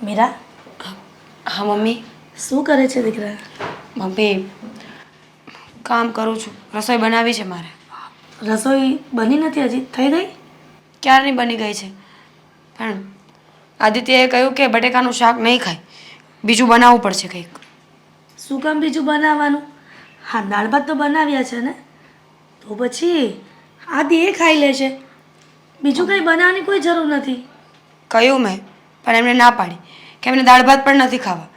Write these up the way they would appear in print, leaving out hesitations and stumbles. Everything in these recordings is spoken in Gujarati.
મીરા, હા મમ્મી. શું કરે છે દીકરા? મમ્મી, કામ કરું છું. રસોઈ બનાવી છે મારે. રસોઈ બની નથી હજી? થઈ ગઈ? ક્યારની બની ગઈ છે, પણ આદિત્યએ કહ્યું કે બટેકાનું શાક નહીં ખાય, બીજું બનાવવું પડશે કંઈક. શું કામ બીજું બનાવવાનું? હા, દાળ ભાત તો બનાવ્યા છે ને, તો પછી આદિ એ ખાઈ લેશે. બીજું કંઈ બનાવવાની કોઈ જરૂર નથી. કહ્યું મેં, પણ એમણે ના પાડી કે એમને દાળ ભાત પણ નથી ખાવા,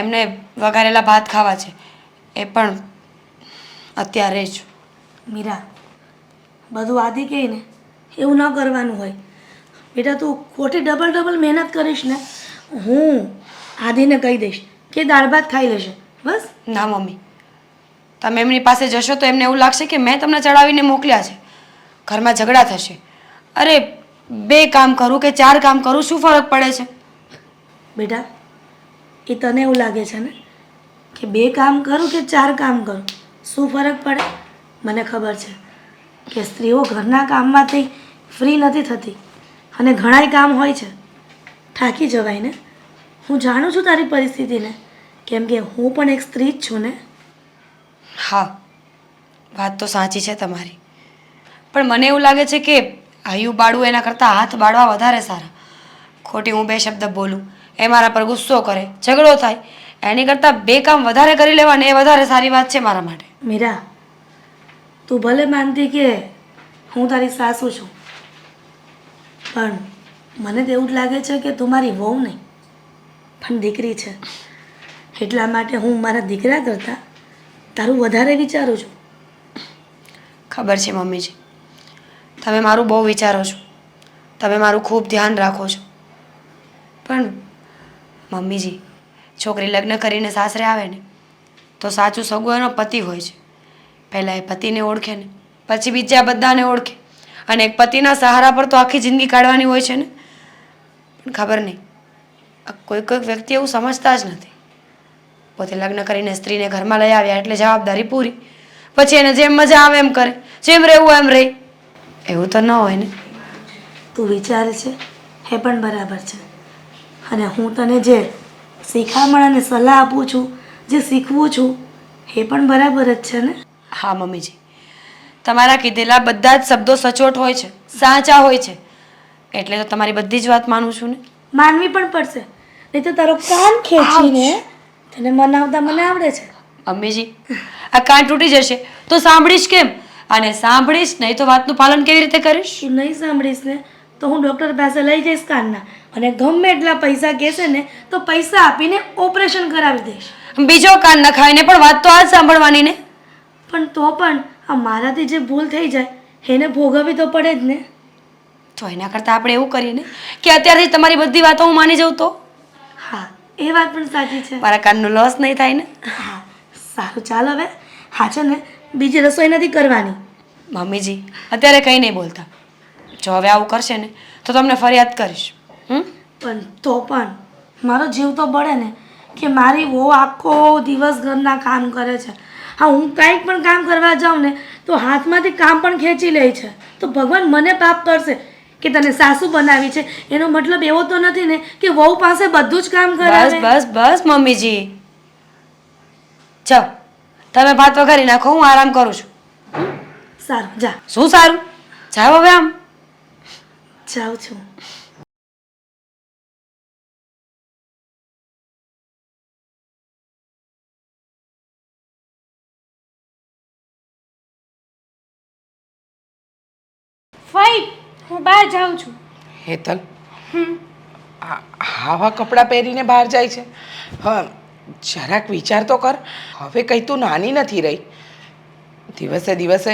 એમને વઘારેલા ભાત ખાવા છે, એ પણ અત્યારે જ. મીરા, બધું આદિ કહે ને એવું ન કરવાનું હોય. બેટા, તું ખોટી ડબલ મહેનત કરીશ ને, હું આદિને કહી દઈશ કે દાળ ભાત ખાઈ લેશે. બસ. ના મમ્મી, તમે એમની પાસે જશો તો એમને એવું લાગશે કે મેં તમને ચડાવીને મોકલ્યા છે. ઘરમાં ઝઘડા થશે. અરે, 2 કામ કરું કે 4 કામ કરું, શું ફરક પડે છે? બેટા, એ તને એવું લાગે છે ને કે 2 કામ કરું કે 4 કામ કરું શું ફરક પડે? મને ખબર છે કે સ્ત્રીઓ ઘરના કામમાંથી ફ્રી નથી થતી અને ઘણાય કામ હોય છે. થાકી જવાય ને. હું જાણું છું તારી પરિસ્થિતિને, કેમ કે હું પણ એક સ્ત્રી જ છું ને. હા, વાત તો સાચી છે તમારી, પણ મને એવું લાગે છે કે આયુ બાળવું એના કરતાં હાથ બાળવા વધારે સારા. ખોટી હું 2 શબ્દ બોલું, એ મારા પર ગુસ્સો કરે, ઝઘડો થાય, એની કરતાં 2 કામ વધારે કરી લેવાને એ વધારે સારી વાત છે મારા માટે. મીરા, તું ભલે માનતી કે હું તારી સાસુ છું, પણ મને તો એવું જ લાગે છે કે તું મારી વહુ નહીં પણ દીકરી છે. એટલા માટે હું મારા દીકરા કરતાં તારું વધારે વિચારું છું. ખબર છે મમ્મીજી, તમે મારું બહુ વિચારો છો, તમે મારું ખૂબ ધ્યાન રાખો છો, પણ મમ્મીજી, છોકરી લગ્ન કરીને સાસરે આવે ને તો સાચું સગું એનો પતિ હોય છે. પહેલાં એ પતિને ઓળખે ને પછી બીજા બધાને ઓળખે, અને એક પતિના સહારા પર તો આખી જિંદગી કાઢવાની હોય છે ને. પણ ખબર નહીં, કોઈક વ્યક્તિ એવું સમજતા જ નથી. પોતે લગ્ન કરીને સ્ત્રીને ઘરમાં લઈ આવ્યા એટલે જવાબદારી પૂરી, પછી એને જેમ મજા આવે એમ કરે, જેમ રહેવું એમ રહે. એવું તો ન હોય ને. તું વિચારે છે એ પણ બરાબર છે, અને હું તને જે શિખામણ અને સલાહ આપું છું, જે શીખવું છું એ પણ બરાબર જ છે ને. હા મમ્મીજી, તમારા કીધેલા બધા જ શબ્દો સચોટ હોય છે, સાચા હોય છે, એટલે તો તમારી બધી જ વાત માનું છું ને. માનવી પણ પડશે, નહીં તો તારો કાન ખેંચીને તને મનાવતા મને આવડે છે. મમ્મીજી, આ કાન તૂટી જશે તો સાંભળીશ કેમ? અને સાંભળીશ નહીં તો વાતનું પાલન કેવી રીતે કરીશ? તું નહીં સાંભળીશ ને તો હું ડૉક્ટર પાસે લઈ જઈશ કાનના, અને ગમે એટલા પૈસા કહેશે ને તો પૈસા આપીને ઓપરેશન કરાવી દઈશ. બીજો કાન નખાવીને પણ વાત તો આ જ સાંભળવાની ને. પણ તો પણ આ મારાથી જે ભૂલ થઈ જાય એને ભોગવવી તો પડે જ ને. તો એના કરતાં આપણે એવું કરીએ ને કે અત્યારથી તમારી બધી વાતો હું માની જાઉં તો. હા, એ વાત પણ સાચી છે. મારા કાનનું લોસ નહીં થાય ને. હા, સારું, ચાલ હવે. હા છે ને, બીજી રસોઈ નથી કરવાની. મમ્મીજી, અત્યારે કંઈ નહીં બોલતા. જો હવે આવું કરશે ને તો તમને ફરિયાદ કરીશ. પણ તો પણ મારો જીવ તો બળે ને કે મારી વહુ આખો દિવસ ઘરના કામ કરે છે. હા, હું કાંઈક પણ કામ કરવા જાઉં ને તો હાથમાંથી કામ પણ ખેંચી લે છે. તો ભગવાન મને પાપ કરશે કે તને સાસુ બનાવી છે, એનો મતલબ એવો તો નથી ને કે વહુ પાસે બધું જ કામ કરાવે. બસ મમ્મીજી, જાઓ તમે ભાત વઘારી નાખો, હું આરામ કરું છું. સારું, જા. શું સારું? જાઓ હવે. આમ જાઉં છું. ફઈ, હું બહાર જાઉં છું. હેતલ, આવા કપડાં પહેરીને બહાર જાય છે? હા, જરાક વિચાર તો કર. હવે કંઈ તું નાની નથી રહી, દિવસે દિવસે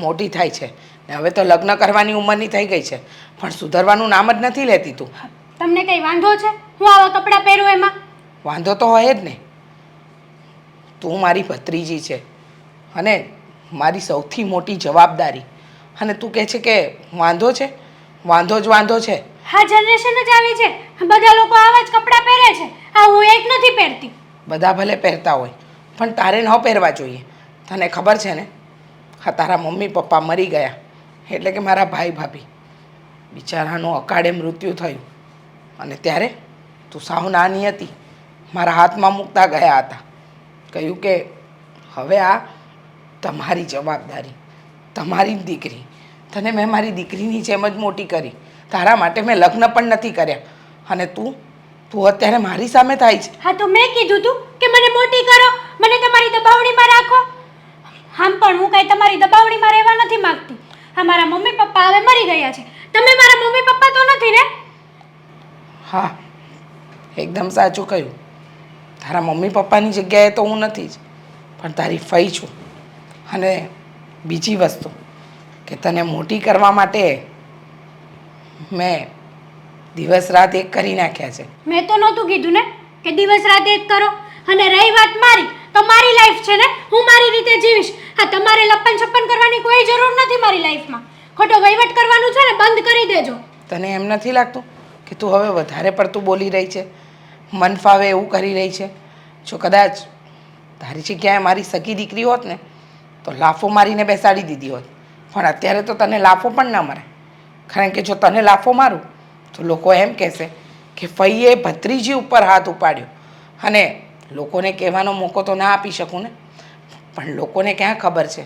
મોટી થાય છે ને હવે તો લગ્ન કરવાની ઉંમરની થઈ ગઈ છે, પણ સુધરવાનું નામ જ નથી લેતી તું. તમને કંઈ વાંધો છે હું આવા કપડાં પહેરું એમાં? વાંધો તો હોય જ ને. તું મારી ભત્રીજી છે અને મારી સૌથી મોટી જવાબદારી, અને તું કહે છે કે વાંધો છે? વાંધો જ વાંધો છે. હા, જનરેશન જ આવી છે, બધા લોકો આવા જ કપડાં પહેરે છે. આ હું એક નથી પહેરતી. બધા ભલે પહેરતા હોય પણ તારે ન પહેરવા જોઈએ. તને ખબર છે ને, હા, તારા મમ્મી પપ્પા મરી ગયા એટલે કે મારા ભાઈ ભાભી બિચારાનું અકાળે મૃત્યુ થયું, અને ત્યારે તું સાવ નાની હતી, મારા હાથમાં મૂકતા ગયા હતા. કહ્યું કે હવે આ તમારી જવાબદારી, તમારી જ દીકરી. તને મેં મારી દીકરીની જેમ જ મોટી કરી. તારા માટે મેં લગ્ન પણ નથી કર્યા. અને તું અત્યારે મારી સામે થાય છે. હા તો મેં કીધું તું કે મને મોટી કરો, મને તમારી દબાવણીમાં રાખો. આમ પણ હું કાંઈ તમારી દબાવણીમાં રહેવા નથી માંગતી. હા, મારા મમ્મી પપ્પા હવે મરી ગયા છે. તમે મારા મમ્મી પપ્પા તો નથી ને? હા, એકદમ સાચું કહ્યું. તારા મમ્મી પપ્પાની જગ્યાએ તો હું નથી જ, પણ તારી ફઈ છું. અને બીજી વસ્તુ કે તને મોટી કરવા માટે મેં દિવસ રાત એક કરી નાખ્યા છે. મેં તો નહોતું કીધું ને કે દિવસ રાત એક કરો. અને રહી વાત મારી, તો મારી લાઈફ છે ને, હું મારી રીતે જીવીશ. હા, તમારે લપન છપ્પન કરવાની કોઈ જરૂર નથી મારી લાઈફમાં. ખોટો વહીવટ કરવાનું છે ને બંધ કરી દેજો. તને એમ નથી લાગતું કે તું હવે વધારે પડતું બોલી રહી છે, મન ફાવે એવું કરી રહી છે? જો કદાચ તારી જગ્યાએ મારી સગી દીકરી હોત ને તો લાફો મારીને બેસાડી દીધી હોત. પણ અત્યારે તો તને લાફો પણ ના મારે. કારણ કે જો તને લાફો મારું તો લોકો એમ કહેશે કે ફઈએ ભત્રીજી ઉપર હાથ ઉપાડ્યો. અને લોકોને કહેવાનો મોકો તો ના આપી શકું ને, પણ લોકોને ક્યાં ખબર છે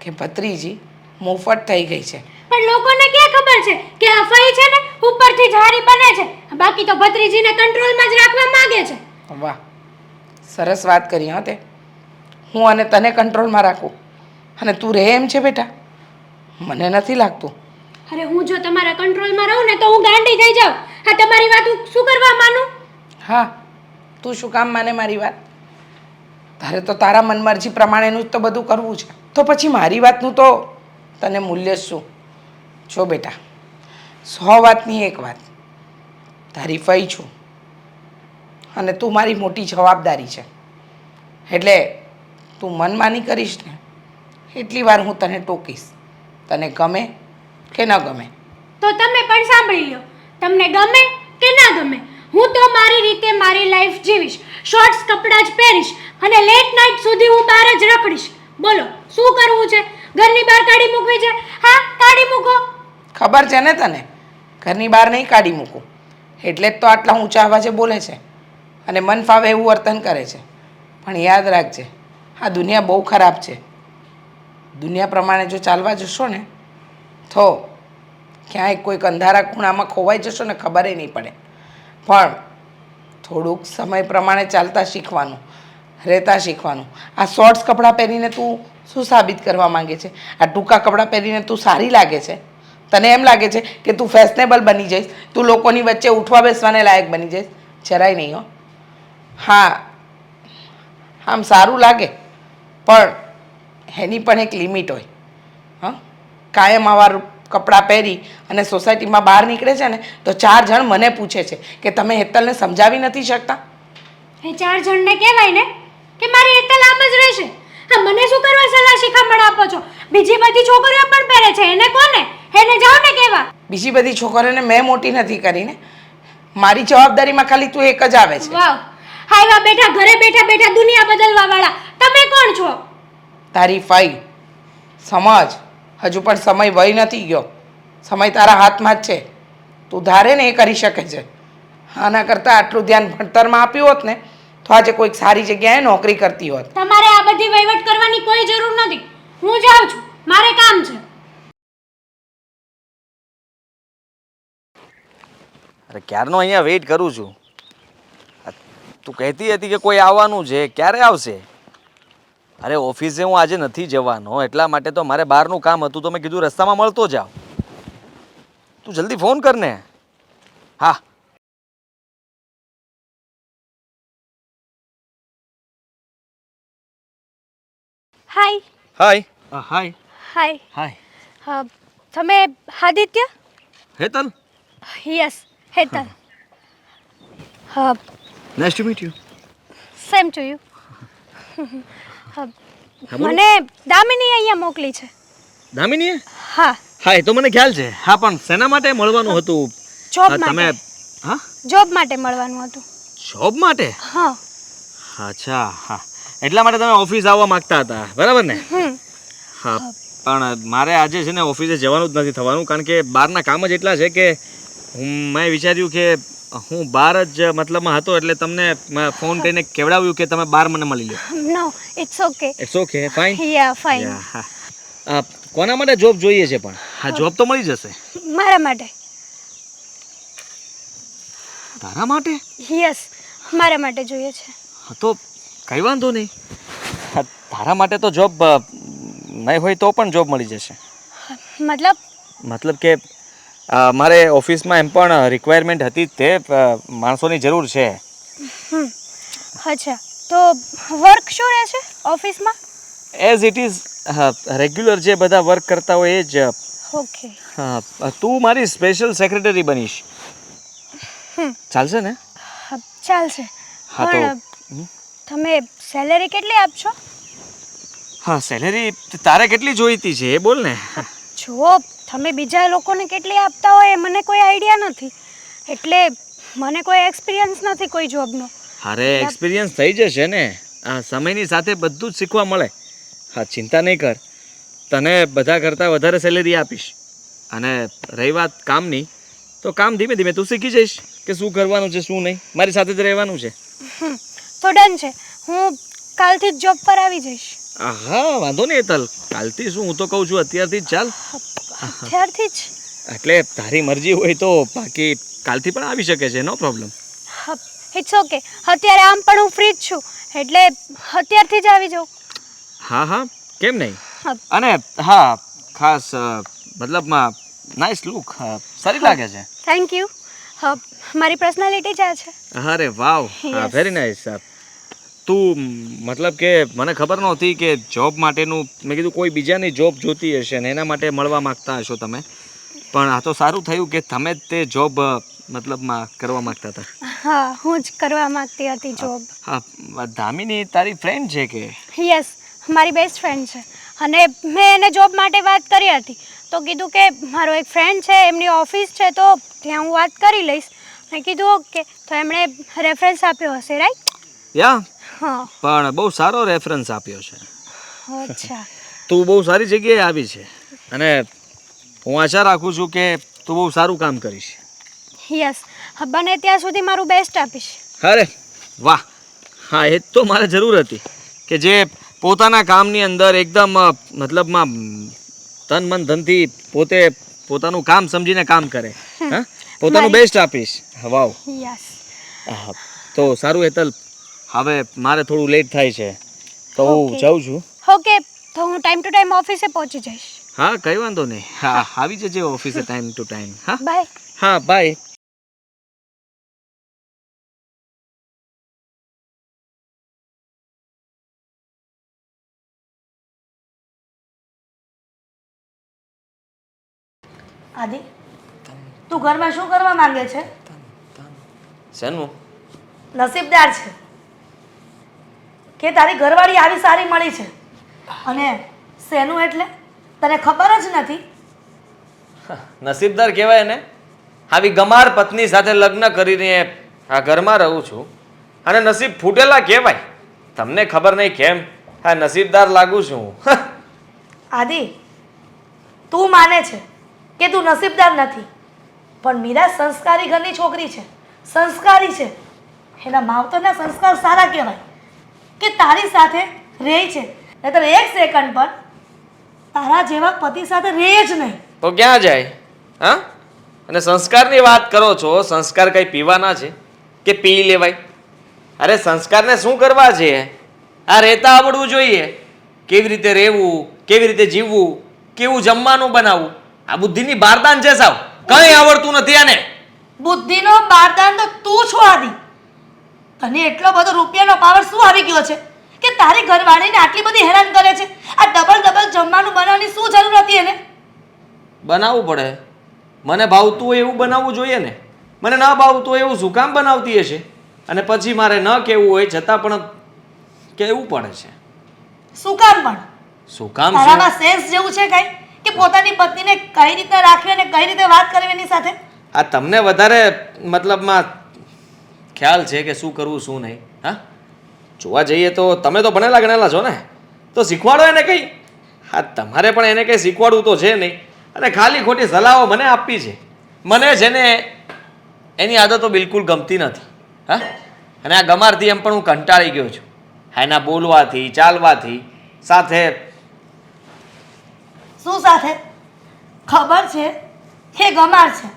કે ભત્રીજી મોફત થઈ ગઈ છે. પણ લોકોને ક્યાં ખબર છે કે આ ફઈ છે ને ઉપરથી ઝારી બને છે, બાકી તો ભત્રીજીને કંટ્રોલમાં જ રાખવા માંગે છે. વાહ, સરસ વાત કરી. હા, તે હું અને તને કંટ્રોલમાં રાખું અને તું રહે એમ છે બેટા? મને નથી લાગતું. અરે હું જો તમારા કંટ્રોલમાં રહું ને તો હું ગાંડી થઈ જાઉં. હા, તમારી વાત હું શું કરવા માનું? હા, તું શું કામ માને મારી વાત? તારે તો તારા મનમરજી પ્રમાણેનું જ તો બધું કરવું છે. તો પછી મારી વાતનું તો તને મૂલ્ય શું? જો બેટા, 100 વાતની એક વાત, તારી ફઈ છું અને તું મારી મોટી જવાબદારી છે. એટલે તું મનમાની કરીશ ને એટલી વાર હું તને ટોકીશ. તને ગમે કે ન ગમે. તો તમે પણ સાંભળી લો, તમને ગમે કે ના ગમે, હું તો મારી રીતે મારી લાઈફ જીવીશ. શોર્ટ્સ કપડાં જ પહેરીશ અને લેટ નાઇટ સુધી હું બહાર જ રખડીશ. બોલો શું કરવું છે? ઘરની બહાર કાઢી મૂકવી છે? હા, કાઢી મૂકો. ખબર છે ને તને, ઘરની બહાર નહીં કાઢી મૂકું. એટલે જ તો આટલા ઊંચા અવાજે બોલે છે અને મન ફાવે એવું વર્તન કરે છે. પણ યાદ રાખજે, આ દુનિયા બહુ ખરાબ છે. દુનિયા પ્રમાણે જો ચાલવા જશો ને તો ક્યાંય કોઈક અંધારા ખૂણામાં ખોવાઈ જશો ને ખબર નહીં પડે. પણ થોડુંક સમય પ્રમાણે ચાલતા શીખવાનું, રહેતા શીખવાનું. આ શોર્ટ્સ કપડાં પહેરીને તું શું સાબિત કરવા માંગે છે? આ ટૂંકા કપડાં પહેરીને તું સારી લાગે છે? તને એમ લાગે છે કે તું ફેશનેબલ બની જઈશ, તું લોકોની વચ્ચે ઉઠવા બેસવાને લાયક બની જઈશ? જરાય નહીં હો. હા, આમ સારું લાગે પણ એની પણ એક લિમિટ હોય. હા, કાયમ આવા કપડાં પહેરી અને સોસાયટીમાં બહાર નીકળે છે ને તો 4 જણ મને પૂછે છે કે તમે હેતલને સમજાવી નથી શકતા? એ 4 જણને કહેવાય ને કે મારી હેતલ આમ જ રહેશે. હા, મને શું કરવા સલાહ શિખામણ આપો છો? બીજી બધી છોકરીઓ પણ પહેરે છે, એને કોને? એને જાઓ ને કહેવા. બીજી બધી છોકરીઓને મેં મોટી નથી કરીને, મારી જવાબદારીમાં ખાલી તું એક જ આવે છે. વાવ, હાયવા બેઠા ઘરે બેઠા બેઠા દુનિયા બદલવા વાળા તમે કોણ છો? તારી ફઈ સમજ, હજુ પણ સમય વહી નથી ગયો. સમય તારા હાથમાં જ છે. તું ધારે ને એ કરી શકે છે. આના કરતાં આટલું ધ્યાન ભણતરમાં આપ્યું હોત ને તો આજે કોઈક સારી જગ્યાએ નોકરી કરતી હોત. તમારે આ બધી વહીવટ કરવાની કોઈ જરૂર નથી. હું જાઉં છું, મારે કામ છે. અરે ક્યારનો અહીંયા વેઇટ કરું છું. તું કહેતી હતી કે કોઈ આવવાનું છે, ક્યારે આવશે? અરે ઓફિસે હું આજે નથી જવાનો, એટલા માટે તો મારે બહારનું કામ હતું તો મેં કીધું રસ્તામાં મળતો જાવ. તું જલ્દી ફોન કર ને. હા, હાય. હાય. હાય. હાય. હાય. તમે આદિત્ય? હેતલ, યસ, હેતલ. હા, nice to meet you. Same to you. મને દામિની અહીંયા મોકલી છે. દામિનીએ? હા, હા, એ તો મને ખ્યાલ છે. હા, પણ શેના માટે મળવાનું હતું? જોબ તમે માટે. હા, જોબ માટે મળવાનું હતું. જોબ માટે? હા. અચ્છા, હા, એટલા માટે તમે ઓફિસ આવવા માંગતા હતા, બરાબર ને? હા, પણ મારે આજે છે ને ઓફિસે જવાનું જ નથી થવાનું, કારણ કે બહારના કામ જ એટલા છે કે મેં વિચાર્યું કે હું બહાર જ મતલબમાં હતો એટલે તમને ફોન કરીને કેવડાવ્યું કે તમે બહાર મને મળી લો. No it's okay. It's okay fine. Yeah fine. કોના માટે જોબ જોઈએ છે પણ? હા જોબ તો મળી જશે. મારા માટે. તારા માટે? યસ, મારા માટે જોઈએ છે. હા તો કંઈ વાંધો નહીં. હા, તારા માટે તો જોબ નહીં હોય તો પણ જોબ મળી જશે. મતલબ? મતલબ કે મારે ઓફિસમાં એમ પણ રિક્વાયરમેન્ટ હતી જ તે માણસોની જરૂર છે. અચ્છા, તો વર્ક શું રહેશે ઓફિસમાં? એઝ ઇટ ઇઝ રેગ્યુલર જે બધા વર્ક કરતા હોય એ જ. ઓકે. તું મારી સ્પેશિયલ સેક્રેટરી બનીશ. ચાલશે ને? ચાલશે. હા તો પણ તમે સેલેરી કેટલી આપશો? હા સેલેરી તારે કેટલી જોઈતી છે એ બોલ ને. જો તમે બીજા લોકોને કેટલી આપતા હોય એ મને કોઈ આઈડિયા નથી, એટલે મને કોઈ એક્સપિરિયન્સ નથી કોઈ જોબનો. અરે એક્સપિરિયન્સ થઈ જશે ને, આ સમયની સાથે બધું જ શીખવા મળે. હા ચિંતા નહીં કર, તને બધા કરતાં વધારે સેલેરી આપીશ. અને રહી વાત કામની, તો કામ ધીમે ધીમે તું શીખી જઈશ કે શું કરવાનું છે શું નહીં. મારી સાથે જ રહેવાનું છે. તો ડન છે, હું કાલથી જ જોબ પર આવી જઈશ. હા વાંધો નહીં હેતલ, કાલથી શું, હું તો કહું છું અત્યારથી જ ચાલ. અત્યારથી જ? એટલે તારી મરજી હોય તો, બાકી કાલથી પણ આવી શકે છે, નો પ્રોબ્લેમ. ઇટ્સ ઓકે, અત્યારે આમ પણ હું ફ્રી જ છું, એટલે અત્યારથી જ આવી જાઉં. હા હા કેમ નહીં. અને હા ખાસ મતલબમાં નાઇસ લુક, સારી લાગે છે. Thank you. મારી પર્સનાલિટી જ આ છે. અરે વાવ, વેરી નાઇસ. તું મતલબ કે મને ખબર નહોતી કે જોબ માટેનું, મેં કીધું કોઈ બીજાની જોબ જોતી હશે ને એના માટે મળવા માગતા હશો તમે, પણ આ તો સારું થયું કે તમે જ તે જોબ મતલબમાં કરવા માગતા હતા. હા, હું જ કરવા માંગતી હતી જોબ. હા દામિની તારી ફ્રેન્ડ છે કે? યસ, મારી બેસ્ટ ફ્રેન્ડ છે. અને મેં એને જોબ માટે વાત કરી હતી, તો કીધું કે મારો એક ફ્રેન્ડ છે, એમની ઓફિસ છે, તો ત્યાં હું વાત કરી લઈશ. મેં કીધું ઓકે, તો એમણે રેફરન્સ આપ્યો હશે, રાઈટ? યા હા. પણ બહુ સારો રેફરન્સ આપ્યો છે. અચ્છા. તું બહુ સારી જગ્યાએ આવી છે અને હું આશા રાખું છું કે તું બહુ સારું કામ કરીશ. યસ, બને ત્યાં સુધી મારું બેસ્ટ આપીશ. અરે વાહ, હા એ જ તો મારે જરૂર હતી કે જે પોતાના કામની અંદર એકદમ મતલબમાં તન મન ધનથી પોતે પોતાનું કામ સમજીને કામ કરે. હા પોતાનું બેસ્ટ આપીશ. વાવ. યસ. તો સારું હેતલ, હવે મારે થોડું લેટ થાય છે તો હું Okay. જાઉં છું. ઓકે, તો હું ટાઈમ ટુ ટાઈમ ઓફિસે પહોંચી જઈશ. હા કંઈ વાંધો નહીં. હા આવી જજે ઓફિસે ટાઈમ ટુ ટાઈમ. હા બાય. હા બાય. આદિ, તું ઘરમાં શું કરવા માંગે છે? શેનું? નસીબદાર છે કે તારી ઘરવાળી આવી સારી મળી છે. અને શેનું એટલે તને ખબર જ નથી. નસીબદાર કહેવાય ને, આવી ગમાર પત્ની સાથે લગ્ન કરીને આ ઘરમાં રહું છું, અને નસીબ ફૂટેલા કહેવાય. તમને ખબર નહીં કેમ આ નસીબદાર લાગુ છું હું. આદિ, તું માને છે કે તું નસીબદાર નથી, પણ મીરા સંસ્કારી ઘરની છોકરી છે, સંસ્કારી છે. એના માવતરના સંસ્કાર સારા કહેવાય કે તારી સાથે રહે છે, નહીંતર એક સેકન્ડ પર તારા જેવા પતિ સાથે રહે જ નહીં. તો ક્યાં જાય? હા, અને સંસ્કારની વાત કરો છો, સંસ્કાર કંઈ પીવાના છે કે પી લેવાય? અરે સંસ્કારને શું કરવા છે? આ રહેતા આવડવું જોઈએ, કેવી રીતે રહેવું, કેવી રીતે જીવવું, કેવું જમવાનું બનાવવું. આ બુદ્ધિની બારદાન છે સાવ, કંઈ આવડતું નથી આને. બુદ્ધિનો બારદાન તો તું છો આદિ. તને એટલો બધો રૂપિયાનો પાવર શું આવી ગયો છે કે તારી ઘરવાળીને આટલી બધી હેરાન કરે છે? આ ડબલ જમવાનું બનાવવાની શું જરૂર હતી એને? બનાવવું પડે, મને ભાવતું હોય એવું બનાવવું જોઈએ ને. મને ન ભાવતું હોય એવું શું કામ બનાવતી હશે? અને પછી મારે ન કહેવું હોય છતાં પણ કહેવું પડે છે. શું કામ પણ? શું કામ છે? તારામાં સેન્સ જેવું છે કઈ કે પોતાની પત્નીને કઈ રીતે રાખવી અને કઈ રીતે વાત કરવી એની સાથે? આ તમને વધારે મતલબમાં ખ્યાલ છે કે શું કરવું શું નહીં. હા જોવા જઈએ તો તમે તો ભણેલા ગણેલા છો ને, તો શીખવાડો એને કંઈ. હા તમારે પણ એને કંઈ શીખવાડવું તો છે નહીં, અને ખાલી ખોટી સલાહો મને આપવી છે. મને છે ને એની આદતો બિલકુલ ગમતી નથી. હા, અને આ ગમારથી એમ પણ હું કંટાળી ગયો છું. એના બોલવાથી, ચાલવાથી, સાથે શું સાથે ખબર છે કે ગમાર છે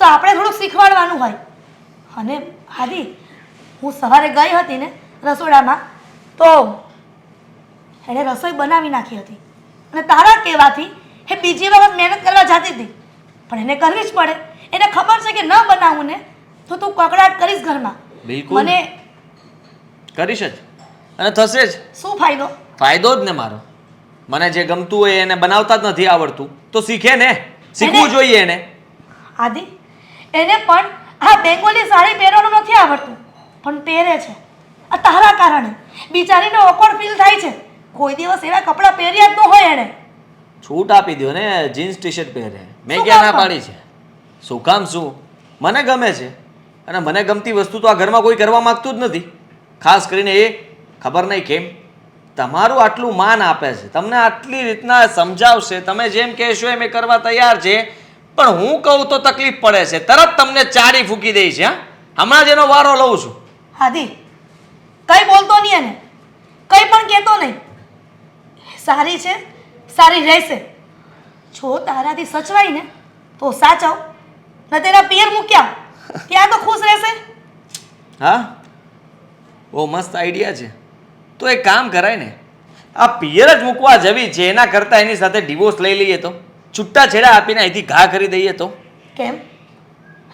તો આપણે થોડુંક શીખવાડવાનું હોય. અને આદિ, હું સવારે ગઈ હતી ને રસોડામાં તો એણે રસોઈ બનાવી નાખી હતી અને તારા કહેવાથી એ બીજી વખત મહેનત કરવા જતી હતી, પણ એને કરવી જ પડે. એને ખબર છે કે ન બનાવું ને તો તું કકડાટ કરીશ ઘરમાં. બિલકુલ મને કરીશ જ અને થશે જ. શું ફાયદો? ફાયદો જ ને મારો. મને જે ગમતું હોય એને બનાવતા જ નથી આવડતું તો શીખે ને, શીખવું જોઈએ એને. આદિ, એને પણ આ બેંગોલી સાડી પહેરવાનું નથી આવડતું પણ પહેરે છે. આ તારા કારણે બિચારીને ઓકવર્ડ ફીલ થાય છે. કોઈ દિવસ એવા કપડાં પહેર્યા જ ન હોય એણે. છૂટ આપી દો ને, જીન્સ ટી શર્ટ પહેરે. મેં શું ક્યાં ના કામ? પાડી છે? શું કામ શું? મને ગમે છે અને મને ગમતી વસ્તુ તો આ ઘરમાં કોઈ કરવા માંગતું જ નથી. ખાસ કરીને એ ખબર નહીં કેમ તમારું આટલું માન આપે છે, તમને આટલી રીતના સમજાવશે, તમે જેમ કહેશો એમ એ કરવા તૈયાર છે, પણ હું કહું તો તકલીફ પડે છે, તરત તમને ચારી ફૂકી દે છે. હા, હમણાં જ એનો વારો લઉં છું. આદિ, કઈ બોલતો નહીં એને, કઈ પણ કહેતો નહીં. સારી છે, સારી રહેશે. જો તારાથી સચવાય ને તો સાચવ, ન તેના પિયર મૂક્યા ત્યાં તો ખુશ રહેશે. હા, બહુ મસ્ત આઈડિયા છે. તો એક કામ કરાય ને, આ પિયર જ મૂકવા જવી છે એના કરતાં એની સાથે ડિવોર્સ લઈ લઈએ તો, છૂટા છેડા આપીને અહીંથી ઘા કરી દઈએ તો. કેમ?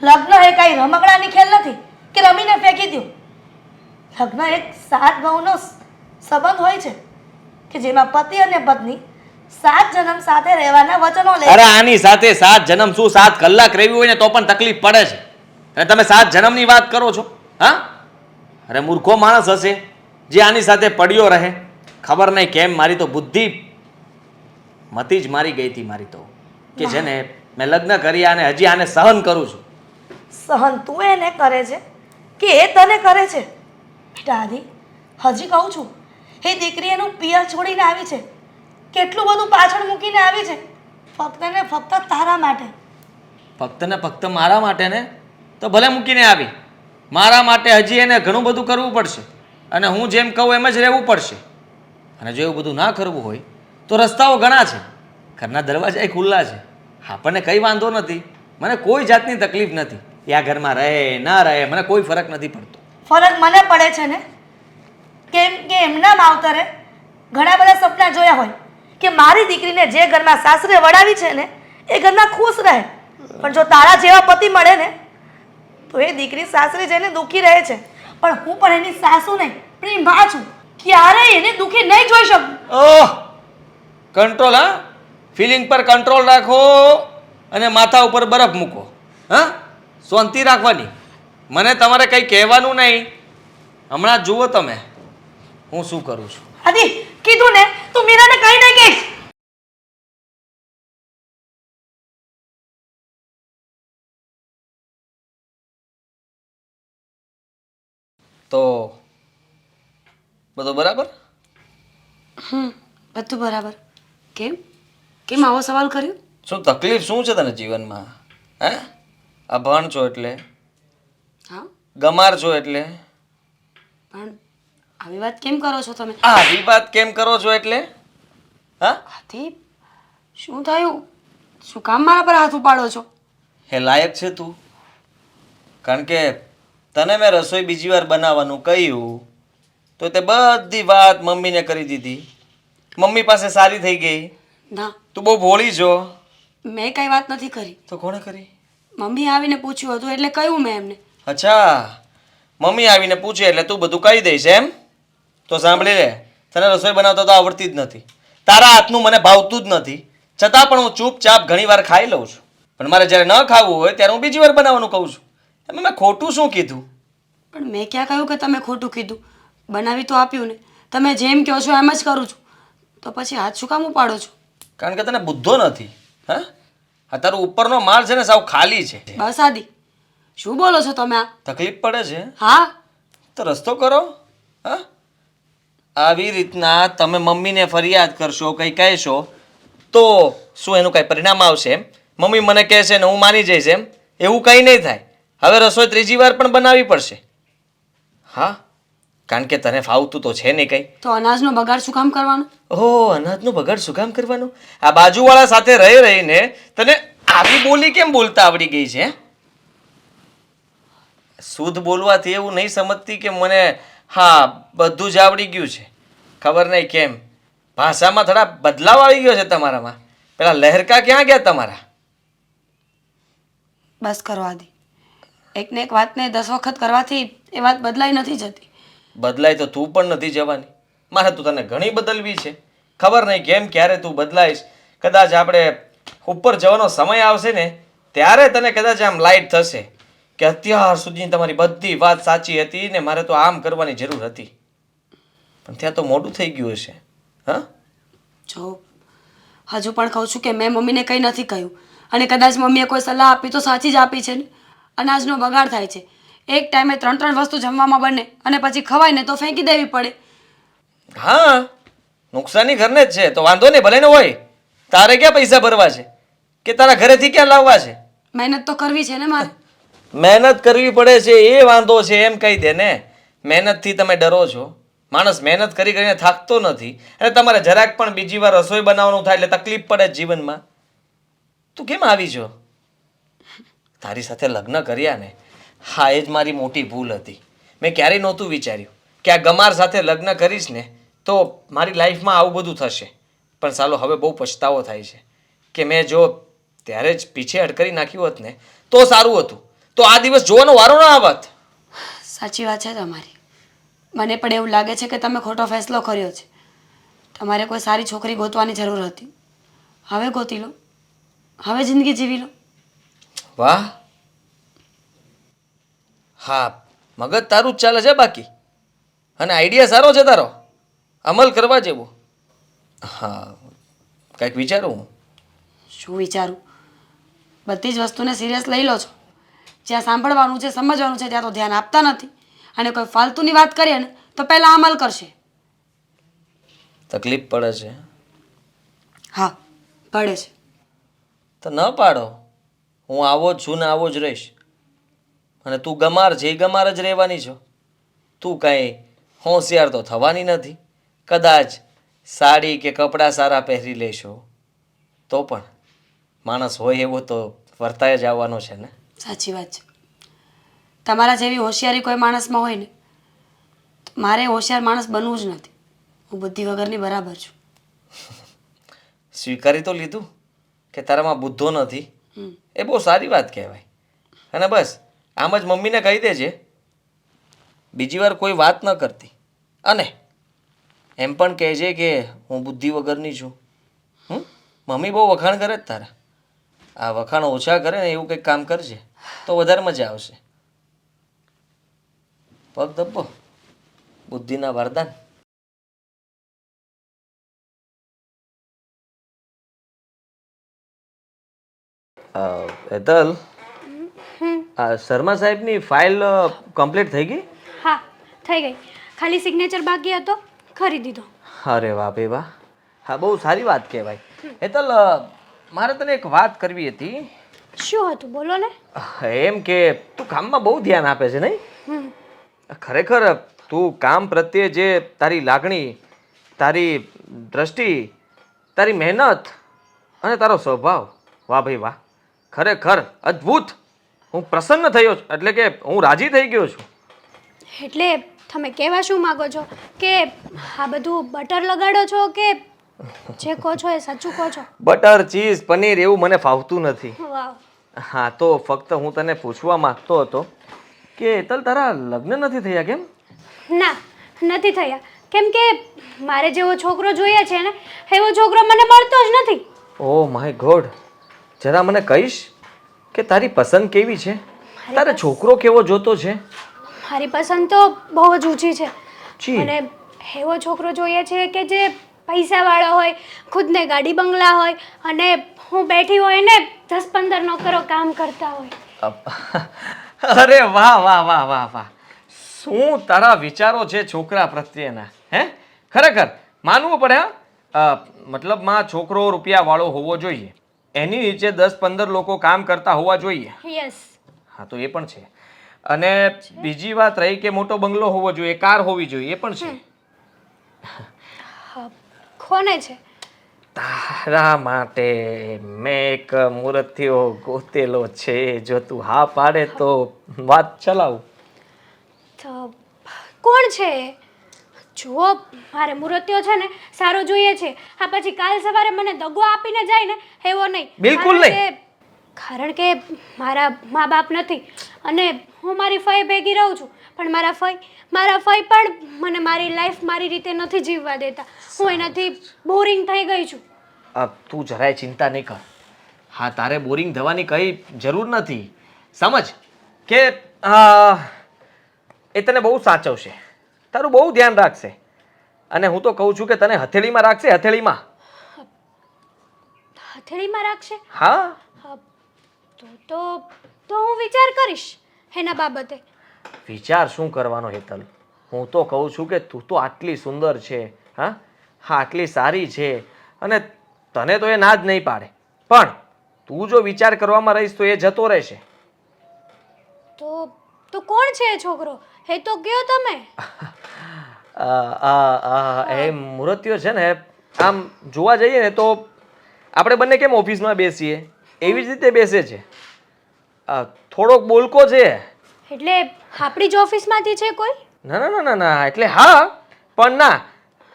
લગ્ન એ કાંઈ રમકડાની ખેલ નથી કે રમીને ફેંકી દઉં. લગ્ન એક સાત ભાવનો સંબંધ હોય છે કે જેમાં પતિ અને પત્ની 7 જન્મ સાથે રહેવાના વચનો લે. અરે આની સાથે 7 જન્મ શું, 7 કલાક રહેવી હોય ને તો પણ તકલીફ પડે છે અને તમે 7 જન્મની વાત કરો છો. હા, અરે મૂર્ખો માણસ હશે જે આની સાથે પડ્યો રહે. ખબર નહીં કેમ મારી તો બુદ્ધિ મતી જ મારી ગઈ હતી મારી તો, કે છે ને મેં લગ્ન કર્યા અને હજી આને સહન કરું છું. સહન તું એને કરે છે કે એ તને કરે છે? બેટા આદિ, હજી કહું છું, એ દીકરી એનું પિયર છોડીને આવી છે, કેટલું બધું પાછળ મૂકીને આવી છે, ફક્ત ને ફક્ત તારા માટે. ફક્ત ને ફક્ત મારા માટે ને તો ભલે મૂકીને આવી, મારા માટે હજી એને ઘણું બધું કરવું પડશે અને હું જેમ કહું એમ જ રહેવું પડશે. અને જો એવું બધું ના કરવું હોય તો રસ્તાઓ ઘણા છે, ઘરના દરવાજા ખુલ્લા છે, આપણને કંઈ વાંધો નથી, મને કોઈ જાતની તકલીફ નથી. એ આ ઘરમાં રહે ના રહે મને કોઈ ફરક નથી પડતો. ફરક મને પડે છે ને, કેમ કે એમના માવતરે ઘણા બધા સપના જોયા હોય કે મારી દીકરીને જે ઘરમાં સાસરે વડાવી છે ને એ ઘરમાં ખુશ રહે. પણ જો તારા જેવા પતિ મળે ને તો એ દીકરી સાસરે જઈને દુઃખી રહે છે. પણ હું પણ એની સાસુ નહીં પણ એની માં છું, ક્યારેય એને દુઃખી નહીં જોઈ શકું. ઓહ, કંટ્રોલ. હા, ફિલિંગ પર કંટ્રોલ રાખો અને માથા ઉપર બરફ મૂકો. હા, શાંતિ રાખવાની. મને તમારે કંઈ કહેવાનું નહીં. હમણાં જુઓ તમે હું શું કરું છું. આદિ, કીધું ને તું મીરાને કઈ નહીં કહીશ. તો બધું બરાબર? બધું બરાબર. કેમ કેમ આવો સવાલ કર્યો? શું તકલીફ શું છે તને જીવનમાં? હે, અભણ છો એટલે, હા, ગમાર છો એટલે, પણ આવી વાત કેમ કરો છો તમે? આવી વાત કેમ કરો છો એટલે? હા, આથી શું થયું? શું કામ મારા પર હાથ ઉપાડો છો? એ લાયક છે તું? કારણ કે તને મેં રસોઈ બીજી વાર બનાવવાનું કહ્યું તો તે બધી વાત મમ્મીને કરી દીધી. મમ્મી પાસે સારી થઈ ગઈ. ના, તું બહુ ભોળી છો. મેં કઈ વાત નથી કરી. તો કોણે કરી? મમ્મી આવીને પૂછ્યું હતું એટલે કહ્યું મેં એમને. અચ્છા, મમ્મી આવીને પૂછે એટલે તું બધું કહી દઈશ એમ? તો સાંભળી લે, તને રસોઈ બનાવતા તો આવડતી જ નથી, તારા હાથનું મને ભાવતું જ નથી, છતાં પણ હું ચૂપચાપ ઘણી વાર ખાઈ લઉં છું. પણ મારે જ્યારે ન ખાવું હોય ત્યારે હું બીજી વાર બનાવવાનું કહું છું. એમાં મેં ખોટું શું કીધું? પણ મેં ક્યાં કહ્યું કે તમે ખોટું કીધું? બનાવી તો આપ્યું ને. તમે જેમ કહો છો એમ જ કરું છું, તો પછી હાથ શું કામ ઉપાડો છો? કારણ કે તને બુદ્ધો નથી. હા, આ તારો ઉપરનો માળ છે ને સાવ ખાલી છે. બસ આદિ, શું બોલો છો તમે આ? તકલીફ પડે છે હા, તો રસ્તો કરો. હા, આવી રીતના તમે મમ્મીને ફરિયાદ કરશો, કંઈ કહેશો તો શું એનું કાંઈ પરિણામ આવશે એમ? મમ્મી મને કહેશે ને હું માની જઈશ એમ? એવું કંઈ નહીં થાય. હવે રસોઈ ત્રીજી વાર પણ બનાવવી પડશે. હા, કારણ કે તને ફાવતું તો છે નહીં કંઈ. તો અનાજનો બગાડ શું કામ કરવાનો? ઓહ, અનાજનો બગાડ શું કામ કરવાનું? આ બાજુવાળા સાથે રહી રહીને તને આવી બોલી કેમ બોલતા આવડી ગઈ છે? શુદ્ધ બોલવાથી એવું નહીં સમજતી કે મને હા બધું જ આવડી ગયું છે. ખબર નહીં કેમ ભાષામાં થોડા બદલાવ આવી ગયો છે તમારામાં. પેલા લહેરકા ક્યાં ગયા તમારા? બસ કરો આદિ. એકને એક વાતને 10 વખત કરવાથી એ વાત બદલાઈ નથી જતી. બદલાય તો તું પણ નથી જવાની. મારે તો તને ઘણી બદલવી છે. ખબર નહીં કેમ ક્યારે તું બદલાઈશ. કદાચ આપણે ઉપર જવાનો સમય આવશે ને ત્યારે તને કદાચ આમ લાઈટ થશે કે અત્યાર સુધી તમારી બધી વાત સાચી હતી ને મારે તો આમ કરવાની જરૂર હતી. પણ ત્યાં તો મોડું થઈ ગયું હશે. હા, જો હજુ પણ કહું છું કે મેં મમ્મીને કંઈ નથી કહ્યું અને કદાચ મમ્મીએ કોઈ સલાહ આપી તો સાચી જ આપી છે ને. અનાજનો બગાડ થાય છે. એક ટાઈમે 3 વસ્તુ જમવામાં બને અને પછી ખવાય ને તો ફેંકી દેવી પડે. હા, નુકસાની ઘરને જ છે તો વાંધો નહીં, ભલે ને હોય. તારે ક્યાં પૈસા ભરવા છે કે તારા ઘરેથી ક્યાં લાવવા છે? મહેનત તો કરવી છે ને મારે. મહેનત કરવી પડે છે એ વાંધો છે એમ કહી દે ને. મહેનતથી તમે ડરો છો. માણસ મહેનત કરી કરીને થાકતો નથી અને તમારે જરાક પણ બીજી વાર રસોઈ બનાવવાનું થાય એટલે તકલીફ પડે જ જીવનમાં. તું કેમ આવી છો? તારી સાથે લગ્ન કર્યા ને, હા એ જ મારી મોટી ભૂલ હતી. મેં ક્યારેય નહોતું વિચાર્યું કે આ ગમાર સાથે લગ્ન કરીશ ને તો મારી લાઈફમાં આવું બધું થશે. પણ સાલો હવે બહુ પછતાવો થાય છે કે મેં જો ત્યારે જ પીછેહટ કરી નાખ્યું હોત ને તો સારું હતું. તો આ દિવસ જોવાનો વારો ના આવત. સાચી વાત છે તમારી. મને પણ એવું લાગે છે કે તમે ખોટો ફેસલો કર્યો છે. તમારે કોઈ સારી છોકરી ગોતવાની જરૂર હતી. હવે ગોતી લો. હવે જિંદગી જીવી લો. વાહ, હા મગજ તારું જ ચાલે છે બાકી. અને આઈડિયા સારો છે તારો, અમલ કરવા જેવો. હા, કંઈક વિચારું હું. શું વિચારું? બધી જ વસ્તુને સિરિયસ લઈ લો છો. જ્યાં સાંભળવાનું છે સમજવાનું છે ત્યાં તો ધ્યાન આપતા નથી અને કોઈ ફાલતુની વાત કરીએ ને તો પહેલાં અમલ કરશે. તકલીફ પડે છે હા પડે છે. તો ન પાડો. હું આવો જ છું ને આવો જ રહીશ. અને તું ગમાર છે એ ગમાર જ રહેવાની છો. તું કાંઈ હોશિયાર તો થવાની નથી. કદાચ સાડી કે કપડાં સારા પહેરી લેશો તો પણ માણસ હોય એવો તો વર્તાય જ આવવાનો છે ને. સાચી વાત છે. તમારા જેવી હોશિયારી કોઈ માણસમાં હોય ને તો મારે હોશિયાર માણસ બનવું જ નથી. હું બુદ્ધિ વગરની બરાબર છું. સ્વીકારી તો લીધું કે તારામાં બુદ્ધો નથી. એ બહુ સારી વાત કહેવાય. અને બસ આમ જ મમ્મીને કહી દેજે બીજી વાર કોઈ વાત ન કરતી. અને એમ પણ કહેજે કે હું બુદ્ધિ વગરની છું. મમ્મી બહુ વખાણ કરે જ તારા. આ વખાણ ઓછા કરે ને એવું કંઈક કામ કરજે તો વધારે મજા આવશે. પગ દબ્બો બુદ્ધિના વરદાન. હેતલ, આ શર્મા સાહેબની ફાઇલ કમ્પ્લીટ થઈ ગઈ? હા થઈ ગઈ. ખાલી સિગ્નેચર બાકી હતો, કરી દીધો. અરે વાહ ભાઈ વાહ. હા બહુ સારી વાત કહેવાય. હેતલ, મારે તને એક વાત કરવી હતી. શું હતું બોલો ને. એમ કે તું કામમાં બહુ ધ્યાન આપે છે નહીં? ખરેખર તું કામ પ્રત્યે જે તારી લાગણી, તારી દ્રષ્ટિ, તારી મહેનત અને તારો સ્વભાવ, વાહ ભાઈ વાહ, ખરેખર અદ્ભુત. હું પ્રસન્ન થયો છું, એટલે કે હું રાજી થઈ ગયો છું. એટલે તમે કહેવા શું માગો છો કે આ બધું બટર લગાડો છો કે જે કહો છો એ સાચું કહો છો? બટર, ચીઝ, પનીર એવું મને ફાવતું નથી. વાવ. હા તો ફક્ત હું તને પૂછવા માંગતો હતો કે હેતલ તારા લગ્ન નથી થયા કેમ? ના નથી થયા. કેમ કે મારે જેવો છોકરો જોઈએ છે ને એવો છોકરો મને મળતો જ નથી. ઓ માય ગોડ, જરા મને કહીશ કે તારી પસંદ કેવી છે? તારે છોકરો કેવો જોતો છે? મારી પસંદ તો બહુ જ ઊંચી છે. જી. અને એવો છોકરો જોઈએ છે કે જે પૈસાવાળો હોય, ખુદને ગાડી બંગલા હોય અને હું બેઠી હોય ને 10-15 નોકરો કામ કરતા હોય. અરે વાહ વાહ વાહ વાહ વાહ, શું તારા વિચારો છે છોકરા પ્રત્યેના. હે ખરેખર માનવું પડે. મતલબમાં છોકરો રૂપિયા વાળો હોવો જોઈએ, એની નીચે 10-15 લોકો કામ કરતા હોવા જોઈએ. યસ. હા તો એ પણ છે. અને બીજી વાત રહી કે મોટો બંગલો હોવો જોઈએ, કાર હોવી જોઈએ, એ પણ છે. કોને છે? તારા માટે મેં એક મૂર્તિઓ ગોતેલો છે. જો તું હા પાડે તો વાત ચલાવું. તો કોણ છે એ? જુઓ, મારે મૂર્તિઓ છે ને સારો જોઈએ છે. આ પછી કાલ સવારે મને દગો આપીને જાય ને એવો નહીં. બિલકુલ કારણ કે મારા મા બાપ નથી અને હું મારી ફઈ ભેગી રહું છું. પણ મારા ફઈ પણ મને મારી લાઈફ મારી રીતે નથી જીવવા દેતા. હું એનાથી બોરિંગ થઈ ગઈ છું. તું જરાય ચિંતા નહીં કર. હા, તારે બોરિંગ થવાની કઈ જરૂર નથી. સમજ કે એ તને બહુ સાચવશે, તારું બહુ ધ્યાન રાખશે. અને હું તો કહું છું કે તને હથેળીમાં રાખશે, હથેળીમાં. હથેળીમાં રાખશે? હા. તો હું વિચાર કરીશ એના બાબતે. વિચાર શું કરવાનો હેતલ? હું તો કહું છું કે તું તો આટલી સુંદર છે, હા હા, આટલી સારી છે, અને તને તો એ ના જ નહીં પાડે. પણ તું જો વિચાર કરવામાં રહીશ તો એ જતો રહેશે. તો કોણ છે એ છોકરો? એ તો કયો તમે. એ મૂર્તિઓ છે ને, આમ જોવા જઈએ ને તો આપણે બંને કેમ ઓફિસમાં બેસીએ એવી જ રીતે બેસે છે. થોડોક બોલકો છે. એટલે આપણી જ ઓફિસમાંથી છે કોઈ? ના ના ના ના, એટલે હા પણ ના.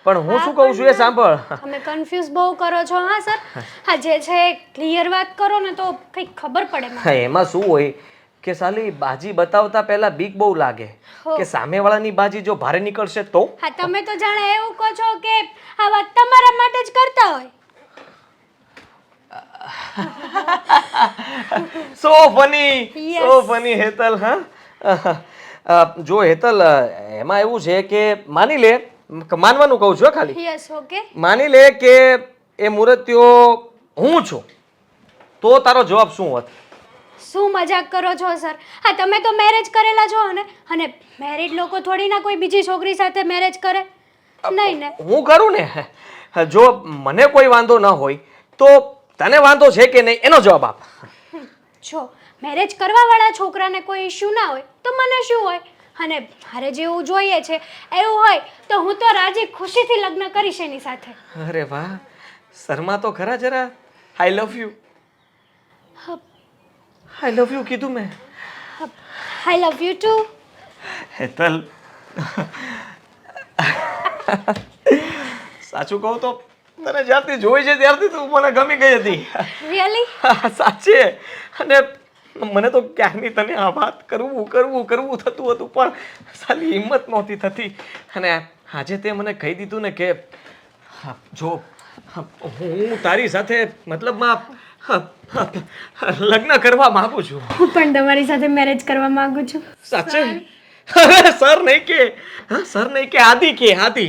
પણ હું શું કહું છું એ સાંભળ. તમે કન્ફ્યુઝ બહુ કરો છો. હા સર, હા જે છે ક્લિયર વાત કરો ને તો કંઈક ખબર પડે મને. એમાં શું હોય કે સાલી બાજી બતાવતા પહેલા બીક બહુ લાગે કે સામેવાળાની બાજી જો ભારે નીકળશે તો. હા, તમે તો જાણે એવું કહો છો કે આ વાત તમારા માટે જ કરતા હોય. સો ફની હેતલ. હા જો હેતલ, એમાં એવું છે કે માની લે, માનવાનું કહું છું ખાલી, યસ, ઓકે. માની લે કે એ મૂર્તિઓ હું છું, તો તારો જવાબ શું હોત? શું મજાક કરો છો સર? હા, તમે તો મેરેજ કરેલા છો ને, અને મેરિડ લોકો થોડી ના કોઈ બીજી છોકરી સાથે મેરેજ કરે. નહીં ને? હું કરું ને. જો મને કોઈ વાંધો ન હોય તો તને વાંધો છે કે નહીં એનો જવાબ આપ. જો મેરેજ કરવાવાળા છોકરાને કોઈ ઇશ્યુ ના હોય તો મને શું હોય? અને મારે જેવું જોઈએ છે એવું હોય તો હું તો રાજી ખુશીથી લગ્ન કરીશ એની સાથે. અરે વાહ, શર્મા તો ખરા જરા. આઈ love you. I love you કીધું મેં. આઈ લવ યુ ટુ. હેતલ, સાચું કહું તો તને જ્યારથી જોઈ છે ત્યારથી તું મને ગમી ગઈ હતી. રિયલી? સાચે. અને મને તો ક્યારની તને આ વાત કરવું થતું હતું, પણ સાલી હિંમત નહોતી થતી. અને આજે તે મને કહી દીધું ને કે જો હું તારી સાથે મતલબમાં લગ્ન કરવા માંગુ છું. હું પણ તમારી સાથે મેરેજ કરવા માંગુ છું. સાચે? સર નહીં કે, સર નહીં કે, આદિ કે, આદિ.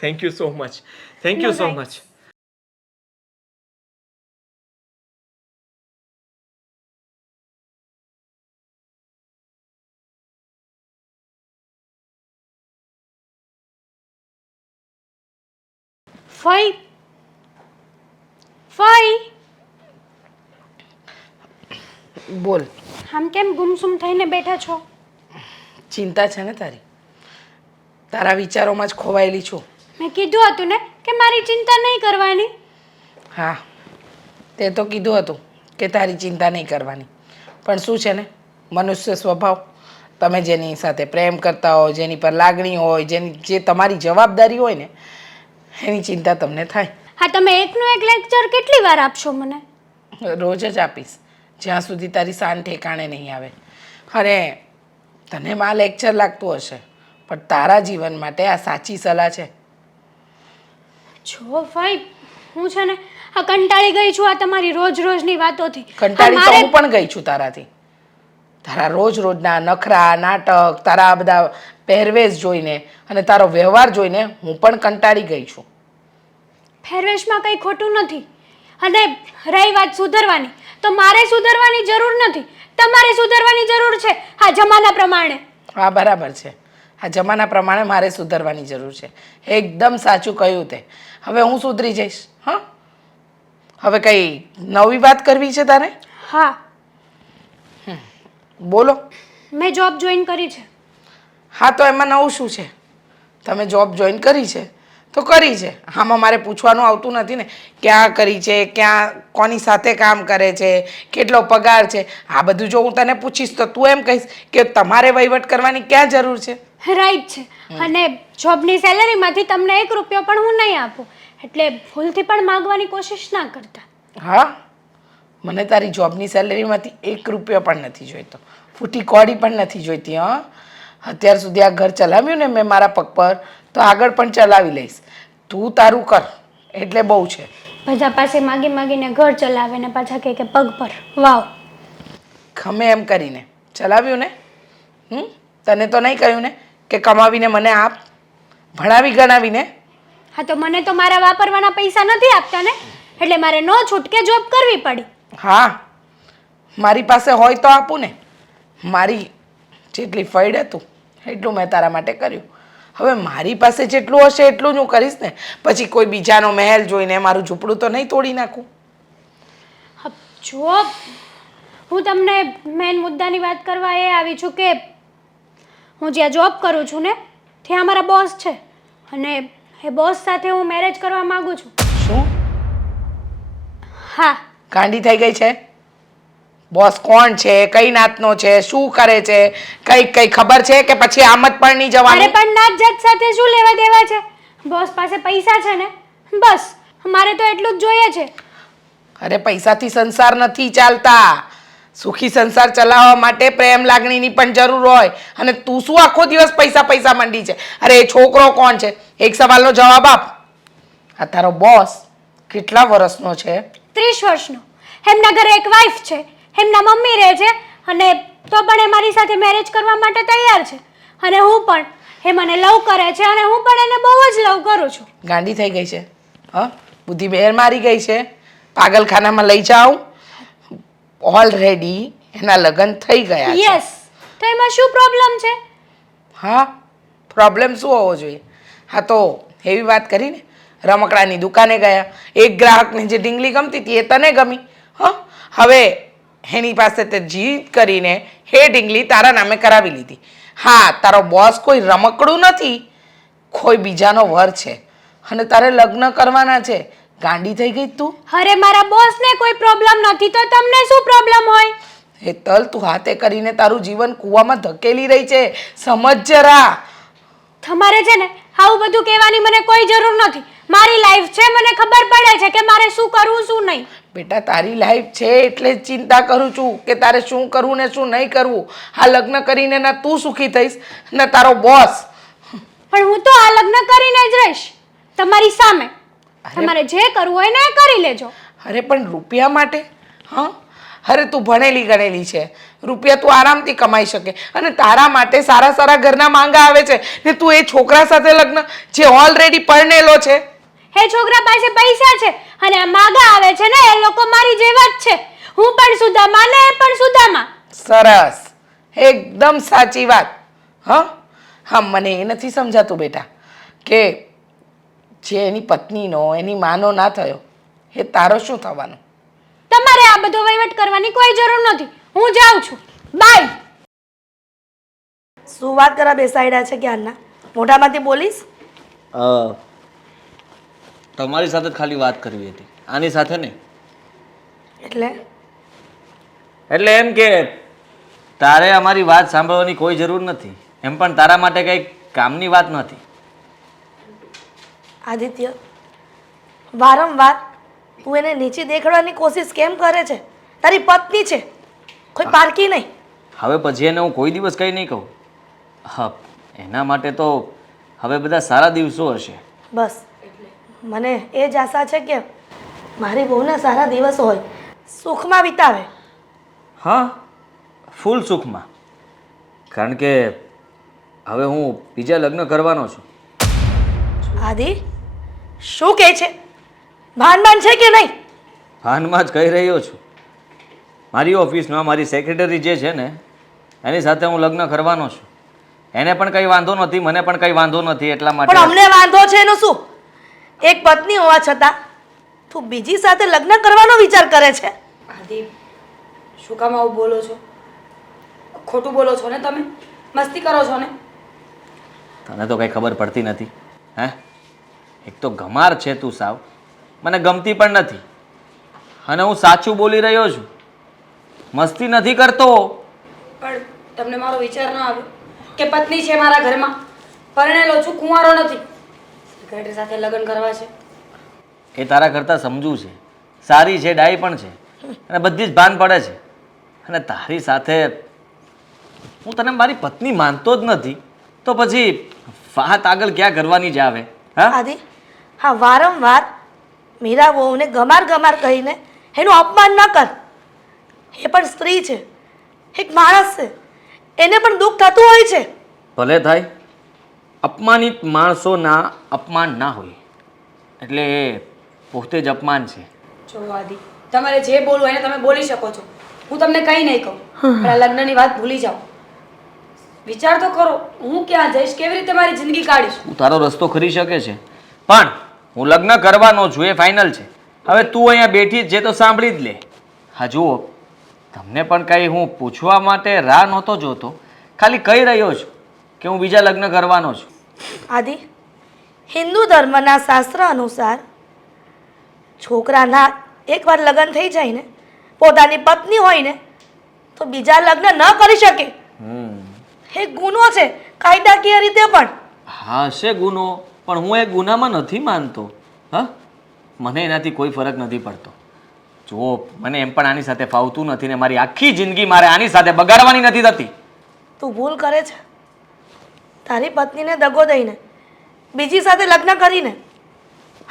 Thank you so much. Thank you so much. ફઈ બોલ. આમ કેમ ગુમસુમ થઈને બેઠા છો? ચિંતા છે ને તારી? તારા વિચારોમાં જ ખોવાયેલી છું. મેં કીધું હતું ને કે મારી ચિંતા નહીં કરવાની. હા, તે તો કીધું હતું કે તારી ચિંતા નહીં કરવાની. પણ શું છે ને, મનુષ્ય સ્વભાવ, તમે જેની સાથે પ્રેમ કરતા હો, જેની પર લાગણી હોય, જે તમારી જવાબદારી હોય ને, એની ચિંતા તમને થાય. હા, તમે એકનું એક લેક્ચર કેટલી વાર આપશો મને? રોજ જ આપીશ, જ્યાં સુધી તારી શાન ઠેકાણે નહીં આવે. અરે તને માં લેક્ચર લાગતું હશે, પણ તારા જીવન માટે આ સાચી સલાહ છે. જો ભાઈ, હું છે ને આ કંટાળી ગઈ છું આ તમારી રોજની વાતોથી. કંટાળી તો હું પણ ગઈ છું તારાથી. તારા રોજના નખરા, નાટક, તારા બધા પહેરવેશ જોઈને અને તારો વ્યવહાર જોઈને હું પણ કંટાળી ગઈ છું. પહેરવેશમાં કંઈ ખોટું નથી. અને રહી વાત સુધરવાની, તો મારે સુધરવાની જરૂર નથી, તમારે સુધરવાની જરૂર છે આ જમાના પ્રમાણે. હા, બરાબર છે. આ જમાના પ્રમાણે મારે સુધરવાની જરૂર છે. એકદમ સાચું કહ્યું તે. હવે હું સુધરી જઈશ. હા, હવે કઈ નવી વાત કરવી છે તારે? હા, બોલો. મેં જોબ જોઈન કરી છે. હા, તો એમાં નવું શું છે? તમે જોબ જોઈન કરી છે તો કરી છે. આમાં મારે પૂછવાનું આવતું નથી ને ક્યાં કરી છે, ક્યાં કોની સાથે કામ કરે છે, કેટલો પગાર છે. આ બધું જો હું તને પૂછીશ તો તું એમ કહીશ કે તમારે વહીવટ કરવાની ક્યાં જરૂર છે. રાઈટ છે. અને જોબની સેલેરીમાંથી તમને 1 રૂપિયો પણ હું નહીં આપું, એટલે ભૂલથી પણ માંગવાની કોશિશ ના કરતા. હા, મને તારી જોબની સેલેરીમાંથી 1 રૂપિયો પણ નથી જોઈતો, ફૂટી કોડી પણ નથી જોઈતી. હા, અત્યાર સુધી આ ઘર ચલાવ્યું ને મેં મારા પગ પર, તો આગળ પણ ચલાવી લઈશ. તું તારું કર એટલે બહુ છે. બધા પાસે માગી માગીને ઘર ચલાવે ને પાછા કહે કે પગ પર. વાવ. ગમે એમ કરીને ચલાવ્યું ને. તને તો નહીં કહ્યું ને કે કમાવીને મને આપ, ભણાવી ગણાવીને. હા, તો મને તો મારા વાપરવાના પૈસા નથી આપતા ને, એટલે મારે નો છૂટકે જોબ કરવી પડી. હા, મારી પાસે હોય તો આપું ને. મારી જેટલી ફાઈડ હતું એટલું મેં તારા માટે કર્યું. હવે મારી પાસે જેટલું હશે એટલું જ હું કરીશ ને. પછી કોઈ બીજાનો મહેલ જોઈને મારું ઝૂંપડું તો નહીં તોડી નાખું. હા, જોબ, હું તમને મેઇન મુદ્દાની વાત કરવા એ આવી છું કે હું જ્યાં જોબ કરું છું ને ત્યાં મારા બોસ છે, અને એ બોસ સાથે હું મેરેજ કરવા માંગુ છું. શું? હા. ગાંડી થઈ ગઈ છે? બોસ કોણ છે, કઈ નાતનો છે, શું કરે છે, કઈ ખબર છે કે પછી આમ જ પણ નહીં અરે જવાનું? પણ નાત જાત સાથે શું લેવા દેવા છે? બોસ પાસે પૈસા છે ને, બસ મારે તો એટલું જ જોઈએ છે. અરે પૈસાથી સંસાર નથી ચાલતા. સુખી સંસાર ચલાવવા માટે પ્રેમ લાગણીની પણ જરૂર હોય. અને તું શું આખો દિવસ પૈસા પૈસા મંડી છે? અરે એ છોકરો કોણ છે? એક સવાલનો જવાબ આપ. આ તારો બોસ કેટલા વર્ષનો છે? 30 વર્ષનો. એમના ઘરે એક વાઈફ છે, એમના મમ્મી રહે છે, અને તો પણ એ મારી સાથે મેરેજ કરવા માટે તૈયાર છે. અને હું પણ, એ મને લવ કરે છે અને હું પણ એને બહુ જ લવ કરું છું. ગાંડી થઈ ગઈ છે? હા, બુદ્ધિ બહેર મારી ગઈ છે? પાગલખાનામાં લઈ જાઉં? ઓલરેડી એના લગ્ન થઈ ગયા છે. યસ. તો એમાં શું પ્રોબ્લેમ છે? હા, પ્રોબ્લેમ શું હોવો જોઈએ? હા, તો એવી વાત કરીને રમકડાની દુકાને ગયા, એક ગ્રાહકને જે ઢીંગલી ગમતી હતી એ તને ગમી. હા, હવે એની પાસે તે જીદ કરીને એ ઢીંગલી તારા નામે કરાવી લીધી. હા, તારો બોસ કોઈ રમકડું નથી, કોઈ બીજાનો વર છે અને તારે લગ્ન કરવાના છે. ગાંડી થઈ ગઈ તું? અરે મારા બોસને કોઈ પ્રોબ્લેમ નથી તો તમને શું પ્રોબ્લેમ હોય? હેતલ, તું હાથે કરીને તારું જીવન કૂવામાં ધકેલી રહી છે, સમજ જરા. તમારે છે ને આવું બધું કહેવાની મને કોઈ જરૂર નથી. મારી લાઈફ છે, મને ખબર પડે છે કે મારે શું કરવું શું નહીં. બેટા, તારી લાઈફ છે એટલે જ ચિંતા કરું છું કે તારે શું કરવું ને શું નહીં કરવું. આ લગ્ન કરીને ના તું સુખી થઈશ ને તારો બોસ. પણ હું તો આ લગ્ન કરીને જ રહીશ તમારી સામે. તમારે જે કરવું હોય ને એ કરી લેજો. અરે પણ રૂપિયા માટે? હા, અરે તું ભણેલી ગણેલી છે, રૂપિયા તું આરામથી કમાઈ શકે, અને તારા માટે સારા સારા ઘરના માંગા આવે છે ને તું એ છોકરા સાથે લગ્ન, જે ઓલરેડી પરણેલો છે. એ છોકરા પાસે પૈસા છે અને આ માગા આવે છે ને એ લોકો મારી જેવા જ છે. હું પણ સુદામા ને એ પણ સુદામા. સરસ, એકદમ સાચી વાત. હા હા, મને એ નથી સમજાતું બેટા કે જે એની પત્નીનો, એની માનો ના થયો એ તારો શું થવાનો? તમારે આ બધો વહીવટ કરવાની કોઈ જરૂર નથી. હું જાઉં છું. બાય. શું વાત કરવા બેસાડ્યા છે ક્યારના? મોઢામાંથી બોલીશ? તમારી સાથે જ ખાલી વાત કરવી હતી, આની સાથે નહીં. એટલે એમ કે તારે અમારી વાત સાંભળવાની કોઈ જરૂર નથી. એમ પણ તારા માટે કંઈ કામની વાત નથી. આદિત્ય, વારંવાર તું એને નીચે દેખાડવાની કોશિશ કેમ કરે છે? તારી પત્ની છે, કોઈ પારકી નહીં. હવે પછી એને હું કોઈ દિવસ કંઈ નહીં કહું. હા, એના માટે તો હવે બધા સારા દિવસો હશે. બસ મને એ જ આશા છે કે મારી બહુના સારા દિવસો હોય, સુખમાં વિતાવે. હા, ફૂલ સુખમાં. કારણ કે હવે હું બીજા લગ્ન કરવાનો છું. આદિ, શું કહે છે? ભાન છે કે નહીં? ભાનમાં જ કહી રહ્યો છું. મારી ઓફિસમાં મારી સેક્રેટરી જે છે ને એની સાથે હું લગ્ન કરવાનો છું. એને પણ કંઈ વાંધો નથી, મને પણ કંઈ વાંધો નથી. એટલા માટે પણ અમને વાંધો છે એનું શું? એક પત્ની હોવા છતાં તું બીજી સાથે લગ્ન કરવાનો વિચાર કરે છે? આદિ, શું કામ આવું બોલો છો? ખોટું બોલો છો ને તમે? મસ્તી કરો છો ને? તને તો કંઈ ખબર પડતી નથી હે? એક તો ગમાર છે તું સાવ, મને ગમતી પણ નથી. અને હું સાચું બોલી રહ્યો છું, મસ્તી નથી કરતો. પણ તમને મારો વિચાર ન આવ્યો કે પત્ની છે મારા ઘરમાં, પરણેલો છું, કુંવારો નથી, સેક્રેટરી સાથે લગ્ન કરવા છે? એ તારા કરતાં સમજુ છે, સારી છે, ડાઈ પણ છે, અને બધી જ ભાન પડે છે. અને તારી સાથે હું તને મારી પત્ની માનતો જ નથી, તો પછી વાત આગળ ક્યાં કરવાની જ આવે? હા આદિ, હા, વારંવાર મીરા વહુને ગમાર ગમાર કહીને એનું અપમાન ન કર. એ પણ સ્ત્રી છે, એક માણસ છે, એને પણ દુઃખ થતું હોય છે. ભલે થાય, અપમાનિત માણસોના અપમાન ના હોય એટલે એ પોતે જ અપમાન છે. જો આદિ, તમારે જે બોલવું એને તમે બોલી શકો છો, હું તમને કંઈ નહીં કહું. પણ આ લગ્નની વાત ભૂલી જાઓ. વિચાર તો કરો, હું ક્યાં જઈશ, કેવી રીતે મારી જિંદગી કાઢીશ? તું તારો રસ્તો કરી શકે છે, પણ હું લગ્ન કરવાનો છું, એ ફાઇનલ છે. હવે તું અહીંયા બેઠી જ છે તો સાંભળી જ લે. હા જુઓ, તમને પણ કંઈ હું પૂછવા માટે રાહ નહોતો જોતો, ખાલી કહી રહ્યો છું કે હું બીજા લગ્ન કરવાનો છું. આદિ, હિન્દુ ધર્મના શાસ્ત્ર અનુસાર છોકરાના એકવાર લગ્ન થઈ જાય ને, પોતાની પત્ની હોય ને, તો બીજા લગ્ન ન કરી શકે. એ ગુનો છે, કાયદાકીય રીતે પણ. હા હશે ગુનો, પણ હું એ ગુનામાં નથી માનતો. હા, મને એનાથી કોઈ ફરક નથી પડતો. જુઓ, મને એમ પણ આની સાથે ફાવતું નથી ને મારી આખી જિંદગી મારે આની સાથે બગાડવાની નથી થતી. તું ભૂલ કરે છે. તારી પત્નીને દગો દઈને બીજી સાથે લગ્ન કરીને.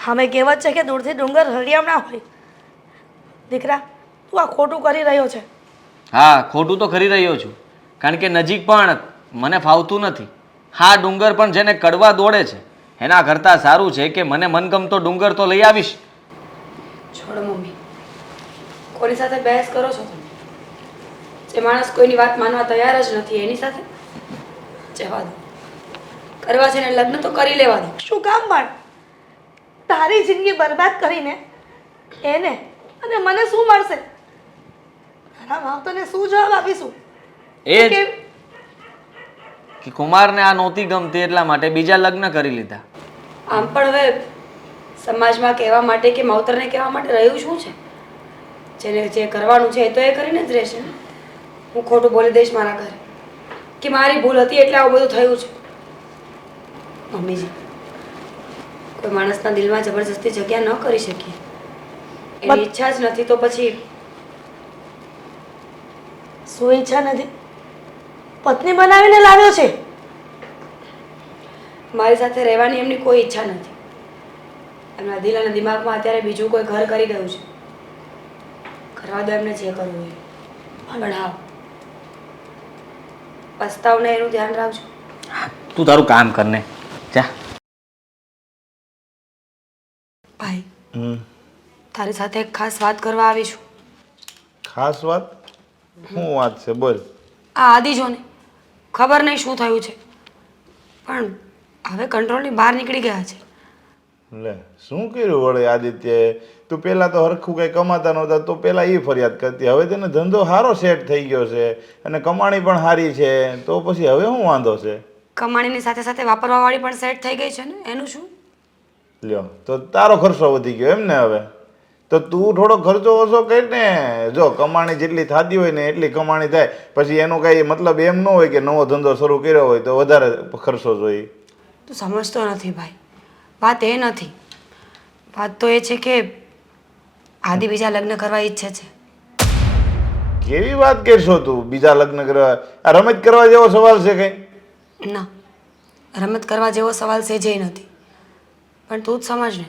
અમે કહેવત છે કે દૂરથી ડુંગર હળિયામ ના હોય. દીકરા, તું આ ખોટું કરી રહ્યો છે. હા, ખોટું તો કરી રહ્યો છું, કારણ કે નજીક પણ મને ફાવતું નથી. હા, ડુંગર પણ જેને કડવા દોડે છે એના કરતાં સારું છે કે મને મનગમતો ડુંગર તો લઈ આવીશ. છોડો મમ્મી, કોની સાથે બહેસ કરો છો તમે? જે માણસ કોઈની વાત માનવા તૈયાર જ નથી એની સાથે જવા દો. કરવા છે ને લગ્ન તો કરી લેવા દો. શું કામ પણ? તારી જિંદગી બરબાદ કરીને એને અને મને શું મળશે? તારા માવતરને શું જવાબ આપીશું? એ જ કે કુમારને આ નહોતી ગમતી એટલા માટે બીજા લગ્ન કરી લીધા. આમ પણ હવે સમાજમાં કહેવા માટે કે માવતરને કહેવા માટે રહ્યું શું છે? જેને જે કરવાનું છે એ તો એ કરીને જ રહેશે ને. હું ખોટું બોલી દઈશ મારા ઘરે કે મારી ભૂલ હતી એટલે આવું બધું થયું છે. મમ્મીજી, કોઈ માણસના દિલમાં જબરજસ્તી જગ્યા ન કરી શકીએ. એની ઈચ્છા જ નથી તો પછી શું ઈચ્છા નથી? પત્ની બનાવીને લાવ્યો છે. મારી સાથે રહેવાની એમની કોઈ ઈચ્છા નથી. એમના દિલ અને દિમાગમાં અત્યારે બીજું કોઈ ઘર કરી ગયું છે. કરવા દો એમને જે કરવું હોય. પણ હા, પસ્તાવને એનું ધ્યાન રાખજો. તું તારું કામ કરને જા. ભાઈ, તારી સાથે એક ખાસ વાત કરવા આવી છું. ખાસ વાત? શું વાત છે? બોલ. આ આદિ જો ને, ખબર નહીં શું થયું છે, પણ હવે કંટ્રોલની બહાર નીકળી ગયા છે. લે, શું કર્યું વળે આદિત્યએ? તું પહેલાં તો હરખું કંઈ કમાતા નહોતા તો પહેલાં એ ફરિયાદ કરતી, હવે તેને ધંધો સારો સેટ થઈ ગયો છે અને કમાણી પણ સારી છે, તો પછી હવે શું વાંધો છે? કમાણીની સાથે સાથે વાપરવાવાળી પણ સેટ થઈ ગઈ છે ને, એનું શું? લ્યો, તો તારો ખર્ચો વધી ગયો એમ ને? હવે તો તું થોડો ખર્ચો ઓછો કર ને. જો કમાણી જેટલી થતી હોય ને એટલી કમાણી થાય, પછી એનો કાંઈ મતલબ એમ ન હોય કે નવો ધંધો શરૂ કર્યો હોય તો વધારે ખર્ચો જોઈએ. તું સમજતો નથી ભાઈ. વાત એ નથી. વાત તો એ છે કે આદિ બીજા લગ્ન કરવા ઈચ્છે છે. કેવી વાત કરશો તું? બીજા લગ્ન કરવા? આ રમત કરવા જેવો સવાલ છે કઈ? ના, રમત કરવા જેવો સવાલ સેજે નથી. પણ તું જ સમજ ને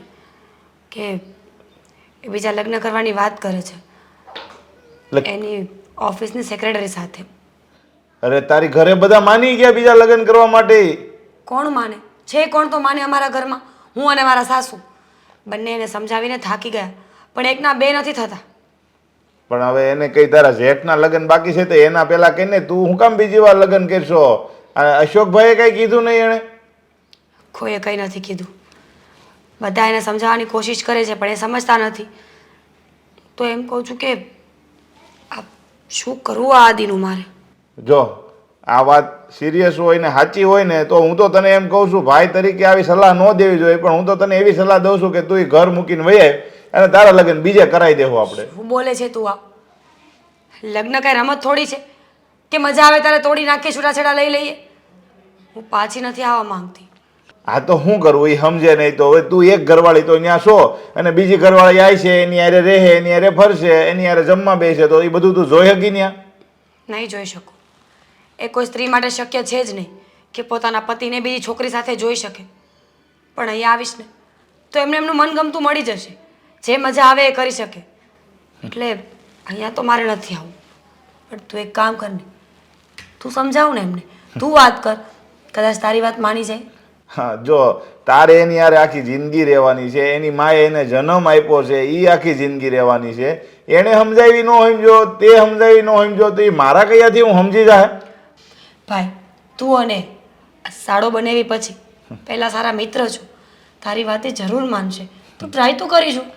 કે એ બીજા લગ્ન કરવાની વાત કરે છે એની ઓફિસની સેક્રેટરી સાથે. અરે તારી ઘરે બધા માની ગયા બીજા લગ્ન કરવા માટે? કોણ માને છે? કોણ તો માને અમારા ઘરમાં? હું અને મારા સાસુ બંને એને સમજાવીને થાકી ગયા, પણ એકના બે નથી થતા. પણ હવે એને કઈ તારા જેઠના લગ્ન બાકી છે તો એના પેલા કહીને તું હું કામ બીજી વાર લગ્ન કરશો? અશોકભાઈએ કઈ કીધું નહીં એણે? કોઈએ કંઈ નથી કીધું. બધા એને સમજાવવાની કોશિશ કરે છે પણ એ સમજતા નથી. તો એમ કહું છું કે આ શું કરવું આ આદિનું મારે? જો આ વાત સિરિયસ હોય ને સાચી હોય ને તો હું તો તને એમ કહું છું ભાઈ તરીકે આવી સલાહ ન દેવી જોઈએ, પણ હું તો તને એવી સલાહ દઉં છું કે તું ઘર મૂકીને વહી આવ અને તારા લગ્ન બીજે કરાવી દેવું આપણે. શું બોલે છે તું? આ લગ્ન કઈ રમત થોડી છે કે મજા આવે ત્યારે તોડી નાખીએ છૂટાછેડા લઈ લઈએ? હું પાછી નથી આવવા માંગતી. આ તો શું કરવું એ સમજે નહીં તો હવે તું એક ઘરવાળી તો ત્યાં છો અને બીજી ઘરવાળી આવી છે એની હારે રહે, એની હારે ફરશે, એની હારે જમવા બેસે તો એ બધું તું જોઈ શકી ત્યાં? નહીં જોઈ શકું. એ કોઈ સ્ત્રી માટે શક્ય છે જ નહીં કે પોતાના પતિને બીજી છોકરી સાથે જોઈ શકે. પણ અહીંયા આવીશ ને તો એમને એમનું મનગમતું મળી જશે, જે મજા આવે એ કરી શકે. એટલે અહીંયા તો મારે નથી આવવું. પણ તું એક કામ કર ને, તું સમજાવ ને એમને, તું વાત કર, કદાચ તારી વાત માની જાય. હા જો તારે એની હારે આખી જિંદગી રહેવાની છે, એની માએ એને જન્મ આપ્યો છે, એ આખી જિંદગી રહેવાની છે. એણે સમજાવી ન સમજો, તે સમજાવી ન સમજો તો એ મારા કયાથી હું સમજી જાય? ભાઈ તું અને સાડો બનેવી પછી પહેલાં સારા મિત્ર છો, તારી વાત એ જરૂર માનશે. તું ટ્રાય તો કરીશું.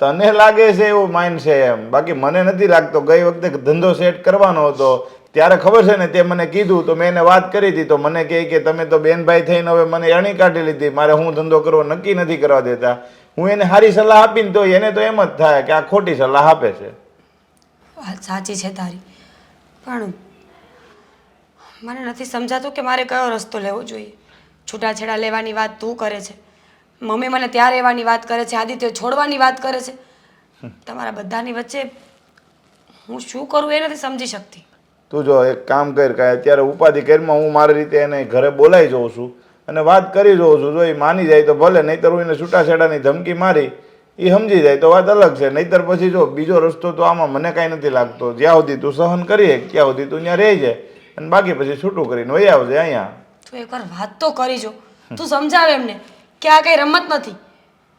તને લાગે છે એવું માઇન્ડ છે એમ, બાકી મને નથી લાગતો. ગઈ વખતે ધંધો સેટ કરવાનો હતો ત્યારે ખબર છે ને તે મને કીધું તો મેં એને વાત કરી હતી તો મને કહે કે તમે તો બેનભાઈ થઈને હવે મને અણી કાઢી લીધી, મારે હું ધંધો કરવો નક્કી નથી કરવા દેતા. હું એને સારી સલાહ આપીને તો એને તો એમ જ થાય કે આ ખોટી સલાહ આપે છે. વાત સાચી છે તારી, પણ મને નથી સમજાતું કે મારે કયો રસ્તો લેવો જોઈએ. છૂટાછેડા લેવાની વાત તું કરે છે, મમ્મી મને ત્યાં રહેવાની વાત કરે છે, આદિત્ય છોડવાની વાત કરે છે. તમારા બધાની વચ્ચે હું શું કરું એ નથી સમજી શકતી. તું જો એક કામ કર કે અત્યારે ઉપાધિ કરીમાં હું મારી રીતે એને ઘરે બોલાવી જોઉં છું અને વાત કરી જોઉં છું. જો એ માની જાય તો ભલે, નહીંતર હું એને છૂટાછેડાની ધમકી મારી એ સમજી જાય તો વાત અલગ છે. નહીંતર પછી જો બીજો રસ્તો તો આમાં મને કાંઈ નથી લાગતો. જ્યાં સુધી તું સહન કરીએ ત્યાં સુધી તું ત્યાં રહી જાય અને બાકી પછી છૂટું કરીને વહી આવજે અહીંયા. તું એકવાર વાત તો કરી જો, તું સમજાવે એમને કે આ કંઈ રમત નથી.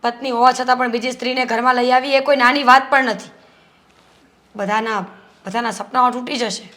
પત્ની હોવા છતાં પણ બીજી સ્ત્રીને ઘરમાં લઈ આવી એ કોઈ નાની વાત પણ નથી. બધાના સપનાઓ તૂટી જશે.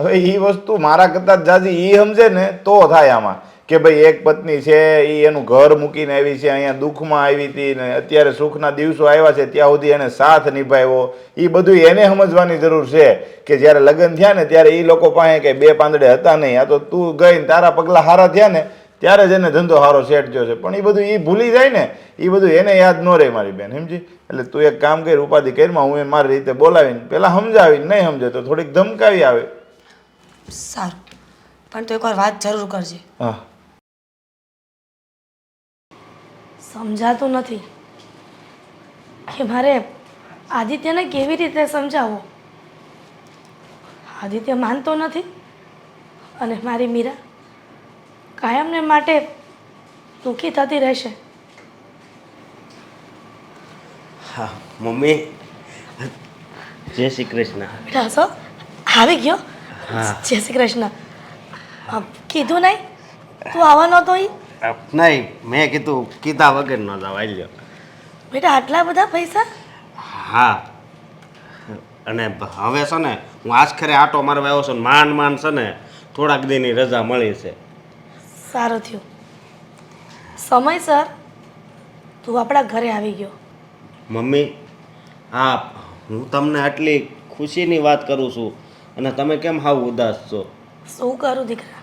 હવે એ વસ્તુ મારા કરતાં જાજી એ સમજે ને તો થાય આમાં કે ભાઈ એક પત્ની છે એ એનું ઘર મૂકીને આવી છે, અહીંયા દુઃખમાં આવી હતી ને અત્યારે સુખના દિવસો આવ્યા છે ત્યાં સુધી એને સાથ નિભાવ્યો. એ બધું એને સમજવાની જરૂર છે કે જ્યારે લગ્ન થયા ને ત્યારે એ લોકો પાસે કંઈ બે પાંદડે હતા નહીં. આ તો તું ગઈ ને તારા પગલાં સારા થયા ને ત્યારે જ એને ધંધો સારો સેટ થયો છે. પણ એ બધું એ ભૂલી જાય ને, એ બધું એને યાદ ન રહે મારી બેન, સમજી? એટલે તું એક કામ કરી, ઉપાધિ કરીમાં હું એને મારી રીતે બોલાવીને પહેલાં સમજાવીને નહીં સમજે તો થોડીક ધમકાવી આવે. સારું, પણ તું એકવાર વાત જરૂર કરજે. હા સમજાતું નથી કે મારે આદિત્યને કેવી રીતે સમજાવવો. આદિત્ય માનતો નથી અને મારી મીરા કાયમને માટે દુઃખી થતી રહેશે. હા મમ્મી, જય શ્રી કૃષ્ણ. બેટા હસો આવી ગયો. હા જય શ્રી કૃષ્ણ. કીધું નહીં તું આવવાનો હતો એ? નહીં, મેં કીધું કીધા વગર ન જાવ, આવી લ્યો. બેટા આટલા બધા પૈસા? હા, અને હવે છે ને હું આશખરે આટો મારવા આવ્યો છું. માંડ છે ને થોડાક દીની રજા મળી છે. સારું થયું, સમયસર તું આપણા ઘરે આવી ગયો. મમ્મી, હા હું તમને આટલી ખુશીની વાત કરું છું અને તમે કેમ હાવ ઉદાસ છો? શું કરું દીકરા,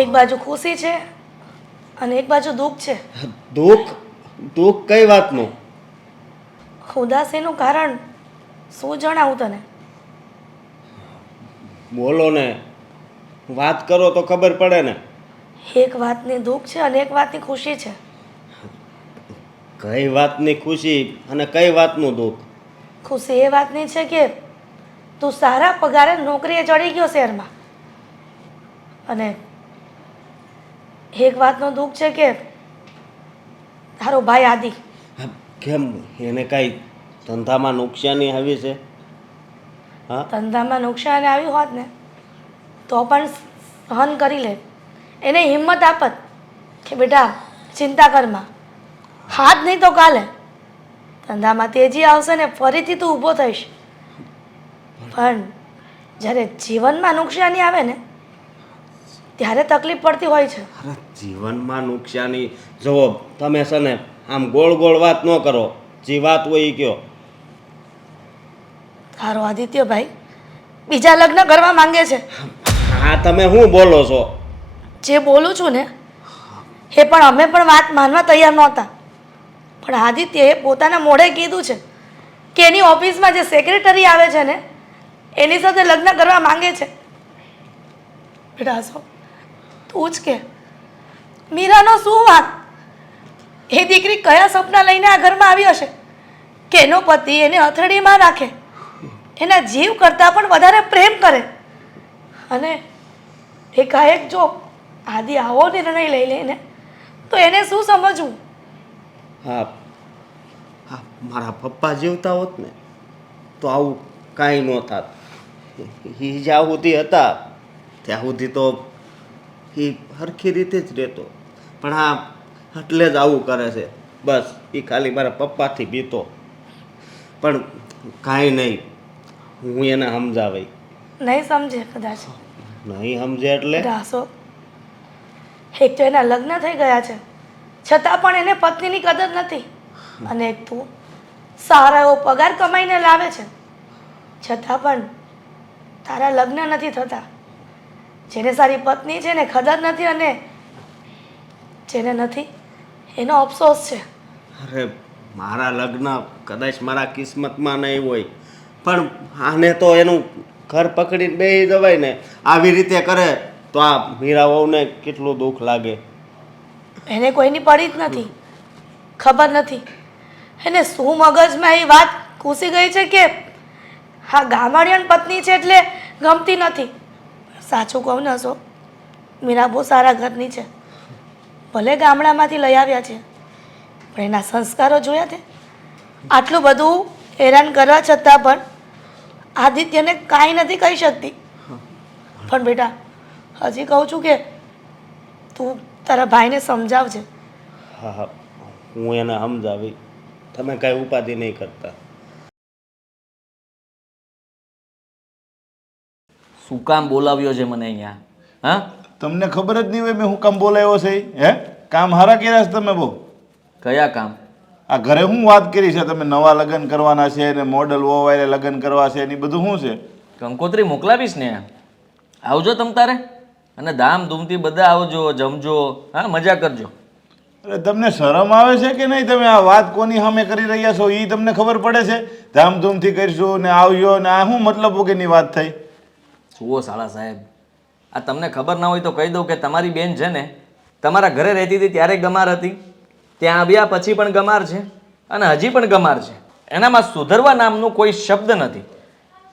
એક બાજુ ખુશી છે અને એક બાજુ દુઃખ છે. દુઃખ કઈ વાતનું? ઉદાસીનું કારણ શું જણાવું તને? બોલો ને, વાત કરો તો ખબર પડે ને. એક વાતની દુઃખ છે અને એક વાતની ખુશી છે. કઈ વાતની ખુશી અને કઈ વાતનું દુઃખ? ખુશી એ વાતની છે કે તું સારા પગારે નોકરીએ ચડી ગયો શહેરમાં, અને એક વાતનું દુઃખ છે કે તારો ભાઈ આદિ. કેમ, એને કાંઈ ધંધામાં નુકસાની આવી છે? હા, ધંધામાં નુકસાન આવ્યું હોત ને તો પણ સહન કરી લે. એને હિંમત આપત કે બેટા ચિંતા કરમાં, હાથ નહીં તો કાલે ધંધામાં તેજી આવશે ને ફરીથી તું ઊભો થઈશ. પણ જ્યારે જીવનમાં નુકસાની આવે ને ત્યારે તકલીફ પડતી હોય છે. અરે જીવનમાં નુકસાની જુઓ, તમે છે ને આમ ગોળ ગોળ વાત ન કરો, જે વાત હોય એ કયો. તારો આદિત્યભાઈ બીજા લગ્ન કરવા માંગે છે. હા તમે શું બોલો છો? જે બોલું છું ને એ પણ અમે પણ વાત માનવા તૈયાર નહોતા, પણ આદિત્યએ પોતાના મોઢે કીધું છે કે એની ઓફિસમાં જે સેક્રેટરી આવે છે ને એની સાથે લગ્ન કરવા માંગે છે. બેટા હસો, તું જ કે મીરાનો શું વાત? એ દીકરી કયા સપના લઈને આ ઘરમાં આવી હશે કે એનો પતિ એને હથેળીમાં રાખે, એના જીવ કરતાં પણ વધારે પ્રેમ કરે, અને એકાએક જો આદિ આવો નિર્ણય લઈ લઈને તો એને શું સમજવું? હા હા, મારા પપ્પા જીવતા હોત ને તો આવું કાંઈ ન થાત. એ જ્યાં સુધી હતા ત્યાં સુધી તો એ સરખી રીતે જ રહેતો, પણ હા એટલે જ આવું કરે છે. બસ એ ખાલી મારા પપ્પાથી બીતો. પણ કાંઈ નહીં, હું એને સમજાવી. નહીં સમજે કદાચ. નહીં સમજે એટલે રાસો, એક તો એના લગ્ન થઈ ગયા છે છતાં પણ એને પત્નીની કદર નથી, અને એક તું સારો એવો પગાર કમાઈને લાવે છે છતાં પણ તારા લગ્ન નથી થતા. જેને સારી પત્ની છે ને કદર નથી, અને જેને નથી એનો અફસોસ છે. અરે મારા લગ્ન કદાચ મારા કિસ્મતમાં નહીં હોય, પણ આને તો એનું ઘર પકડીને બેસી જવાય ને. આવી રીતે કરે તો આ મીરા વહુને કેટલું દુઃખ લાગે. એને કોઈની પડી જ નથી, ખબર નથી એને શું મગજમાં એ વાત ઘૂસી ગઈ છે કે હા ગામડિયન પત્ની છે એટલે ગમતી નથી. સાચું કહું ને હશો, મીરા બહુ સારા ઘરની છે, ભલે ગામડામાંથી લઈ આવ્યા છે, પણ એના સંસ્કારો જોયા તે. આટલું બધું હેરાન કરવા છતાં પણ આદિત્યને કાંઈ નથી કહી શકતી. પણ બેટા હજી કહું છું કે તું તારા ભાઈને સમજાવજે. હા હા, હું એને સમજાવી. તમે કાંઈ ઉપાધિ નહીં કરતા. શું કામ બોલાવ્યો છે મને અહીંયા? હા, તમને ખબર જ નહીં હોય મેં હું કામ બોલાવ્યો છે? હે, કામ હારા કર્યા છે તમે બહુ. કયા કામ? આ ઘરે હું વાત કરી છે તમે નવા લગ્ન કરવાના છે ને મોડલ ઓવાયરે લગ્ન કરવા છે ને ઈ બધું શું છે? કંકોત્રી મોકલાવીશ ને, આવજો તમ તારે, અને ધામધૂમથી બધા આવજો, જમજો, હા મજા કરજો. અરે તમને શરમ આવે છે કે નહીં? તમે આ વાત કોની સામે કરી રહ્યા છો એ તમને ખબર પડે છે? ધામધૂમથી કરીશું ને આવજો ને આ શું મતલબ વગરની વાત થઈ? જુઓ શાળા સાહેબ, આ તમને ખબર ના હોય તો કહી દઉં કે તમારી બેન છે ને તમારા ઘરે રહેતી હતી ત્યારે ગમાર હતી, ત્યાં આવ્યા પછી પણ ગમાર છે, અને હજી પણ ગમાર છે. એનામાં સુધરવા નામનું કોઈ શબ્દ નથી.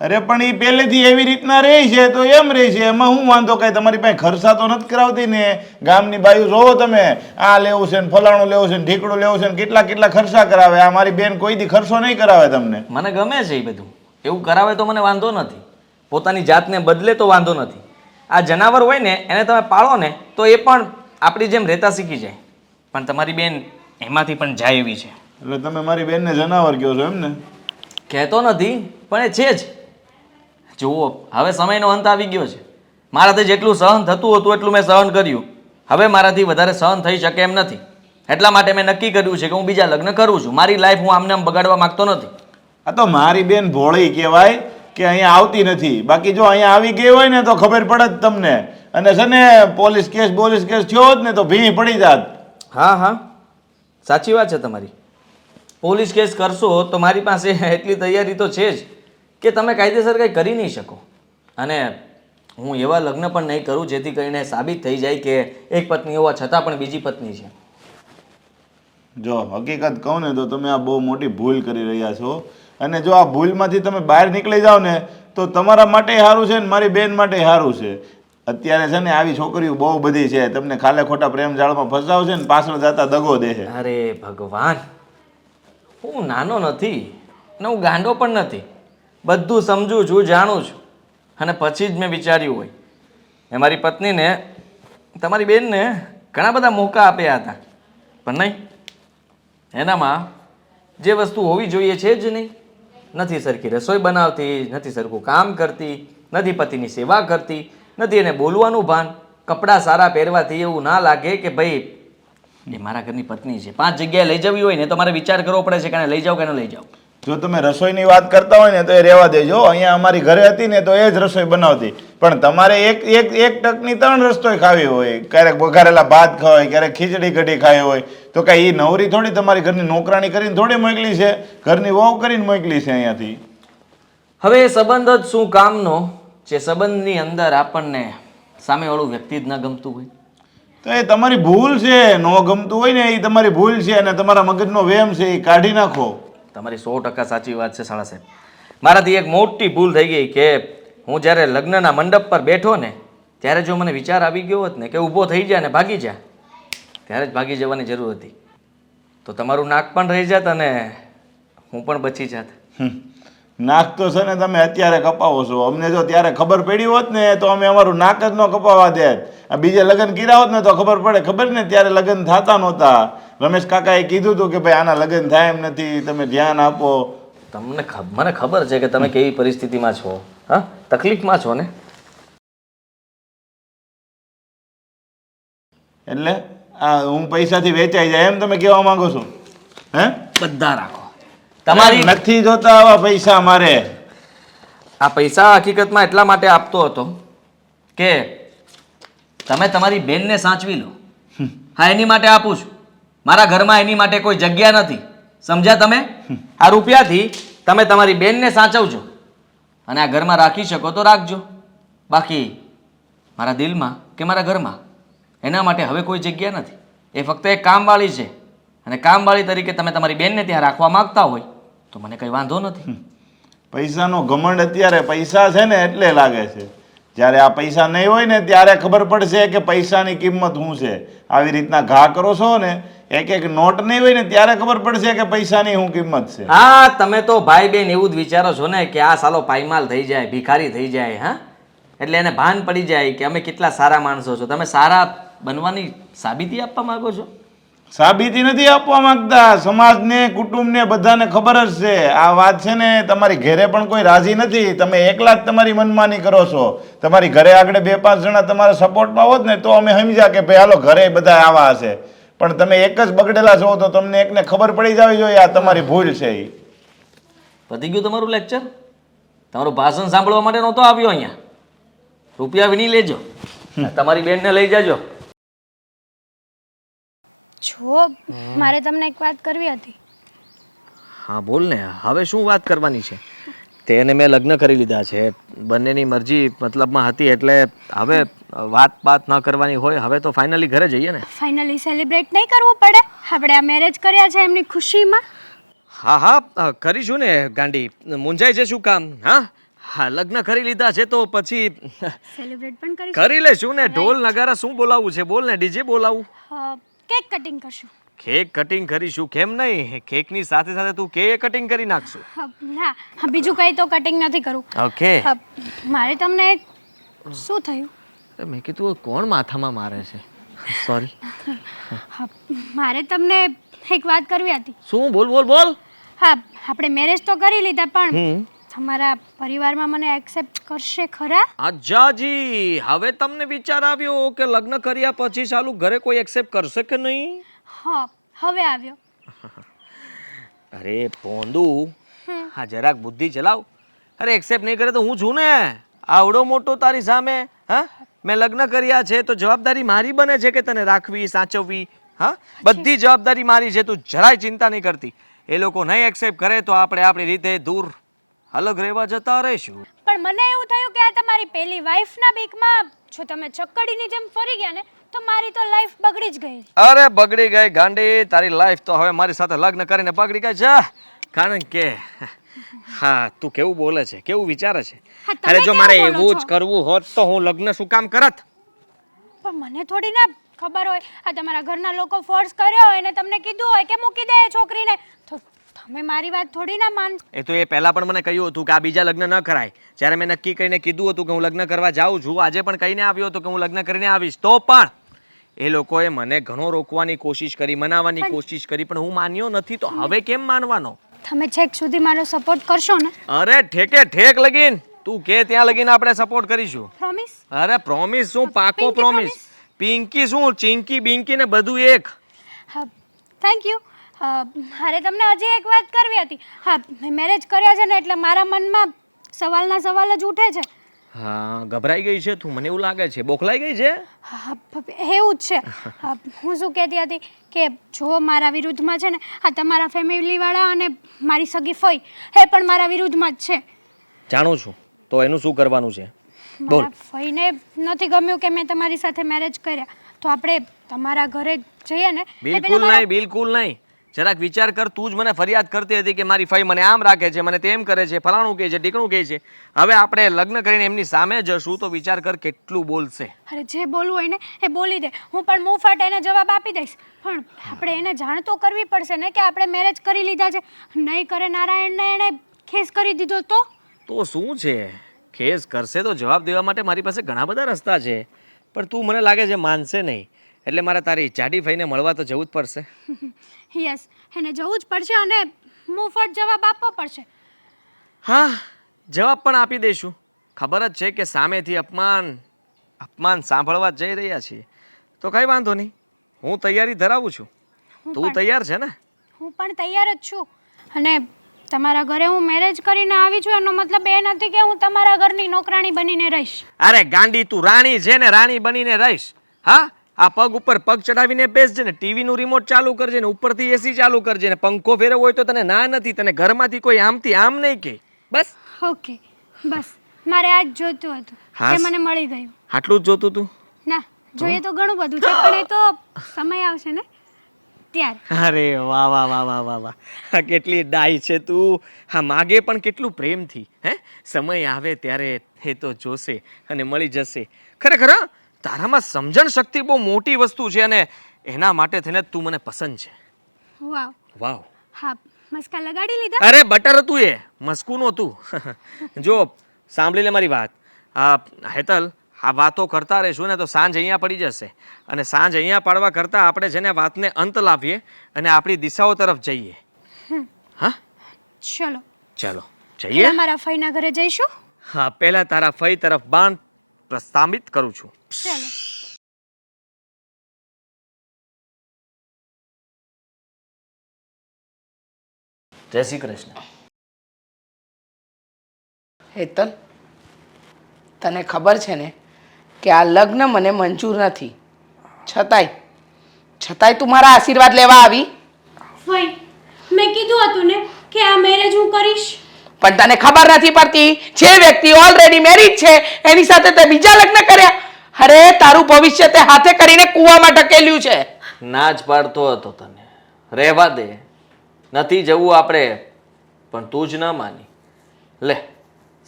અરે પણ એ પહેલેથી એવી રીતના રહે છે તો એમ રહે છે, એમાં હું વાંધો? કાંઈ તમારી પાસે ખર્ચા તો નથી કરાવતી ને? ગામની બાયું જોવો તમે, આ લેવું છે ને ફલાણું લેવું છે ને ઢીકડું લેવું છે ને કેટલા કેટલા ખર્ચા કરાવે. આ મારી બેન કોઈ દી ખર્ચો નહીં કરાવે તમને. મને ગમે છે એ બધું, એવું કરાવે તો મને વાંધો નથી, પોતાની જાતને બદલે તો વાંધો નથી. આ જનાવર હોય ને એને તમે પાળો ને તો એ પણ આપણી જેમ રહેતા શીખી જાય, પણ તમારી બેન એમાંથી પણ જાય એવી છે. એટલે તમે મારી બેનને જનાવર કહો છો એમ ને? કહેતો નથી પણ એ છે જ. જુઓ હવે સમયનો અંત આવી ગયો છે, મારાથી જેટલું સહન થતું હતું એટલું મેં સહન કર્યું, હવે મારાથી વધારે સહન થઈ શકે એમ નથી. એટલા માટે મેં નક્કી કર્યું છે કે હું બીજા લગ્ન કરું છું. મારી લાઈફ હું આમને આમ બગાડવા માંગતો નથી. આ તો મારી બેન ભોળી કહેવાય કે અહીંયા આવતી નથી, બાકી જો અહીંયા આવી ગઈ હોય ને તો ખબર પડે જ તમને. અને છે ને પોલીસ કેસ થયો હોત ને તો ભીં પડી જાત. હા હા, સાચી વાત છે તમારી. પોલીસ કેસ કરશો તો મારી પાસે એટલી તૈયારી તો છે જ કે તમે કાયદેસર કંઈ કરી નહીં શકો, અને હું એવા લગ્ન પણ નહીં કરું જેથી કરીને સાબિત થઈ જાય કે એક પત્ની હોવા છતાં પણ બીજી પત્ની છે. જો હકીકત કહું ને તો તમે આ બહુ મોટી ભૂલ કરી રહ્યા છો, અને જો આ ભૂલમાંથી તમે બહાર નીકળી જાઓ ને તો તમારા માટે સારું છે ને મારી બેન માટે સારું છે. અત્યારે છે ને આવી છોકરીઓ બહુ બધી છે, તમને ખાલે ખોટા પ્રેમ જાળમાં ફસાવશે ને પાછળ જતા દગો દેશે. અરે ભગવાન, હું નાનો નથી ને હું ગાંડો પણ નથી, બધું સમજું છું, જાણું છું, અને પછી જ મેં વિચાર્યું હોય. મેં મારી પત્નીને, તમારી બેનને ઘણા બધા મોકા આપ્યા હતા, પણ નહીં, એનામાં જે વસ્તુ હોવી જોઈએ છે જ નહીં. નથી સરખી રસોઈ બનાવતી, નથી સરખું કામ કરતી, નથી પતિની સેવા કરતી, નથી એને બોલવાનું ભાન, કપડાં સારા પહેરવાથી એવું ના લાગે કે ભાઈ એ મારા ઘરની પત્ની છે. 5 જગ્યાએ લઈ જવી હોય ને તો મારે વિચાર કરવો પડે છે કે એને લઈ જાઓ કે ન લઈ જાઓ. જો તમે રસોઈની વાત કરતા હોય ને તો એ રહેવા દેજો. અહીંયા અમારી ઘરે હતી ને તો એ જ રસોઈ બનાવતી. પણ તમારે એક એક એક ટકની 3 રસોઈ ખાવી હોય, ક્યારેક વઘારેલા ભાત ખાય, ક્યારેક ખીચડી કઢી ખાવી હોય, તો કાંઈ એ નવરી થોડી તમારી ઘરની નોકરાણી કરીને થોડી મોકલી છે, ઘરની વહુ કરીને મોકલી છે અહીંયાથી. હવે એ સંબંધ જ શું કામનો જે સંબંધની અંદર આપણને સામેવાળું વ્યક્તિ જ ન ગમતું હોય. તો એ તમારી ભૂલ છે. ન ગમતું હોય ને એ તમારી ભૂલ છે અને તમારા મગજનો વહેમ છે, એ કાઢી નાખો. તમારી 100% સાચી વાત છે શાળા સાહેબ. મારાથી એક મોટી ભૂલ થઈ ગઈ કે હું જ્યારે લગ્નના મંડપ પર બેઠો ને ત્યારે જો મને વિચાર આવી ગયો હોત ને કે ઊભો થઈ જાય ને ભાગી જા, ત્યારે જ ભાગી જવાની જરૂર હતી. તો તમારું નાક પણ રહી જાત અને હું પણ બચી જાત. નાક તો છે ને તમે અત્યારે કપાવો છો. અમને જો ત્યારે ખબર પડી હોત ને તો અમે અમારું નાક જ ન કપાવવા દેત. આ બીજે લગ્ન કર્યા હોત ને તો ખબર પડે. ખબર ને ત્યારે લગ્ન થતા નહોતા. રમેશ કાકાએ કીધું હતું કે ભાઈ આના લગ્ન થાય એમ નથી, તમે ધ્યાન આપો. મને ખબર છે કે તમે કેવી પરિસ્થિતિમાં છો, હા, તકલીફમાં છો ને. એટલે આ હું પૈસાથી વેચાઈ જાય એમ તમે કહેવા માંગો છો? હે? બધા રાખો. તમારી નથી જોતા આવા પૈસા મારે. આ પૈસા હકીકતમાં એટલા માટે આપતો હતો કે તમે તમારી બેનને સાચવી લો. હા, એની માટે આપું છું. મારા ઘરમાં એની માટે કોઈ જગ્યા નથી, સમજ્યા તમે? આ રૂપિયાથી તમે તમારી બેનને સાચવજો અને આ ઘરમાં રાખી શકો તો રાખજો. બાકી મારા દિલમાં કે મારા ઘરમાં એના માટે હવે કોઈ જગ્યા નથી. એ ફક્ત એક કામવાળી છે અને કામવાળી તરીકે તમે તમારી બેનને ત્યાં રાખવા માંગતા હોય તો મને કંઈ વાંધો નથી. પૈસાનો ઘમંડ અત્યારે પૈસા છે ને એટલે લાગે છે. જ્યારે આ પૈસા નહીં હોય ને ત્યારે ખબર પડશે કે પૈસાની કિંમત શું છે. આવી રીતના ઘા કરો છો ને, એક એક નોટ નહીં હોય ને ત્યારે ખબર પડશે કે પૈસાની શું કિંમત છે. હા, તમે તો ભાઈ બેન એવું જ વિચારો છો ને કે આ સાલો પાયમાલ થઈ જાય, ભિખારી થઈ જાય. હા, એટલે એને ભાન પડી જાય કે અમે કેટલા સારા માણસો છો. તમે સારા બનવાની સાબિતી આપવા માંગો છો? સાબિતી નથી આપવા માંગતા. સમાજને, કુટુંબને, બધાને ખબર જ છે. આ વાત છે ને તમારી ઘરે પણ કોઈ રાજી નથી. તમે એકલા જ તમારી મનમાની કરો છો. તમારી ઘરે આગળ 2-5 જણા તમારા સપોર્ટમાં હોત ને તો અમે સમજ્યા કે ભાઈ હાલો ઘરે બધા આવા હશે. પણ તમે એક જ બગડેલા છો તો તમને એકને ખબર પડી જવી જોઈએ આ તમારી ભૂલ છે. એ પતી ગયું તમારું લેક્ચર? તમારું ભાષણ સાંભળવા માટે નહોતો આવ્યો અહીંયા. રૂપિયા વીણી લેજો, તમારી બેનને લઈ જાજો. જો મારે તમને એક વાત કરવી હતી. હા બોલ ને, હવે શું વાત કરવાની છે? તેને મેં લગ્ન કરી લીધા છે, બંનેની મરજી મતલબમાં હતી, એટલે હવે વાત ન કરવાની હોય. હવે તો ફાઇનલી ઘરે જઈએ ને. ફાઇનલી સેલિબ્રેટ નહીં કરવું પડે? આપણે આ મેરેજ કર્યા છે એમની ખુશીમાં. હા હા કરીશું ને ગાંડી, મૂંઝાય છે શું કામ? હા હા, લગ્ન કરી લીધા છે તો પછી સેલિબ્રેટ પણ કરીશું. કરી લેશું ને. ઢોલ નગારા શું બોલાવવું છે? બોલ ને, ડીજે બોલાવું? કેક કટિંગ કરશું. કેક કટિંગ કરીશું, કેમ નહીં? કેકની સાથે સાથે તું કેક કટિંગ કરી નાખશું. ના, બીજું કંઈ તો કટિંગ નથી કરવું. ઓકે. મારે તમને શું થયું? મેં કીધું કોણ માથામાં મારે છે? સોરી. મારે તમને એક વાત કરવી હતી. શું? બોલ બોલ બોલ. હા, આપણે મેરેજ તો કરી લીધા પણ તમારા પરિવારમાં મને એક્સેપ્ટ કરશે ખરા? અજાજી, હવે તમને વિચાર આવ્યો કે લગ્ન કર્યા પછી ચાલુ ઘરે કોઈ એક્સેપ્ટ કરશે કે નહીં? હા, હવે આવ્યો. અરે પોંદુ, હા જરાક બુદ્ધિ ચલાવ. અરે એક્સેપ્ટ નહીં કરે તો હું છું ને, આવડો મોટો તારી સામે. હા, મેં લગ્ન કર્યા છે તો જવાબદારી મારી બને છે કે તને રાખવી, સાચવવી. હા, બધી જવાબદારી મારી છે, તું જરાય ચિંતા નહીં કરતી. એ લોકો નહીં એક્સેપ્ટ કરે તો આપણે આપણી રીતે દૂર અલગ રહેવા જતા રહીશું. પણ મને એવું થયું કે આ તમારી પહેલી વાઈફના બીકમાં જો તમે ચક્કડીની જેમ ફરી ગયા ને તો મારી તો લાઈફ બગડી જ ગઈ. અરે બગડી ગઈ ગાંડી, તારી લાઈફ તો હવે મારી સાથે લગ્ન કરીને બગડી ગઈ છે. કારણ કે હા, તું કેવું બોલે છે, કેવું વિચારે છે. અરે જો મારે એવું જ કરવું હોત તો હું લગ્ન શું કામ કરત? પણ મને થોડી ના ખબર હોય. આ તમારા ઘરના લોકો ફોર્સ કર્યો હોય ને તમને કીધું હોય કે મૂકી દે એ છોકરીને તો તમે મારી વાત થોડી ના માન. એ તો એ પહેલા પણ મને કહ્યું હતું કે આ બીજા લગ્ન ન કરાય. જ્યારે મેં નક્કી કરીને કીધું હતું કે હું લગ્ન કરવા જાઉં છું, આજે પણ કહીને આવ્યો હતો કે હું લગ્ન કરીને આવીશ, તો પણ એ લોકોએ મને ઘણો રોકવાની કોશિશ કરી, મનાવવાની કોશિશ કરી, પણ હું માન્યો નથી. તો હવે કેમ માનવાનો? તમે છેક સુધી મારો સપોર્ટ કરશો ને? અરે ઠેકે ઠેક લગીન તું કે ત્યાં લગીને આપણે સપોર્ટ કરીશું. પ્રોમિસ? અરે પ્રોમિસ શું, પાકો પ્રોમિસ. પિંકી શું, ચિંકી બિંકી ને બધું એક. હા, થેન્ક યુ. મારે તમને હજી એક વાત કરવી હતી. હા, મેં મેરેજ કર્યા છે ને એટલે મારા મનમાં સવાલના સવાલ જ ઉઠે છે. હા, ગભરાઈ ગઈ છે તું, મને એવું લાગે છે. બોખલાઈ ગઈ છે? હા, એવું જ છે. હું શું કહેતી હતી કે જો મારા વિરુદ્ધમાં છે ને આ તમારા ફેમિલીવાળા અને મારી સગી ફઈ એ પણ મારા વિરુદ્ધમાં જ છે. જાણું છું. તો એનું શું કરવાનું છે? બોલ. મારા ફઈને નથી ગમ્યું કે મેં તમારી સાથે મેરેજ કર્યા, તો આપણે તમારા ઘરે જઈએ ને. એ બિલકુલ પહેલા મારા- નહીં, બિલકુલ નહીં. જરાક વિચાર કર. તું જ મને ફરિયાદ કરતી હતી કે મારી ફઈ મને આમ રાખે છે, મને તેમ કરે છે, ફલાણું કહે છે, ઢીકણું કહે છે. હવે આપણે લગ્ન કરીને એમની સામે જશું તો વિચાર કર કેટલું બોલશે. અરે જે બોલવું હોય ને એ બોલી દે, હું પણ મું ફાટ એને જવાબ આપી દઈશ. પણ આપણે એને જાણ તો કરવી પડશે ને કે આપણે મેરેજ કરી લીધા છે. નહીં કરે નારાયણને એણે ખેસ કરી દીધો તો શું છે? ખેસ કરશે તો જવાબ દેવા માટે મારી પાસે ઘણા બધા રસ્તા છે, પણ તું મને લાગે છે માનશે નહીં. એટલે મારે તારી જાડી ફઈને મળવા તો જવું જ પડશે. યસ, એને જવું જ પડશે અને મું ફાટ જવાબ આપવો પડશે. હા, જવાબ પણ આપી દઈશું. ખબર જ છે કે સામેથી અપમાન સાંભળવા જઈ રહ્યા છીએ, તો કઈ વાંધો નહીં. હું તૈયારી ધરાવું છું. હું તું પણ- તૈયાર છે ને? હું પણ તૈયાર જ છું. અને તમારા ઘરે હું મેરેજ કરીને આવી છું એનો મતલબ એ નથી કે હું તમારા ઘરની નોકરાણી બનીને રહીશ. અરે ગાંડી, તું રાણી છે ને, રાણી બનીને રહીશ. હા, આ પગ ઉપર પગ ચડાવીને બેસજે ને, ટીવીનું રિમોટ ચાલુ કરજે ને, ઉપરથી એસી ચાલુ કરજે ને, પંખો ફેરવો હોય તો તને ના નથી. તને ઘરમાંથી કોઈ આમથી આમ નહીં કે. બસ ઓકે, બસ મારે આ જ જોઈતું હતું. હા. એ મને મળી ગયું. આટલું જ જોતું તું? ના, જોઈએ તો ઘણું બધું છે પણ એ તો સમય આવશે ને ત્યારે. અરે વાહ વાહ વાહ વાહ વાહ વાહ, હા, કેટલી ડાઈ છે તું. હા, માગે પણ કેટલું પ્રેમથી. હે, સમય આવે ત્યારે એ તો જોશે અને મળી જશે. ખરેખર હા, તારામાં સમજણ શક્તિ બહુ મોટી વસ્તુ છે અને એના માટે થઈને તું મને પસંદ છે. વાવ. વાવ. હા, મસ્કા લગાડી લીધા. અરે બટર હતું, એ મસ્કું નહોતું. જો સાંભળી લે મારી વાત. હેતલ, આ વાતો કરતા રહીશું ને તો સાંજ અહીંયા પડી જશે અને સાંજ અહીંયા પાડવા કરતાં આપણે જેને વાતને અંત લાવીએ અને આપણી દિશાઓ તરફ જઈએ. હા, ચલો ચાલો જઈએ. પેલા મારા ફઈના ઘરે જઈશું. હા, પહેલા તારા ફઈ તરફ બાણ પ્રસ્તાવિત કરું છું. ચલો. જય શ્રી કૃષ્ણ. હેતલ, તને ખબર છે ને કે આ લગ્ન મને મંજૂર નથી, છતાંય તું મારા આશીર્વાદ લેવા આવી. ફઈ, મેં કીધું હતું ને કે આ મેરેજ હું કરીશ. પણ તને ખબર નથી પડતી, જે વ્યક્તિ ઓલરેડી મેરીડ છે એની સાથે તે બીજા લગ્ન કર્યા. અરે તારું ભવિષ્ય તે હાથે કરીને કૂવામાં ઢકેલ્યું છે. ના જ પાડતો હતો તને. રહેવા દે, નથી જવું આપણે, પણ તું જ ન માની. લે,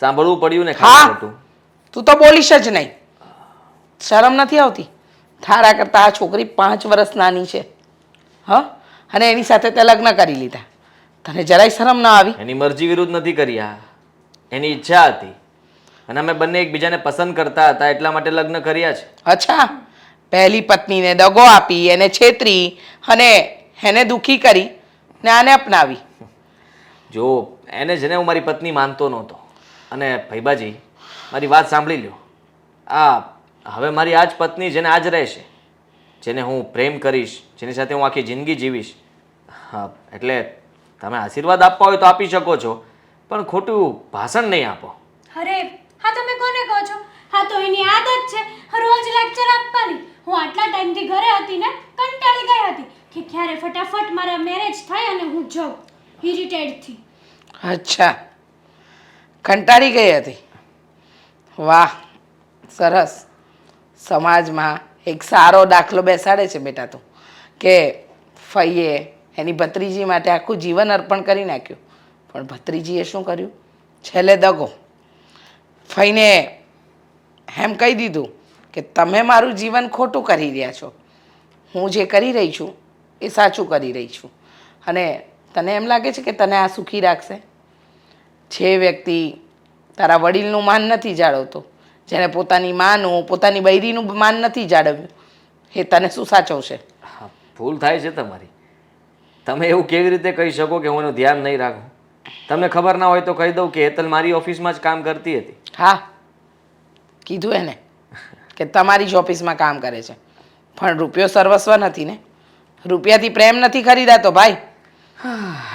સાંભળવું પડ્યું ને ખાલી હા, ખોટું. તું તો બોલીશ જ નહીં. શરમ નથી આવતી? તારા કરતાં આ છોકરી 5 વર્ષ નાની છે. હ, અને એની સાથે તે લગ્ન કરી લીધા. તને જરાય શરમ ન આવી? એની મરજી વિરુદ્ધ નથી કર્યા, એની ઈચ્છા હતી અને અમે બંને એકબીજાને પસંદ કરતા હતા એટલા માટે લગ્ન કર્યા છે. અચ્છા, પહેલી પત્નીને દગો આપી, એને છેતરી અને એને દુખી કરી ને આને અપનાવી. જો એને જેને હું મારી પત્ની માનતો નહોતો. અને ભૈબાજી, મારી વાત સાંભળી લ્યો. હવે મારી આ જ પત્ની જેને આજ રહેશે, જેને હું પ્રેમ કરીશ, જેની સાથે હું આખી જિંદગી જીવીશ. હા, એટલે તમે આશીર્વાદ આપવા હોય તો આપી શકો છો, પણ ખોટું ભાષણ નહીં આપો. અરે હા, તમે કોને કહો છો? હા, તો એની આદત છે રોજ લેક્ચર આપવાની. હું આટલા ટાઈમથી ઘરે હતી ને કંટાળી ગઈ હતી કે ક્યારે ફટાફટ મારા મેરેજ થાય અને હું જાઉં ઇરિટેટથી. અચ્છા, કંટાળી ગઈ હતી. વાહ, સરસ. સમાજમાં એક સારો દાખલો બેસાડે છે બેટા તું, કે ફઈએ એની ભત્રીજી માટે આખું જીવન અર્પણ કરી નાખ્યું, પણ ભત્રીજીએ શું કર્યું? છેલ્લે દગો. ફઈને એમ કહી દીધું કે તમે મારું જીવન ખોટું કરી રહ્યા છો, હું જે કરી રહી છું એ સાચું કરી રહી છું. અને તને એમ લાગે છે કે તને આ સુખી રાખશે? જે વ્યક્તિ તારા વડીલનું માન નથી જાળવતો, જેને પોતાની માનું, પોતાની બૈરીનું માન નથી જાળવ્યું, એ તને શું સાચવશે? હા, ભૂલ થાય છે તમારી. તમે એવું કેવી રીતે કહી શકો કે હું એનું ધ્યાન નહીં રાખું? તમને ખબર ના હોય તો કહી દઉં કે હેતલ મારી ઓફિસમાં જ કામ કરતી હતી. હા, કીધું એને કે તમારી જ ઓફિસમાં કામ કરે છે, પણ રૂપિયો સર્વસ્વ નથી ને. રૂપિયાથી પ્રેમ નથી ખરીદાતો ભાઈ.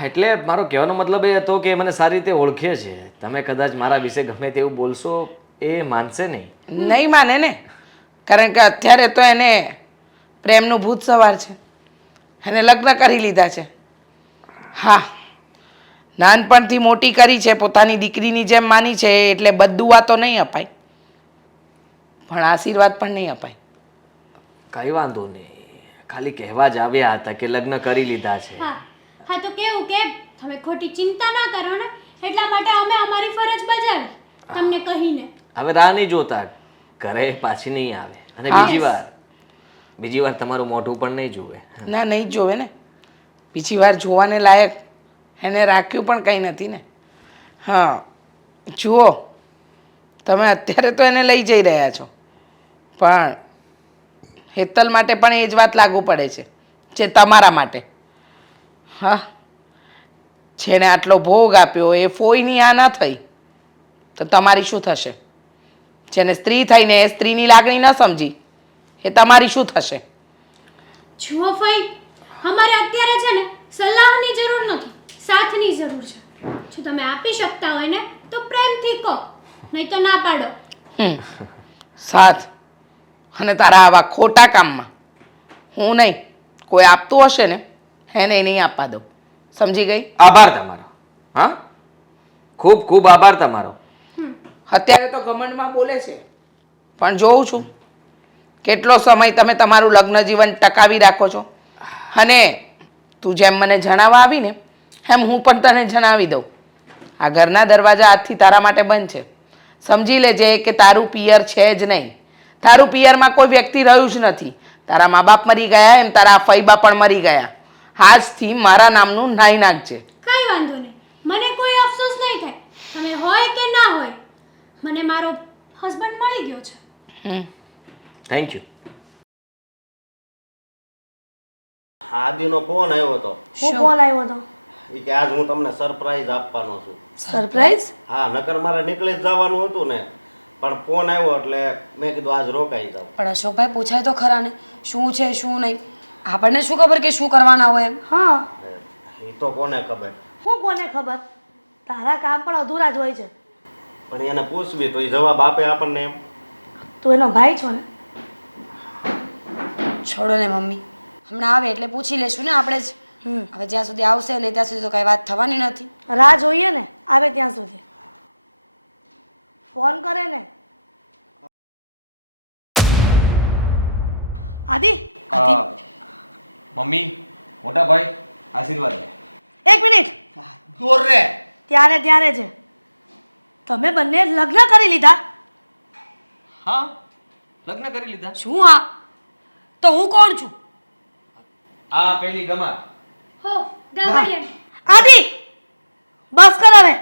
એટલે મારો કહેવાનો મતલબ એ હતો કે મને સારી રીતે ઓળખે છે. તમે કદાચ મારા વિશે ગમે તેવું બોલશો એ માનશે નહીં. નહીં માને ને, કારણ કે અત્યારે તો એને પ્રેમનું ભૂત સવાર છે, એને લગ્ન કરી લીધા છે. હા, નાનપણથી મોટી કરી છે, પોતાની દીકરીની જેમ માની છે, એટલે બદદુઆ તો નહીં અપાય, પણ આશીર્વાદ પણ નહીં અપાય. કઈ વાંધો નહીં, ખાલી કહેવા જ આવ્યા હતા કે લગ્ન કરી લીધા છે. હા હા તો કેવું કે તમે ખોટી ચિંતા ના કરો ને, એટલા માટે અમે અમારી ફરજ બજાવી તમને કહીને. હવે રાહ નહીં જોતા, ઘરે પાછી નહીં આવે. અને બીજી વાર તમારું મોઢું પણ નહીં જુએ. ના, નહીં જ જોવે ને, બીજી વાર જોવાને લાયક એને રાખ્યું પણ કંઈ નથી ને. હા જુઓ, તમે અત્યારે તો એને લઈ જઈ રહ્યા છો, પણ હેતલ માટે પણ એ જ વાત લાગુ પડે છે જે તમારા માટે. હા, જેને આટલો ભોગ આપ્યો એ ફોઈની આ ના થઈ તો તમારી શું થશે? જેને સ્ત્રી થઈને એ સ્ત્રીની લાગણી ન સમજી એ તમારી શું થશે? જુઓ ફઈ, અમારે અત્યારે છે ને સલાહની જરૂર નથી, સાથની જરૂર છે. જો તમે આપી શકતા હોય ને તો પ્રેમથી કહો, નહીં તો ના પાડો. સાથ અને તારા આવા ખોટા કામમાં હું નહીં, કોઈ આપતું હશે ને એને નહીં આપવા દઉં, સમજી ગઈ? આભાર તમારો. હા, ખૂબ ખૂબ આભાર તમારો. અત્યારે તો ઘમંડમાં બોલે છે, પણ જોઉં છું કેટલો સમય તમે તમારું લગ્ન જીવન ટકાવી રાખો છો. અને તું જેમ મને જણાવવા આવી ને એમ હું પણ તને જણાવી દઉં, આ ઘરના દરવાજા આજથી તારા માટે બંધ છે. સમજી લેજે કે તારું પિયર છે જ નહીં, તારું પિયરમાં કોઈ વ્યક્તિ રહ્યું જ નથી. તારા મા બાપ મરી ગયા એમ તારા ફઈબા પણ મરી ગયા. આજથી મારા નામનું નાઈ નાખજે. કઈ વાંધો નહીં, મને કોઈ અફસોસ નહીં થાય. તમે હોય કે ના હોય, મને મારો હસબન્ડ મળી ગયો છે. Thank you. આદિનો ફોન આવ્યો હતો. હું ફોન આવ્યો હતો. એ કે આજ હું તમને સરપ્રાઈઝ આપવાનો છું. સરપ્રાઈઝ? હા, નકર મારે નીકળી જ જવાનું હતું ને, પણ ફોન આવ્યો એટલે મેં કીધું આજ રોકાઈ જાઉં. પણ અશોકભાઈ પૂછાય તો ખરા ને શું છે શું નહીં. આપણને શું ખબર કે શું કરવાના હોય એમ. હા, એ તો કોને ખબર, હું કોને ખબર, તારા કામ પણ અધૂરા જ હોય છે. પણ એને પૂછવી તો એ જવાબ આપે આપણને એમ. તું એનો ભાઈ છો ને? છોડો ને મમ્મી, હમણાં આવે એટલે પૂછી લેશું ને આપણે જ. હવે જ્યાં સુધી આવશે ને ત્યાં સુધી તો કઈ વાત થવાની નથી. રાહ જોઈએ ને, આવે ત્યાં સુધી. ફોન કરે ને. આદિ, મમ્મી, મોટા ભાઈ, આશીર્વાદ લે. એક મિનિટ. દૂર રે. ત્યારે ત્યારે છે, તમે બંને લગ્ન કરી લીધા? હા, લગ્ન કરી લીધા. શું? હા તો હું કોણ છું? આ પેલી ગમા. હો ગામડિયાની. આદિ, બસ કર હવે.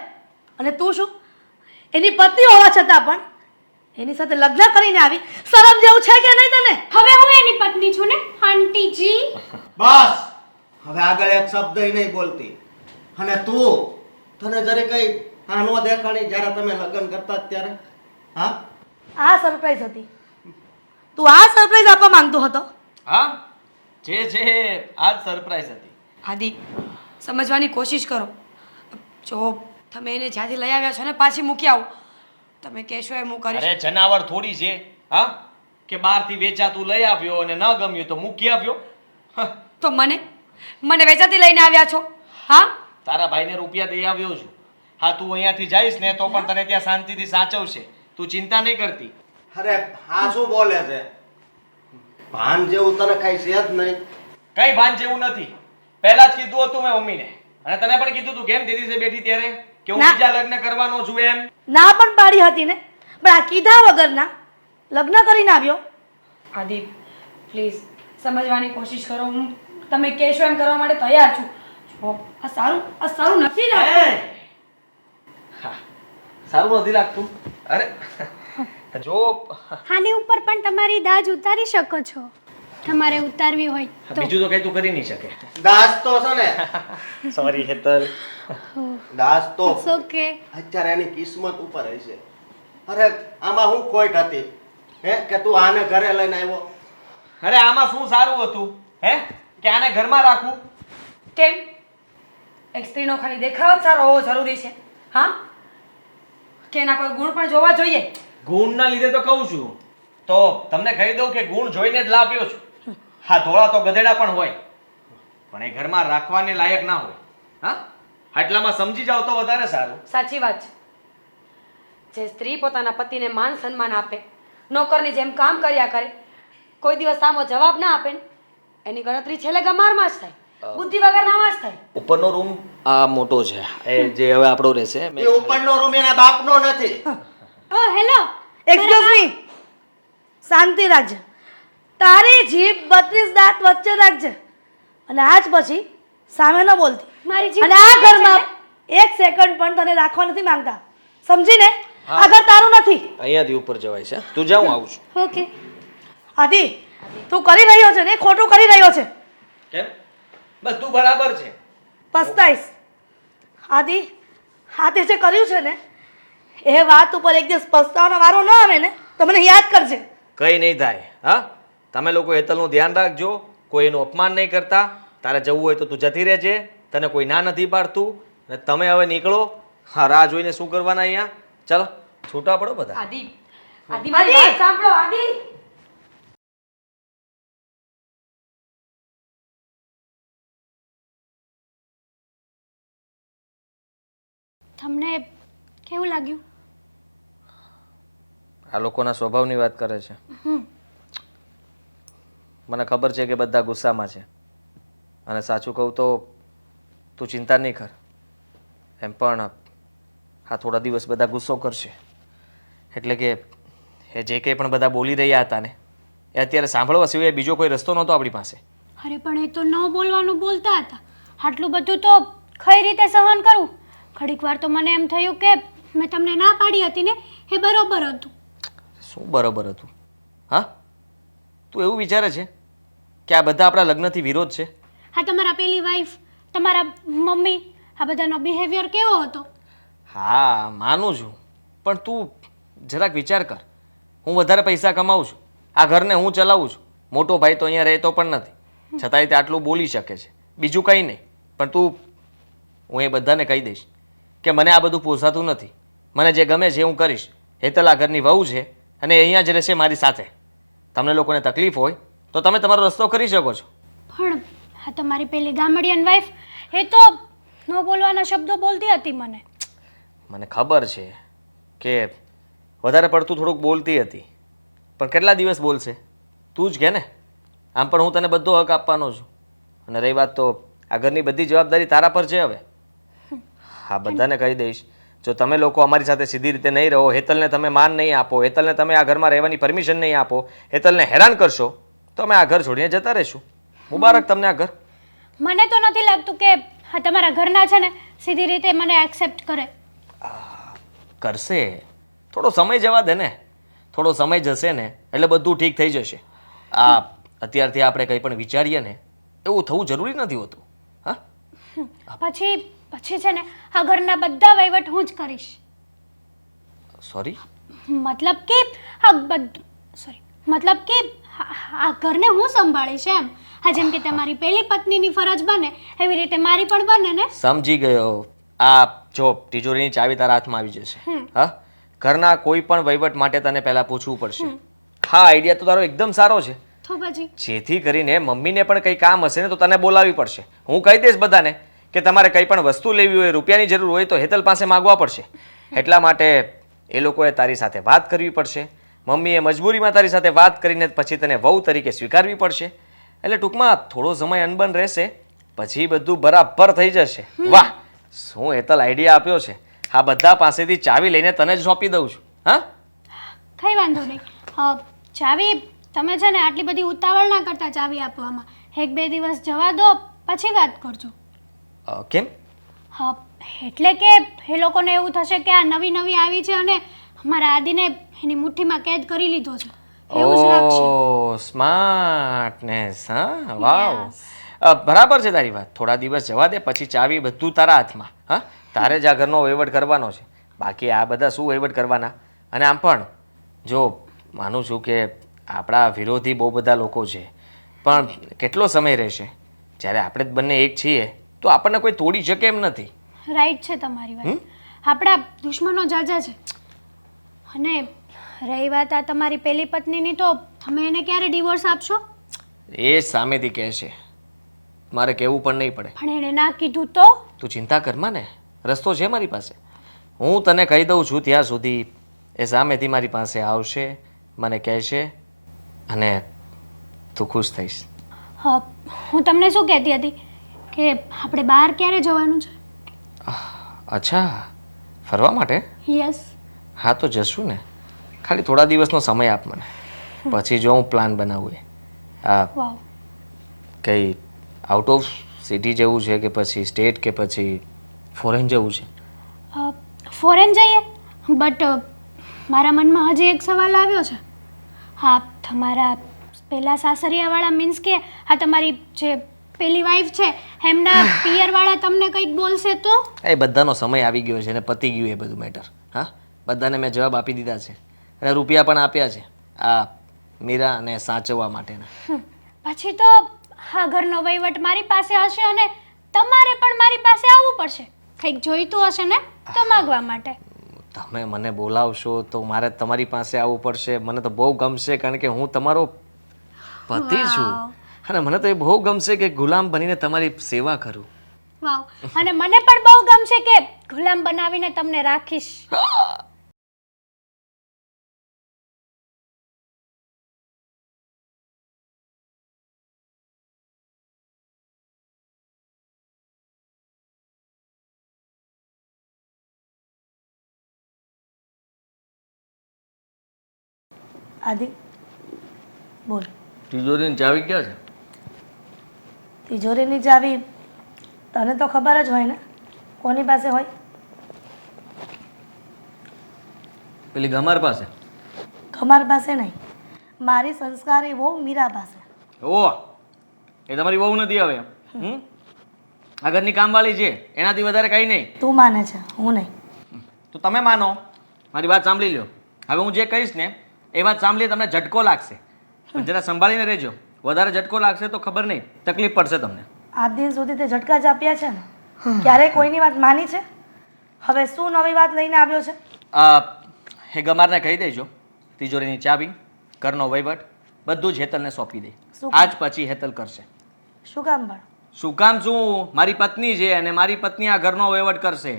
અને તું શું, એની પત્ની હોવા છતાં પણ એની સાથે લગ્ન કરીને આવી, શરમ જેવું છે કે નહીં તને? હવે હું એની પત્ની છું ને આંટીજી. બસ, હવે આગળ એક શબ્દ નહીં બોલતી. અને તું, તને જરી કઈ આ નો દેખાણી જ્યારે તમે લગ્ન કરતા જ ત્યારે? હા, આ સરપ્રાઈઝ હતી. તું આ સરપ્રાઈઝ આપવા માંગતો હતો? હા, જે છે આ જ સરપ્રાઈઝ હતી. આદિ, સમજવાની કોશિશ કરો. જો તમે એને જ્યાંથી લઈ આવ્યા છો ને પાછી મૂકી આવો, તમે કહેશો એમ હું કરીશ. અરે જનાવર થોડી છે, હા, કે બહારથી વેચાતું લઈ આવ્યો અને ન ગમ્યું તો મૂકી આવ્યો. તો મને વેચાતી લઈને આવ્યા છો? હા, તારા ભાઈને રૂપિયા દઈ આવ્યો છું. હા, તું અહીંયાથી જઈશ ને તો પણ તને ત્યાં શાંતિથી સાચવશે. તું ચિંતા નહીં કરતી. અરે આ શું બોલે છે? ભાન જેવું તને કઈ છે જ નહીં. કઈ ભાન જેવું નથી. પહેલા જ કીધું હતું મેં મમ્મીને, અને તને પણ કીધું તું કેમ દીદી સે બેઠી ત્યારે કે હું બીજા લગ્ન કરવાનો છું એમ. ના પણ પાડી હતી ને, પણ આ કીધા વગરના લગ્ન કરીને આવ્યો. આદિ પ્લીઝ સમજવાની કોશિશ કરો. હું તમે કહેશો એમ કરવા માટે તૈયાર છું. જો આ સારું નથી લાગતું. હા, સારું નથી લાગતું. અરે જો આની ઉપર પણ તમારી દાજ ઉતારી શકો છો, તમારે ઉતારવી હોય તો. બીજું તો કઈ તું કરી નહીં શકે. દાસ તો છે ને, સોરી હેતલ. દાસ તો It's okay. અત્યારે એની કિસ્મત ઉપર હશે. અરે આમાં હું ખોટ હતી હે કે તું આને ઘરે લઈને આવ્યો? અરે આમાં શું સારું હતું હે કે આને ઘરમાં રાખું? કેમ એક સ્ત્રીનો ખાલી દેખાવ જ સારો હોવો જરૂરી છે? હા, કે એના કોઈ ગુણ પણ જોવા જોઈએ? ગુણના લીધે તો કહું છું. તો તમને કહી દઉં કે ગુણ જોઈને જ લાવ્યો છું. હા, ધોળા તો ગધેડા પણ હોય, પણ એ ઘરમાં રાખવાને લાયક ના હોય. હા, આટલામાં સમજી જાવ તો વધારે સારું. સાચી વાત છે. જે સ્ત્રી પોતાના પતિને માન સન્માન આપે, નોકરની જેમ કામ કર્યા કરે, કોઈ દિવસ સામો જવાબ ના આપે ને, એની ગણતરી છેલ્લે ગમારમાં જ થાય, બુદ્ધિ વગરનામાં જ થાય. ઉપરનો રૂમ આ મોટો છે, એ જે હવે આપણો રહેશે. એ ઉપરનો રૂમ એના બાપનો નથી. ઓ હેલો, એક્સક્યુઝ મી, શાંતિ રાખજે. તારી જીભ 32 દાંત વચ્ચે રાખજે અને આજ પછી સામે ન બોલતી. મારી જીભ અને આ ઘરમાં એક સેકન્ડ પણ તને રાખવા નથી માંગતા, સમજીને? આ ઘર તારું નથી. અહીંયાથી ઉપર જવાય છે. તું જા, હું આવું છું. ઓકે. આદિ, તું કરી રહ્યો છે ને ખોટું કરી રહ્યો છે. કેમ? બધું બરાબર છે. પસ્તાઈશ. આદિ, આદિ જે કર્યું છે ને એ વાત ઉપર એક દિવસ પસ્તાવાનો વારો ન આવે ને તો મને યાદ કરજે. કઈ નહીં થાય. હા, તમે લોકો હેતલનું ધ્યાન રાખજો, કોઈ એનું અપમાન નહીં કરતા. તારે જવું હોય તો તું જતી રહેજે, તને કોઈ ના નથી પાડતું. અને તમે હવે નીકળો. હા, રાહ જોઈને શું કરવાના અહીંયા? ચાલો, છૂટા પડો બધા. આદિ, આદિ, મારી વાત સાંભળો. આદિ, તમને કેવું લાગ્યું? આ લોકોના સ્વભાવની વાત કરે છે. મને ખબર છે કે બધા ગુસ્સામાં છે, અને સાચું કહું તો તું ચિંતા નહીં કર. એમ પણ આ થોડા દિવસ બધા ગુસ્સો કરશે, એટલે કે એ જે કંઈ પણ બધા બોલી રહ્યા હતા ને એ અત્યારે સાંભળવા સિવાય બીજો કોઈ રસ્તો નહોતો આપણી પાસે. અરે પણ એ તો ન બોલવાનું બોલતા હતા. આટલું બધું તો કઈ રીતે સહન કરું? ઘડીક વાર તો મને એમ થયું કે મેં તમને ના પાડી હતી ને એ બરોબર હતું. શું બરોબર હતું? હા, તું એવું વિચારે છે કે આ બધા આપણા લગ્નથી વિરોધ છે? હા, તમારા પેલી વાઈફ, તમારા મમ્મી, આ બધાનો બિહેવિયર કેવો હતો? હા, માનું છું, પણ તું જરાક વિચાર કર. હું વધારે પૈસા કમાઉં છું, આ ઘરને હું ચલાવું છું, મોટો ભાઈ તો અહીંયા રહેતો પણ નથી, છતાંય તે આટલું બોલી શકે છે. બીજું કંઈ નહીં, પણ તું, હું એ બધાને કહી દઈશ કે મને આ બધું પોસાતું નથી. મને જે ગમે છે હું કરીશ. હેતલ આ ઘરની વહુ છે અને એ અહીંયા જ રહેશે મારી સાથે. તમને લોકોને તકલીફ હોય તો તમે તમારો રસ્તો કરી શકો છો. પણ આ તમારી પેલી ગામડિયન વાઈફ, એ તો ન બોલવાના શબ્દો બોલતી હતી મને. મને ખબર છે કે વધારે પડતું થોડુંક બોલતી હતી, પણ કેટલા દિવસ બોલશે? તું જ કે ને. આમ પણ હું તને બધો હક આપવાનો છું, અને રહી વાત તો આ ઘરની બધી જવાબદારી તારા પર છે. હવે હા, બધાને કહી દઈશ, જો તમે લોકો અમારી સાથે સીધી રીતે નહીં રહો, હેતલને તમે માન નહીં આપો, હેતલને તમે આ ઘરમાં રહેવાની પરમિશન નહીં આપો, હેતલને હેરાન કરશો, તો અમે આ ઘર છોડીને જતા રહીશું. મુબારક તમને આ ઘર. મને તો નથી લાગતું કે આ તમારા ઘરના છે ને સીધી રીતે મને એક્સેપ્ટ કરે. કરશે. થોડો સમય જવા દે ને. થોડો સમય જશે ને એટલે બધું ઠીક થઈ જશે. આ અત્યારથી આપણે કંઈ પણ વિચારીએ ને એવું થવું જરૂરી નથી હોતું. હા, પછી છે ને આ ઘરના બધા વહીવટ હું જ કરીશ. સોરી? મતલબ કે મતલબ કે આ ઘરને હું સંભાળીશ એમ. હા, જેમ કે તમારી પેલી પત્નીની ફરજ બને એવી રીતે મારી પણ બને ને. સમજી ગયો. આ જો તિજોરીની ચાવી તારા હાથમાં આવી જશે. હા, ઘરના કોઈ પણ વહીવટ માટે તને પહેલા પૂછવું પડશે. હા, આઈડિયા તો તારો એકદમ સારો છે. તો પછી જેથી કરીને મમ્મીને પણ કંઈ કામ હશે ને તો તને બોલાવવી પડશે. હું કહી દઈશ બધાને કે તમારે કંઈ પણ વસ્તુ લેવી હોય, રૂપિયાની જરૂર હોય તો હેતલ પાસે માગવા પડશે. એટલા માટે એ લોકોએ તારી સાથે વાત કરવી પડશે. મમ્મીએ મજબૂરીમાં તારી સાથે વાત કરીને પછી તને વહુ તરીકે સ્વીકારવી પડશે. એટલે ટૂંકમાં થોડો સમય અનબન રહેશે, પછી બધું બરાબર થઈ જશે. વાહ, શું હેતલ આઈડિયા આપ્યો છે! આ બધા પાસેથી ચાવી લઈને તને જ સોંપી દઉં છું. હા, કઈ વાંધો નહીં. ચાવી તમે છે ને આટલી બધી ઉતાવળ ના કરતા ચાવી આપવામાં. 1-2 દિવસ જવા દો, પછી વાત કરજો. કેમ? હા, એટલે કે એ લોકોને એવું થશે કે આ નવી નવી આવી છે અને અમારા આદિને એની મુઠ્ઠીમાં કેદ કરી લીધો છે એવું જ લાગશે. ઓહ, સ્માર્ટનેસ. હા, વાવ. બરાબર છે તારી વાત. થોડા દિવસ જવા દે, પછી ચાવી બધું તારા હાથમાં. હા, તારે જ આ ઘરનો વહીવટ કરવાનો છે. બાકી આ બધા શું વહીવટ કરવાના? અને આમ પણ જો માનું છું કે આપણા વિરોધી બહુ બધા લોકો છે, પણ કેટલો સમય રહેશે? જ્યારે આપણે જ બંને એક છીએ તો આપણને કોઈ તોડી શકે એમ નથી. રાઈટ છે તમારી વાત. આપણા દુશ્મનો જાજા છે. અને રહી વાત આ તમારી પહેલી પત્નીની, તો તમે એને ક્યારે ડિવોર્સ આપશો? એ સામેથી કહેશે, મારે કહેવું પણ નહીં પડે. પણ એણે ના કીધું તો? તું ચિંતા કરમાં ને, રસ્તો છે મારી પાસે. હું તને કહી દઉં છું ત્યાં સુધી એ સામેથી મારી પાસે આવશે, મને કહેશે અને તું ખુશ થઈશ. હા, હું તમને શું કહેતી હતી કે આપણે બહાર ક્યારે જવાનું છે? અચ્છા, ફરવા માટે? યસ. હા તો જશું ને, ખાલી થોડા દિવસનો સમય આપ મને, પછી જો હું પ્લાન બનાવું. હા, વાવ. કંઈ આઉટ ઓફ સિટી જવું છે કે પછી સ્ટેટ કે પછી ફોરેન જવું છે? ફોરેન જઈએ, બટ મારા મનમાં હજી એક સવાલ આવ્યો છે. હા, તમારા પહેલા સાસરિયાવાળા મીન્સ કે હા તમારી જે પેલી વાઈફ છે એમના પિયરવાળા તમને કંઈક બોલશે તો? એ બધાનો સમય આવી ગયો છે અને પતી ગયું એ બધું મેટર. હા, બધાને મેં જવાબ આપી દીધા છે અને રૂપિયા પણ આપ્યા છે આ મીરાને સાચવવા માટેના. પછી તો હા ઘરનો વહીવટ મારી પાસે હશે અને તમારે પણ મારી પાસે આવવું પડશે. કંઈક જોઈતું હશે ને તો માગવા માટે. તમે મને બોલાવશો તો મારે તમારી પાસે આવવું પડશે. મને તો બહુ ગમશે કારણ કે હું તમારો પતિ છું અને મને તો એ બહુ ગમશે કે ગુલામ બનીને તમારી સેવા કરું. વાવ. અને મને પણ બહુ ગમશે કે ગુલામ બનાવીને તમને રાખીશ. આદિ બોલ. તિજોરીની ચાવી ક્યાં છે? તિજોરીની ચાવી તને તો ખબર જ હોય ને કોની પાસે હોય. પેલી ગમાર પાસે. કમાર પાસે નહીં, મારી સંસ્કારી વહુ મીરા પાસે. ઓ, એ તમારી બહુ નથી હવે. આ ઘરની કામવાળી છે, એનાથી વધારે કંઈ નહીં. તું માને છે, હું નહીં. તો તમે માનો, મારી વાત સાંભળી લો. હવે હું જે કહીશ ને એ વાત સાંભળી તમને ઝટકો લાગશે, પણ જરા સંભાળીને રહેજો. વધારે ઝટકો લાગશે તો ખબર નહીં, તકલીફ પડશે તમને. આજ દિન સુધી તે ઝટકા જ આપ્યા છે ને, ક્યારેય કોઈની વાત માની છે? હવે શું નવી વાત લઈને આવ્યો છે? એ ગમારને કહી દેજો તિજોરીની ચાવી, ઘરનો વહીવટ બધું જ હેતલને સોંપી દે. શું કામ? આજ પછી હેતલ કરશે. શું કામ પણ? શું કામ શું? મારી પત્ની છે અને મારી પત્ની આ ઘરનો વહીવટ કરશે.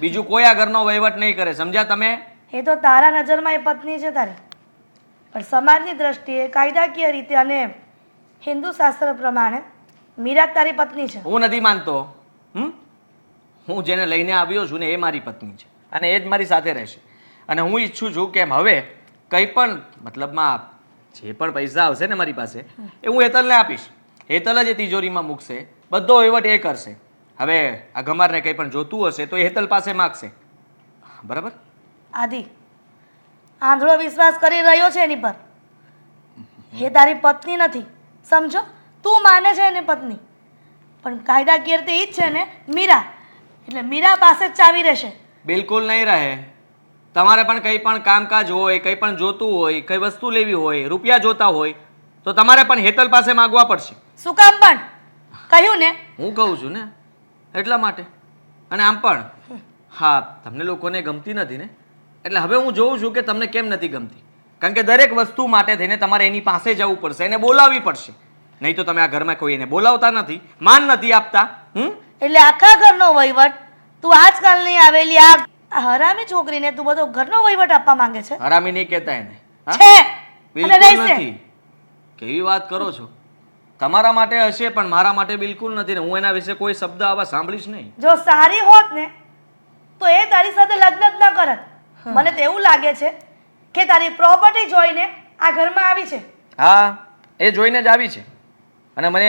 બીજું કોઈ આ ઘરનો વહીવટ નહીં કરે, સમજ્યા તમે? એ તો તારા નજરમાં એ પત્ની છે તારી, પણ સમાજની દ્રષ્ટિએ કાયદાકીય રીતે અને હિન્દુ શાસ્ત્ર પ્રમાણે મીરા જ તારી પત્ની છે. હું નથી માનતો. હું જેને લઈને આવ્યો છું ને એ મારી પત્ની છે અને એ જ મારી સાથે રહેશે. અને હું ઈચ્છું છું કે હવે કંઈ પણ મતલબમાં જે પણ પૈસા આવશે ને મારી પાસે એ હું હેતલને આપીશ. હેતલ જ એ તિજોરીમાં મૂકશે, બધો વહીવટ એ કરશે. હવે આ ગમારને કંઈ પણ જોતું હશે તો એ હેતલ પાસે માગશે, બરાબર? આદિ, આંધળો વિશ્વાસ કરી રહ્યો છે એની પર. એ તારી પત્ની નથી, સમજો. તું માને છે એની પત્ની, પણ કાયદાકીય રીતે ઈ જ છે ને મીરા, એટલે મીરા પાસે જ ચાવી રહેશે. બિલકુલ નહીં રહે. તમારે પણ કંઈ પણ કામકાજ હોય, કંઈ પણ જોતું હોય, કઈ વસ્તુ લેવી હોય, રૂપિયા જોતા હોય તો તમારે પણ હેતલ પાસે માગવા પડશે. શું કામ પણ? કહ્યું ને. હું કહું છું ને એટલા માટે. અને આમ પણ હા, તમને લોકોને ગમતી નથી ને, એટલે હવે હું જોઉં છું કે તમને કેમ નથી ગમતી. કારણ કે દરેક વસ્તુ માટે થઈને તમારે એની પાસે જવું પડશે, એને બોલાવવી પડશે. નહીં તો તમે આ ઘરમાં કોઈ એને બોલાવતા નથી, માન નથી આપતા. એટલે આખા ઘરનો વહીવટ તું આજકાલની આવેલી આ હરામી છોકરીને તું બધો ઘરનો વહીવટ આપવા માંગે છે? હરામી નહીં કહેતા એને. છે અને બિલકુલ રહેશે. નથી. કેવી વાત કરો છો? તમારા માટે હશે પણ મારા માટે બિલકુલ નથી ને હું એના વિશે કોઈ શબ્દ આવા સાંભળીશ નહીં. જો સારી હોત ને તો એ તારી સાથે લગ્ન જ ન કરત. મને તો એવું લાગે છે કે તારી પ્રોપર્ટી જોઈને આ ઘરમાં આવી છે. હા, એ જોઈને જ આવી છે અને મને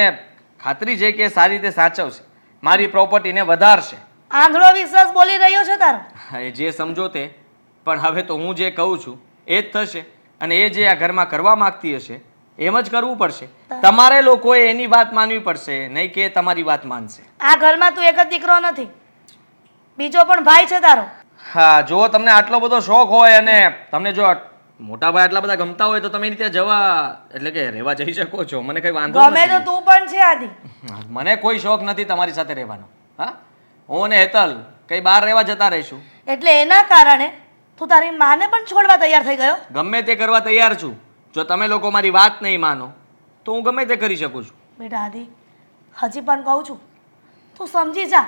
ખાતરી છે કે સારી રીતે સાચવશે, મારી પ્રોપર્ટીને વધારશે. આંધળો વિશ્વાસ બોલી રહ્યો છે તારો. એ જે સમજો તે, પણ હવે તો હું જે કહું છું એ જ થશે અને એ જે આ ઘરમાં કરવા માંગતી હશે એમ જ કરવું પડશે. તમારે લોકોએ એની વાત માનવી પડશે, નહીં કે તમારી વાત માનશે. આ ઘરમાં તું એક જ દીકરો નથી, બીજો પણ ભાઈ છે તારો. હા, જો તમને આટલો બધો શોખ હોય અને તમને જો મોટા ભાઈ આટલા બધા ગમતા હોય તો તમે એની ત્યાં જવા એટલે કે રહેવા જઈ શકો છો. મને કઈ વાંધો ગમે તો નથી. તું પણ છે આદિ. મને કોઈ શોખ નથી તમારી સાથે રહેવાનો. હા, હું ને હેતલ કઈ બહાર રહેવા જતા રહીશું. એટલે એના કારણે તું તારી માને પણ છોડવા તૈયાર થઈ ગયો? ગમે તે કરવા તૈયાર છું. જો તમે લોકો મારી વાત નહીં માનો તો હું ગમે તે કરી શકું છું. બેટા આદિ, હજી પણ કહું છું, તું સમજી જા,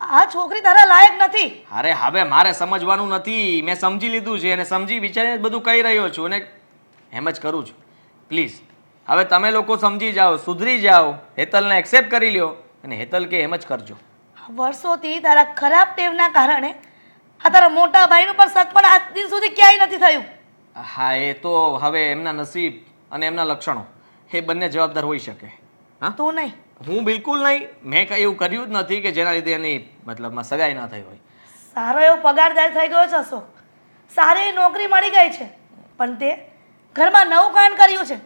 આ છોકરી તારા લાયક નથી. અરે હવે મારે સમજવાનું નથી, મેં સમજી લીધું છે અને સમજી વિચારીને જ બધું કહી રહ્યો છું અને એમ જ કરું છું. પ્લીઝ હવે તમે લોકો સમજી જાઓ, સુધરી જાઓ, હેતલને એક્સેપ્ટ કરી લ્યો અને હેતલ કે એમ જ કરજો. વર્ષોથી તારા ખરાબ ટેવના કારણે આ તારા મોટા ભાઈનું પણ સત પણ આજ દિન સુધી ક્યાંય નથી થયું. હા, એ તો હવે એમના નસીબ અને એમના લક્ષણો એ બંને જવાબદાર હોઈ શકે. હા, તું નહીં. હું બિલકુલ નહીં. મેં કંઈ એવું કર્યું જ નથી કે જેના લીધે એની મતલબમાં સગાઈ ના થઈ હોય. સારો એવો પગારદાર થઈ ગયો છે અશોક, સારી એવી નોકરી મળી ગઈ છે, પણ તે ઘરમાં નવું કાંડ કર્યું છે.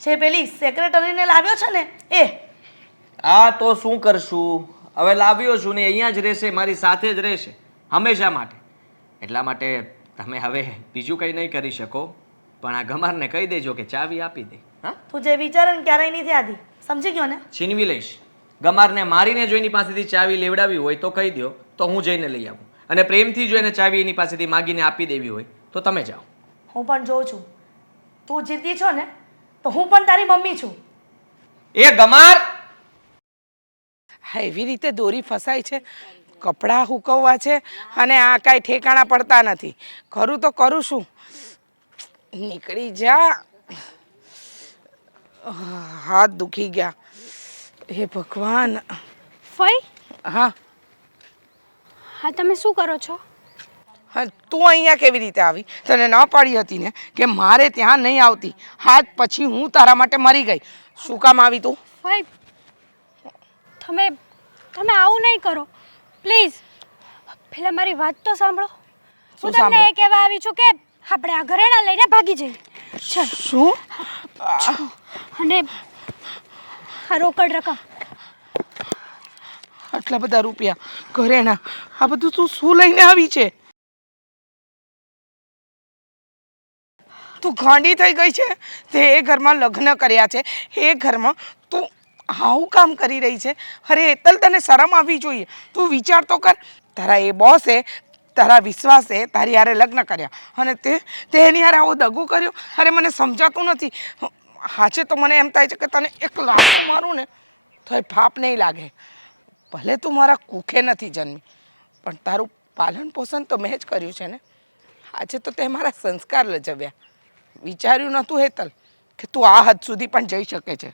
જે પેલી સેક્રેટરીને લાવ્યો છે ને એ. આ તો શું કરશું, હવે લાવ્યો છું ને અહીંયા જ રહેશે, મારી સાથે જ રહેશે હંમેશા માટે. એટલા માટે તમે હવે બીજું કંઈ નહીં કરી શકો, પણ આ ગમારને કહી દેજો કે ચાવી આપી દે. હા, તું જે વિચારે ને ક્યારેય નથી આદિ, સમજી ગયો ને? છીનવી લઈશ. ગમારને મારીને જો એની પાસેથી ચાવી લેવડાવી હોય તો કહી દો, તો હું જઈને લઈ આવું. અને પ્રેમથી જો એને ચાવી એની પાસેથી માગીને આપી દેવી હોય તો તમે જાઓ. હું પણ જોઉં છું, તું જીદ્દી છો ને તો હું પણ તારી મમ્મી છું. એ ગમાર! હા, એવી રીતે દોરી ફસાય છે, કપડાં હુકવવા છે અને આ કાંઈ ઠેકાણા પડતા નથી. કરું તો કરું શું? નીકળી જા. હાથ દુખી ગયા. હે ભગવાન. ફઈ, હા હા તમે શું કરો છો? હા, તું અહીંયા કેવી રીતે આવી? તને ન પાડી હતી ને કે મારે ત્યાં નહીં આવતી. હાથ પછી હું તારા માટે મરી ગઈ. શું કામ આવી તું? ફઈ, તમે તમે આવું નહીં કરો પ્લીઝ. પહેલાં મારી વાત તો સાંભળો. હું તમને એ કહેવા આવી છું કે આપણે આ ઘરેણાં લઈને ભાગી જઈએ. ચાલ. શું? અને આ રોકડ રકમ. આટલા બધા રૂપિયા, ઘરેણા, આ બધું તું શું લઈને આવી છે? તું ગાંડી થઈ ગઈ છે? તે એ ઘરમાં લગ્ન કર્યા છે, એ ઘરમાં તું આવું કામ કરી રહી છે? અરે હેતલ, તને શરમ આવવી જોઈએ. તું વિચાર તો કર, તારા એ બોસે તારા વિશ્વાસે તારી હારે લગ્ન કર્યા અને તે એની હારે આવો દગો કર્યો. અરે મને સમજાતું નથી. હાચે તો મને એમ થાય છે કે તને એક લાફો મારું ને તો એ પાપ નહીં લાગે. ભલે તું મારા કુખે નથી જન્મી, પણ તારું પાલન પોષણ તો મેં જ કર્યું છે ને. આજે તો તે મારા સંસ્કાર લજવ્યા. વિચાર્યું નહોતું હેતલ કે તું આ હદ સુધી પણ જઈ શકે છે.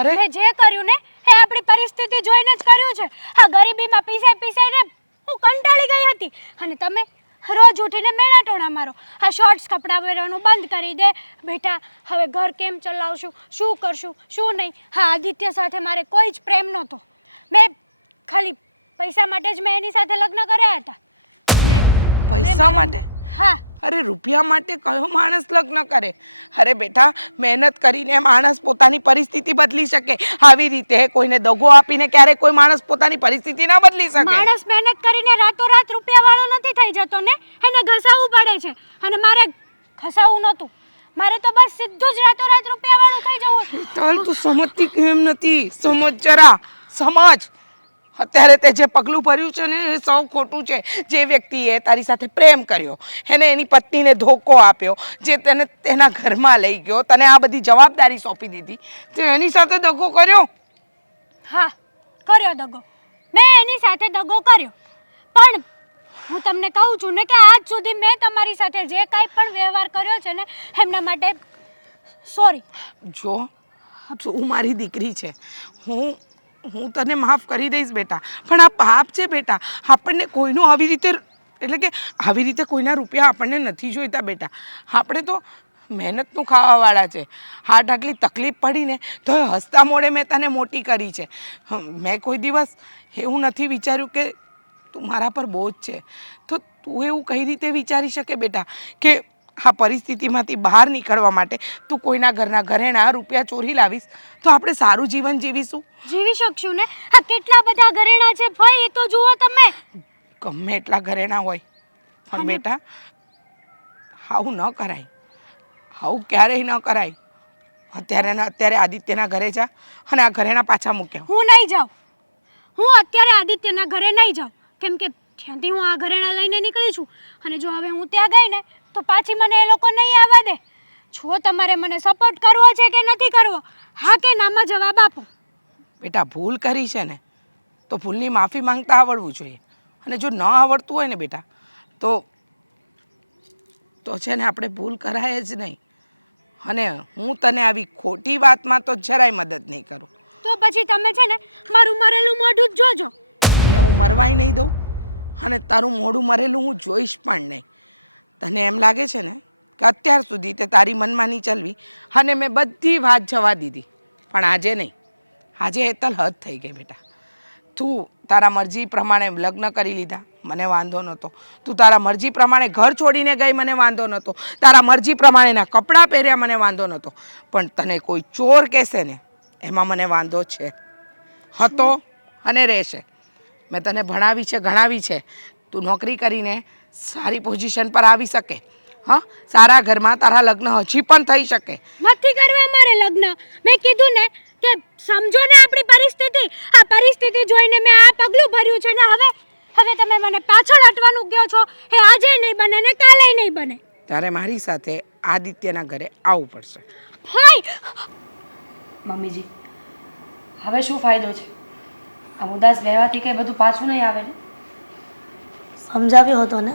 અરે મેં જે કર્યું ને એ આપણી પરિસ્થિતિ જોઈને જ કર્યું છે. આ ગરીબીમાં પીસાઈને હું કંટાળી ગઈ હતી અને તમે રોજ ઉઠીને મેણા ટોણા મારો. આ શોર્ટ્સ કપડાં પહેરવાનું બંધ કરી દે બેટા. હવે ઘર કેમ ચલાવશું, શું કરશું, શું નહીં. હા, આદિત્ય સાથે મારે કોઈ જ પ્રેમ નહોતો. મેં ખાલી પૈસા માટે જ મેં એની સાથે લગ્ન કર્યા હતા. પૈસા માટે? હા. અરે રૂપિયા માટે કયો માણસ લગ્ન કરે? અરે બેટા, મહેનત કરીને માણસ પોતાની પરિસ્થિતિ બદલી શકે. આવી રીતે કોઈને દગો આપીને ક્યારેય કોઈ માણસ પોતાની પરિસ્થિતિ ના બદલી શકે. માણસ મહેનત કરીને રાતોરાત રૂપિયાવાળો નથી થઈ જતો ને, એને ઘસાવવું પડે છે. અને મારે ઘસાવવું નહોતું, મારે તો બસ સીધું જ રાતોરાત રૂપિયાવાળું થઈ જવું. ચાલ, તું સમજતી કેમ નથી? સમજ જરા, સમજ. અત્યારે તે જે પગલું ભર્યું છે ને એ સૌ ખોટું છે. જે વ્યક્તિએ તારી સાથે પ્રેમ કર્યો, એને એની પત્નીને ધોકો આપ્યો, જે તેને તેના ઘરમાં લઈ ગયો, તને આ બધી જવાબદારી સોંપી દીધી, તે એની સાથે દગો કર્યો. હા, કર્યો દગો. મેં એની સાથે દગો કર્યો. પણ હું તમને કહું છું ને કે આજ સુધી મેં તમારી સાથે જે કાંઈ પણ વ્યવહાર કર્યો છે ને એમના માટે સોરી. જો તું મારી દીકરી છે, હું તને માફ કરી દઈશ બેટા, પણ આ પાપ છે બેટા. આપણને કોઈનું આવી રીતે, એટલે કે આવી રીતે કોઈના રૂપિયા આપણને નથી જોઈતા બેટા. આપણે તો મહેનતનું ખાવાવાળા છે. હાટ આટલી તકલીફ પડીને તો હસતા મોડે મેં તને મોટી કરી છે. મેં કોઈ દિવસ એવું નથી વિચાર્યું કે તું મારા પર બોજ છે. તો તું એવું કઈ રીતે વિચારી શકે બેટા કે આ પરિસ્થિતિમાંથી બહાર નીકળવા માટે તું કોઈના ઘરના ઘરેણા રૂપિયા ચોરી લાવીશ તો આપણે સારું જીવન જીવીશું? જીવી શકશું ને. આ કેટલા બધા ઘરેણા છે ભાઈ, એ તો જુઓ તમે. ગમે એટલા ઘરેણા હોય પણ બેટા આવું ન કરાય, આવું ક્યારેય ન કરાય. અત્યારે આદિત્યના ઘરે જા અને આ ઘરેણા પાછા મૂક્યા. હું નહીં જાઉં. હું અત્યારે આદિત્યના ઘરે નહીં જાઉં, કેમ કે ત્યાંથી હું આ ઘરેણા લઈને નીકળી છું, અને જો હવે હું ત્યાં ગઈ ને તો પાછી મને એ લોકો નહીં આવવા દે. જો તમારે મને સપોર્ટ કરવો છે કે નથી કરવો, હા કે નામાં જવાબ આપો. બેટા ભૂલ કરી છે ને તો ભૂલની માફી માંગતા આવડવું જોઈએ, અને જો ન આવડતું હોય ને બેટા તો છે ને આપણે ભૂલ કરાય જ નહીં. અને હું તને આવી ખોટી વાતમાં તો જરાય મદદ નહીં કરું. તો પછી તમે છે ને મારું મરેલું મોઢું જ જોજો. અને હું મરવાય નહીં દઉં, અને તારું મોઢું મરેલું હું જોઈશ પણ નહીં. તને એમ લાગે છે ને કે અત્યાર સુધી તે તારી મનમાની ચલવી અને મેં બધી વાત જવા દીધી, પણ આજે નહીં. આજે હેતલ હદ થઈ ગઈ બેટા. તું તારા મરજી પ્રમાણે લગ્ન કરી લીધા, મને વાંધો નહોતો. તું તારા મરજી પ્રમાણે ઘર છોડીને ગઈ, મને વાંધો નહોતો. તારા મરજી પ્રમાણેના કપડાં પહેર્યા, મને વાંધો નહોતો. પણ તને કોઈ ચોર કહેશે ને એમાં મને વાંધો છે, હતો અને રહેશે. મેં તને ભણાવી છે, ગણાવી છે. તું નોકરી કરીને સારી પોઝિશન પર આવી શકે, હા, સારા ઘરમાં તારા લગ્ન હજી પણ થઈ શકે. નથી કરવા મારે લગ્ન. મેં કીધું ને કે સમજો ને આપણી પરિસ્થિતિ. આ પરિસ્થિતિ જોઈને મેં આ પગલું ભર્યું છે ને હવે તમે મને પાછળ હટવાનું કહો છો, એ આજે નહીં બને ને કાલે નહીં બને. તારે મારી સાથે આદિત્યના ઘરે આવવું પડશે. હાય મમ્મીજી, હવે શું ફાયદો છે? આ ઉદાસ રહેવાથી કંઈ બધું પાછું નહીં આવે ને? સમજાવ્યો હતો ને.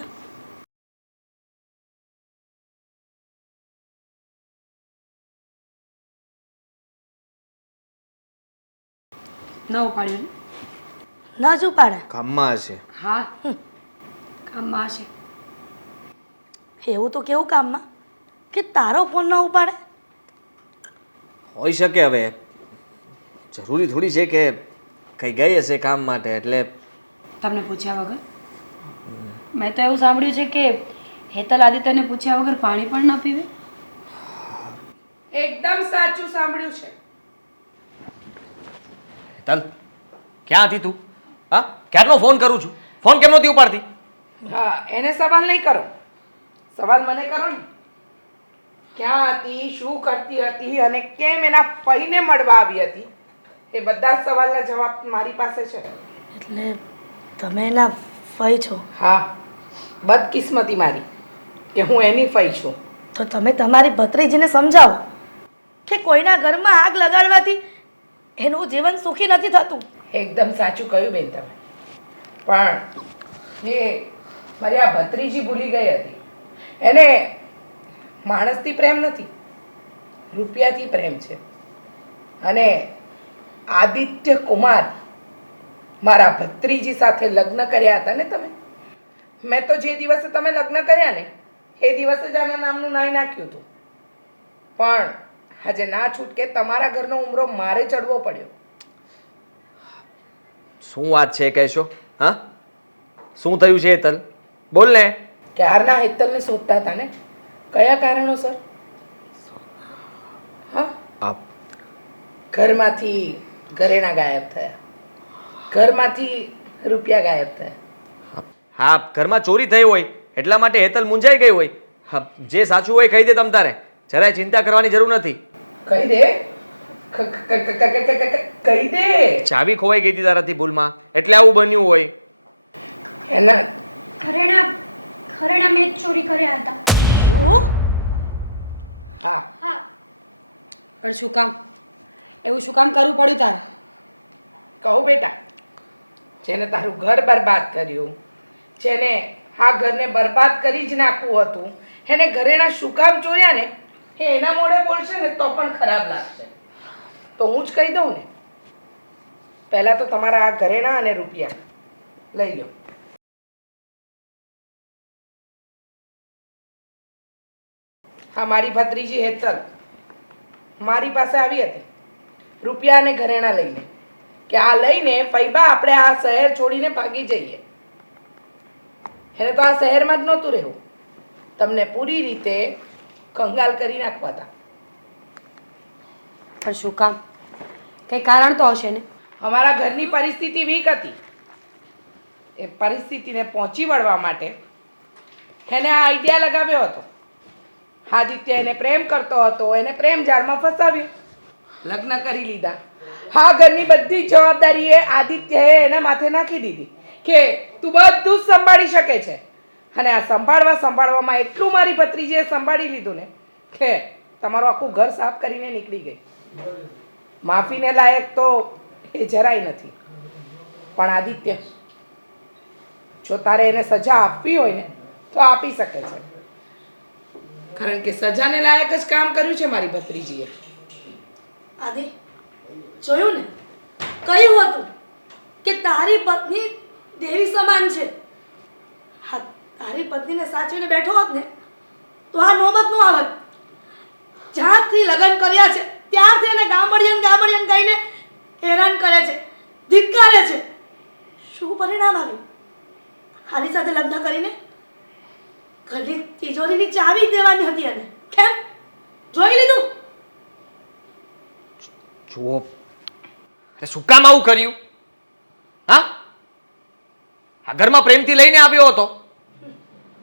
ન ઉપાડ્યું ને? ન જ ઉપાડે. કામમાં હશે. હા, કામમાં હશે. એવું તો કેવું કામમાં કે તારો ફોન ન ઉપાડે? હોઈ શકે. હવે જરૂરી થોડી છે કે કંઈ ગઈ હશે કામ માટે એટલે. તમને પૂછ્યા વગર? મેં તો એવું સાંભળ્યું છે કે હેતલ આદિત્યને પૂછ્યા વગર પાણી પણ ન પીવે. એકદમ સાચું સાંભળ્યું છે. હેતલ, ક્યાં હતી તું? હા, ક્યારનો ફોન કરું છું, ફોન કેમ નહોતી ઉપાડતી? હા, એને સવાલ નહીં કરો, સવાલ મને કરો ને. ક્યાં હતી, શું કરતી હતી અને કેમ એના ફઈને મળવા આવી હતી, એ બધા જ સવાલના જવાબ મારી પાસે છે. એટલે તમે એના ફઈ છો? હા, બદકિસ્મતી મારી કે હું એની ફઈ છું. તો તમે તમારી ભત્રીજીને સમજાવો કે કોઈના ઘરમાં આગ લગાડવાથી એનું જીવન સુખી નથી થતું. એકદમ સાચું કહ્યું બેન તમે. પણ એ મારી આ ભત્રીજી ભૂલી ગઈ હતી. એને માણસથી પ્રેમ નથી, રૂપિયાથી પ્રેમ છે. અને આદિત્ય કુમાર મારા ભત્રીજી સાથે લગ્ન કર્યા હતા ને તમે, મેં તો જે દિવસે તમે લગ્ન કર્યા ને એ દિવસે જ આના નામનું નાઈ નાખ્યું હતું. પણ આજે ના છૂટકે તમારા ઘરનો ઉમરો મારે ચડવો પડ્યો. શું વાત છે કહેશો? હા, શું થયું છે હેતલ? બોલ ને. ક્યારના હેતલને શોધતા હતા ને, કયા કારણોસર? હા, ઘરમાંથી ઘરેણા ગાયબ થયા, ઘરમાંથી રૂપિયા ગાયબ થયા. હા, ઘરમાં ચોરી થઈ હોય એટલા માટે હેતલ મૂંઝાઈ ગઈ હોય. હા, જે સાચું હોય કહી દે તમ તારે, જરાય ચિંતા કરવાની જરૂર નથી. કહી દે, કહી દે. ચાવી ખોવાઈ ગઈ હતી તારાથી ભૂલમાં, એટલે આવું બન્યું હોય. એના ઘરેણા મેં જ ચોરી કર્યા હતા. શું? હા, હા, પણ શું કામ? એવું શું કામ કરવું પડ્યું તારે? કહું બેટા, જેને તારું ઘર બરબાદ કર્યું, જેને આ ઘરને બરબાદ કરી જ નાખવું હતું, એને ઘરેણા શું કામ ચોર્યા ને એ એના મોઢે બોલશે ને તો પણ ખરાબ લાગશે. તો હું જ કહી દઉં ને. પહેલાં તો તમારા આ ઘરેણા અને રૂપિયા લઈ લો. હા, મારી ભત્રીજી હેતલ મારી પાસે આવી હતી રૂપિયા અને ઘરેણા લઈને કે આ લઈને ફૈબા આપણે આ શહેર છોડીને ભાગી જઈએ. એને તો આ શહેરમાં જ નહોતું રહેવું, તમને પૂરી રીતે કંગાલ કરી નાખવા હતા. પણ શું કામ? કંઈ કારણ તો હશે ને? અમારા ઘરની પરિસ્થિતિ વીક હતી. એ પરિસ્થિતિને પહોંચી વળવા માટે એને આ આઈડિયા લગાવ્યો હતો. આદિત્ય એને પ્રેમ કરતો હતો, એને પ્રેમ જાળમાં ફસાવ્યો, લગ્ન કરી લીધા હા ઘરની બધી જ જવાબદારી એ આદિત્યએ એના માથે નાખી દીધી કે તું બધું જ સંભાળી શકે છે. અને આ સંભાળવામાં એટલું મારી ભત્રીજીએ સંભાળી લીધું ને કે તમારું આખું ઘર સાફ કરીને નીકળી ગઈ. માફીને લાયક તો એ જરાય નથી. પણ આદિત્ય, જો તારે એને સજા આપવી હોય ને તો આપી શકે છે, કારણ કે સજાને લાયક જ કામ કર્યું છે મારી ભત્રીજીએ. આદિ, જોયું ને, કહ્યું હતું કે તારી પત્ની દેવી સમાન છે. હા, તારી પત્નીને સાચવીને બેઠો હોત ને તો આ નોબત નો આવત. જ્યાંથી લગ્ન કર્યા છે ત્યારથી એને ગામડિયન કહીને હેરાન કરે છે, ધિક્કારે છે. શું પરિણામ આવ્યું? આની સાથે લગ્ન કરીને ઘરની તિજોરીની ચાવી જ દેવાની હતી એને. કેમ? જોઈ લીધું? જુઓ, અરે શું કામ આવું કર્યું? હા, આ ઘરમાં પ્રેમથી લઈને આવ્યો હતો,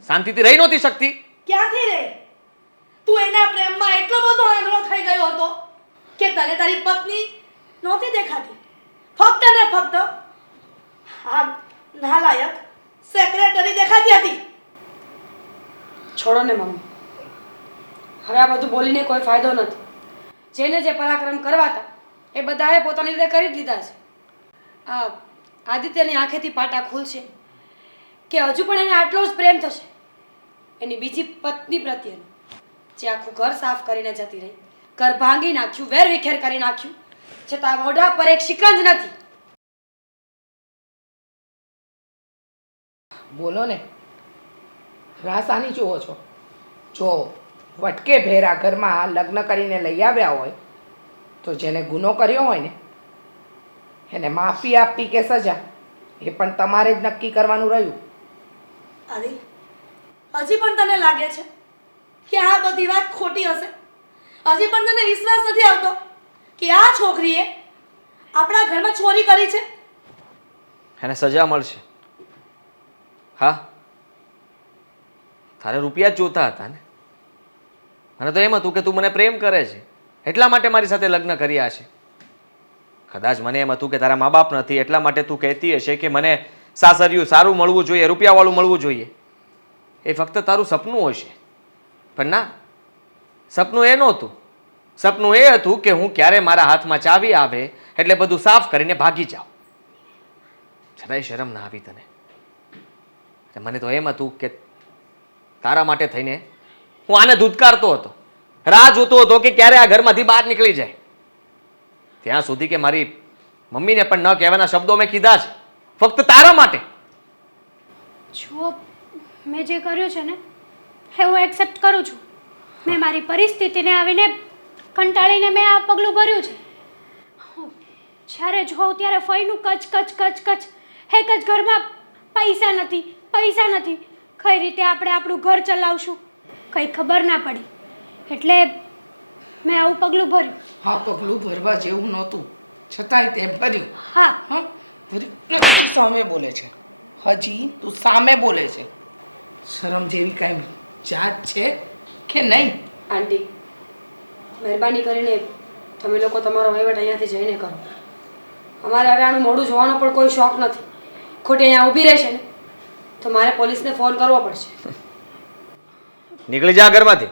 શાંતિથી રહી નહોતી શકતી? ક્યાંથી રે? તું એના પ્રેમમાં એટલો બધો આંધળો થઈ ગયો હતો કે તને તારી પત્ની નહોતી દેખાતી. ફક્ત ને ફક્ત આ નાલાયક સેક્રેટરી દેખાતી હતી. છોડો ને મમ્મી, હવે આ બધું બોલીને કોઈ ફાયદો નથી. જેને જે પરાક્રમ કરવા હતા એ બધાએ પોતાની રીતે કરી જ લીધા છે. આ આદિત્યની આંખેથી પાટા ખુલશે કે હજુ પણ એને આટલો જ પ્રેમ થશે એની બીજી પત્ની પ્રત્યેનો, જે આખું ઘર સાફ કરીને જતી રહી, ઘર ભાંગી નાખ્યું, વેર વિખેર કરી નાખ્યું, છતાં મોઢા પર એક શિકંજ નથી. બોલો ને, રાસાની જુઓ છો? જો વટકે ભેરા ઘરમાં લગ્ન કરીને લઈ આવ્યા હોય તો જેને ગુનો કર્યો હોય ને એને માફી આપવી કે સજા એ પણ તમારે જ નક્કી કરવાનું રહ્યું. આદિ, હજી પણ તને લાગે છે કે આ બધી વાત ખોટી હશે? હજી પણ તને વિશ્વાસ નથી આવતો કે આ છોકરીએ આપણા ઘરમાં ચોરી કરી છે? એને સજા મળશે. હા, તારે રૂપિયા જ જોતા હતા ને? મને તો એમ હતું કે તું મને પ્રેમ કરે છે એટલા માટે મારી સાથે લગ્ન કર્યા છે. કદાચ મને એમ હતું કે તારા મા બાપ નથી એટલા માટે તું કહેતી હશે કે મને સાસરિયું સારું મળવું જોઈએ, રૂપિયાવાળું મળવું જોઈએ. એ ફક્ત તારું સપનું હશે. પણ ના, સપનું એ નહોતું. સપનું એ હતું કે હું ક્યારે મારા હાથમાં ચાવી આવે એટલે બધું સાફ કરીને ભાગી જાઉં. જરાય શરમ ના આવી તને? મને તો એમ હતું કે તારા માટે થઈને હું આને ધૂતકારતો હતો, રાહ જોતો હતો કે ક્યારે આ ઘરમાંથી બહાર નીકળી જાય. ત્યાં સુધી કે મારી મમ્મીને પણ ન કહેવાના શબ્દો મેં કીધા છે, ફક્ત તારા માટે. જુઓ, મેં જે કર્યું છે ને એ હું એક્સેપ્ટ કરું છું. મેં મારી પરિસ્થિતિને આવીને કંટાળીને મેં આ પગલું ભર્યું છે. જ્યારે જોઉં ત્યારે ફઈનું કચ કચ કચ કચ, એક જ ઘરમાં પૈસા નથી, પૈસા નથી. કઈ રીતે આપણે આપણું ઘર ચલાવશું કંઈ ખબર ના પડી, એટલે મેં આવું પગલું ભર્યું. હા, પગલું ભરવા જેવું નહોતું છતાંય તે ભર્યું. હા, હા, ભર્યું. હજી સામે બોલે છે, હજી તું સામે બોલે છે. શરમ જેવી કાંઈ જાત છે કે નહીં? આંટી, મહેરબાની કરીને તમે લોકો તમારો વહીવટ અહીંયાથી જઈને કરો. અમારે હવે આનું મોઢું જોવાનો પણ કોઈ શોખ નથી. ખોટી અહીંયા ઊભી રહેશે ને તો મારે પોલીસને ફોન કરવો પડશે. નીકળી જા ઘરમાંથી.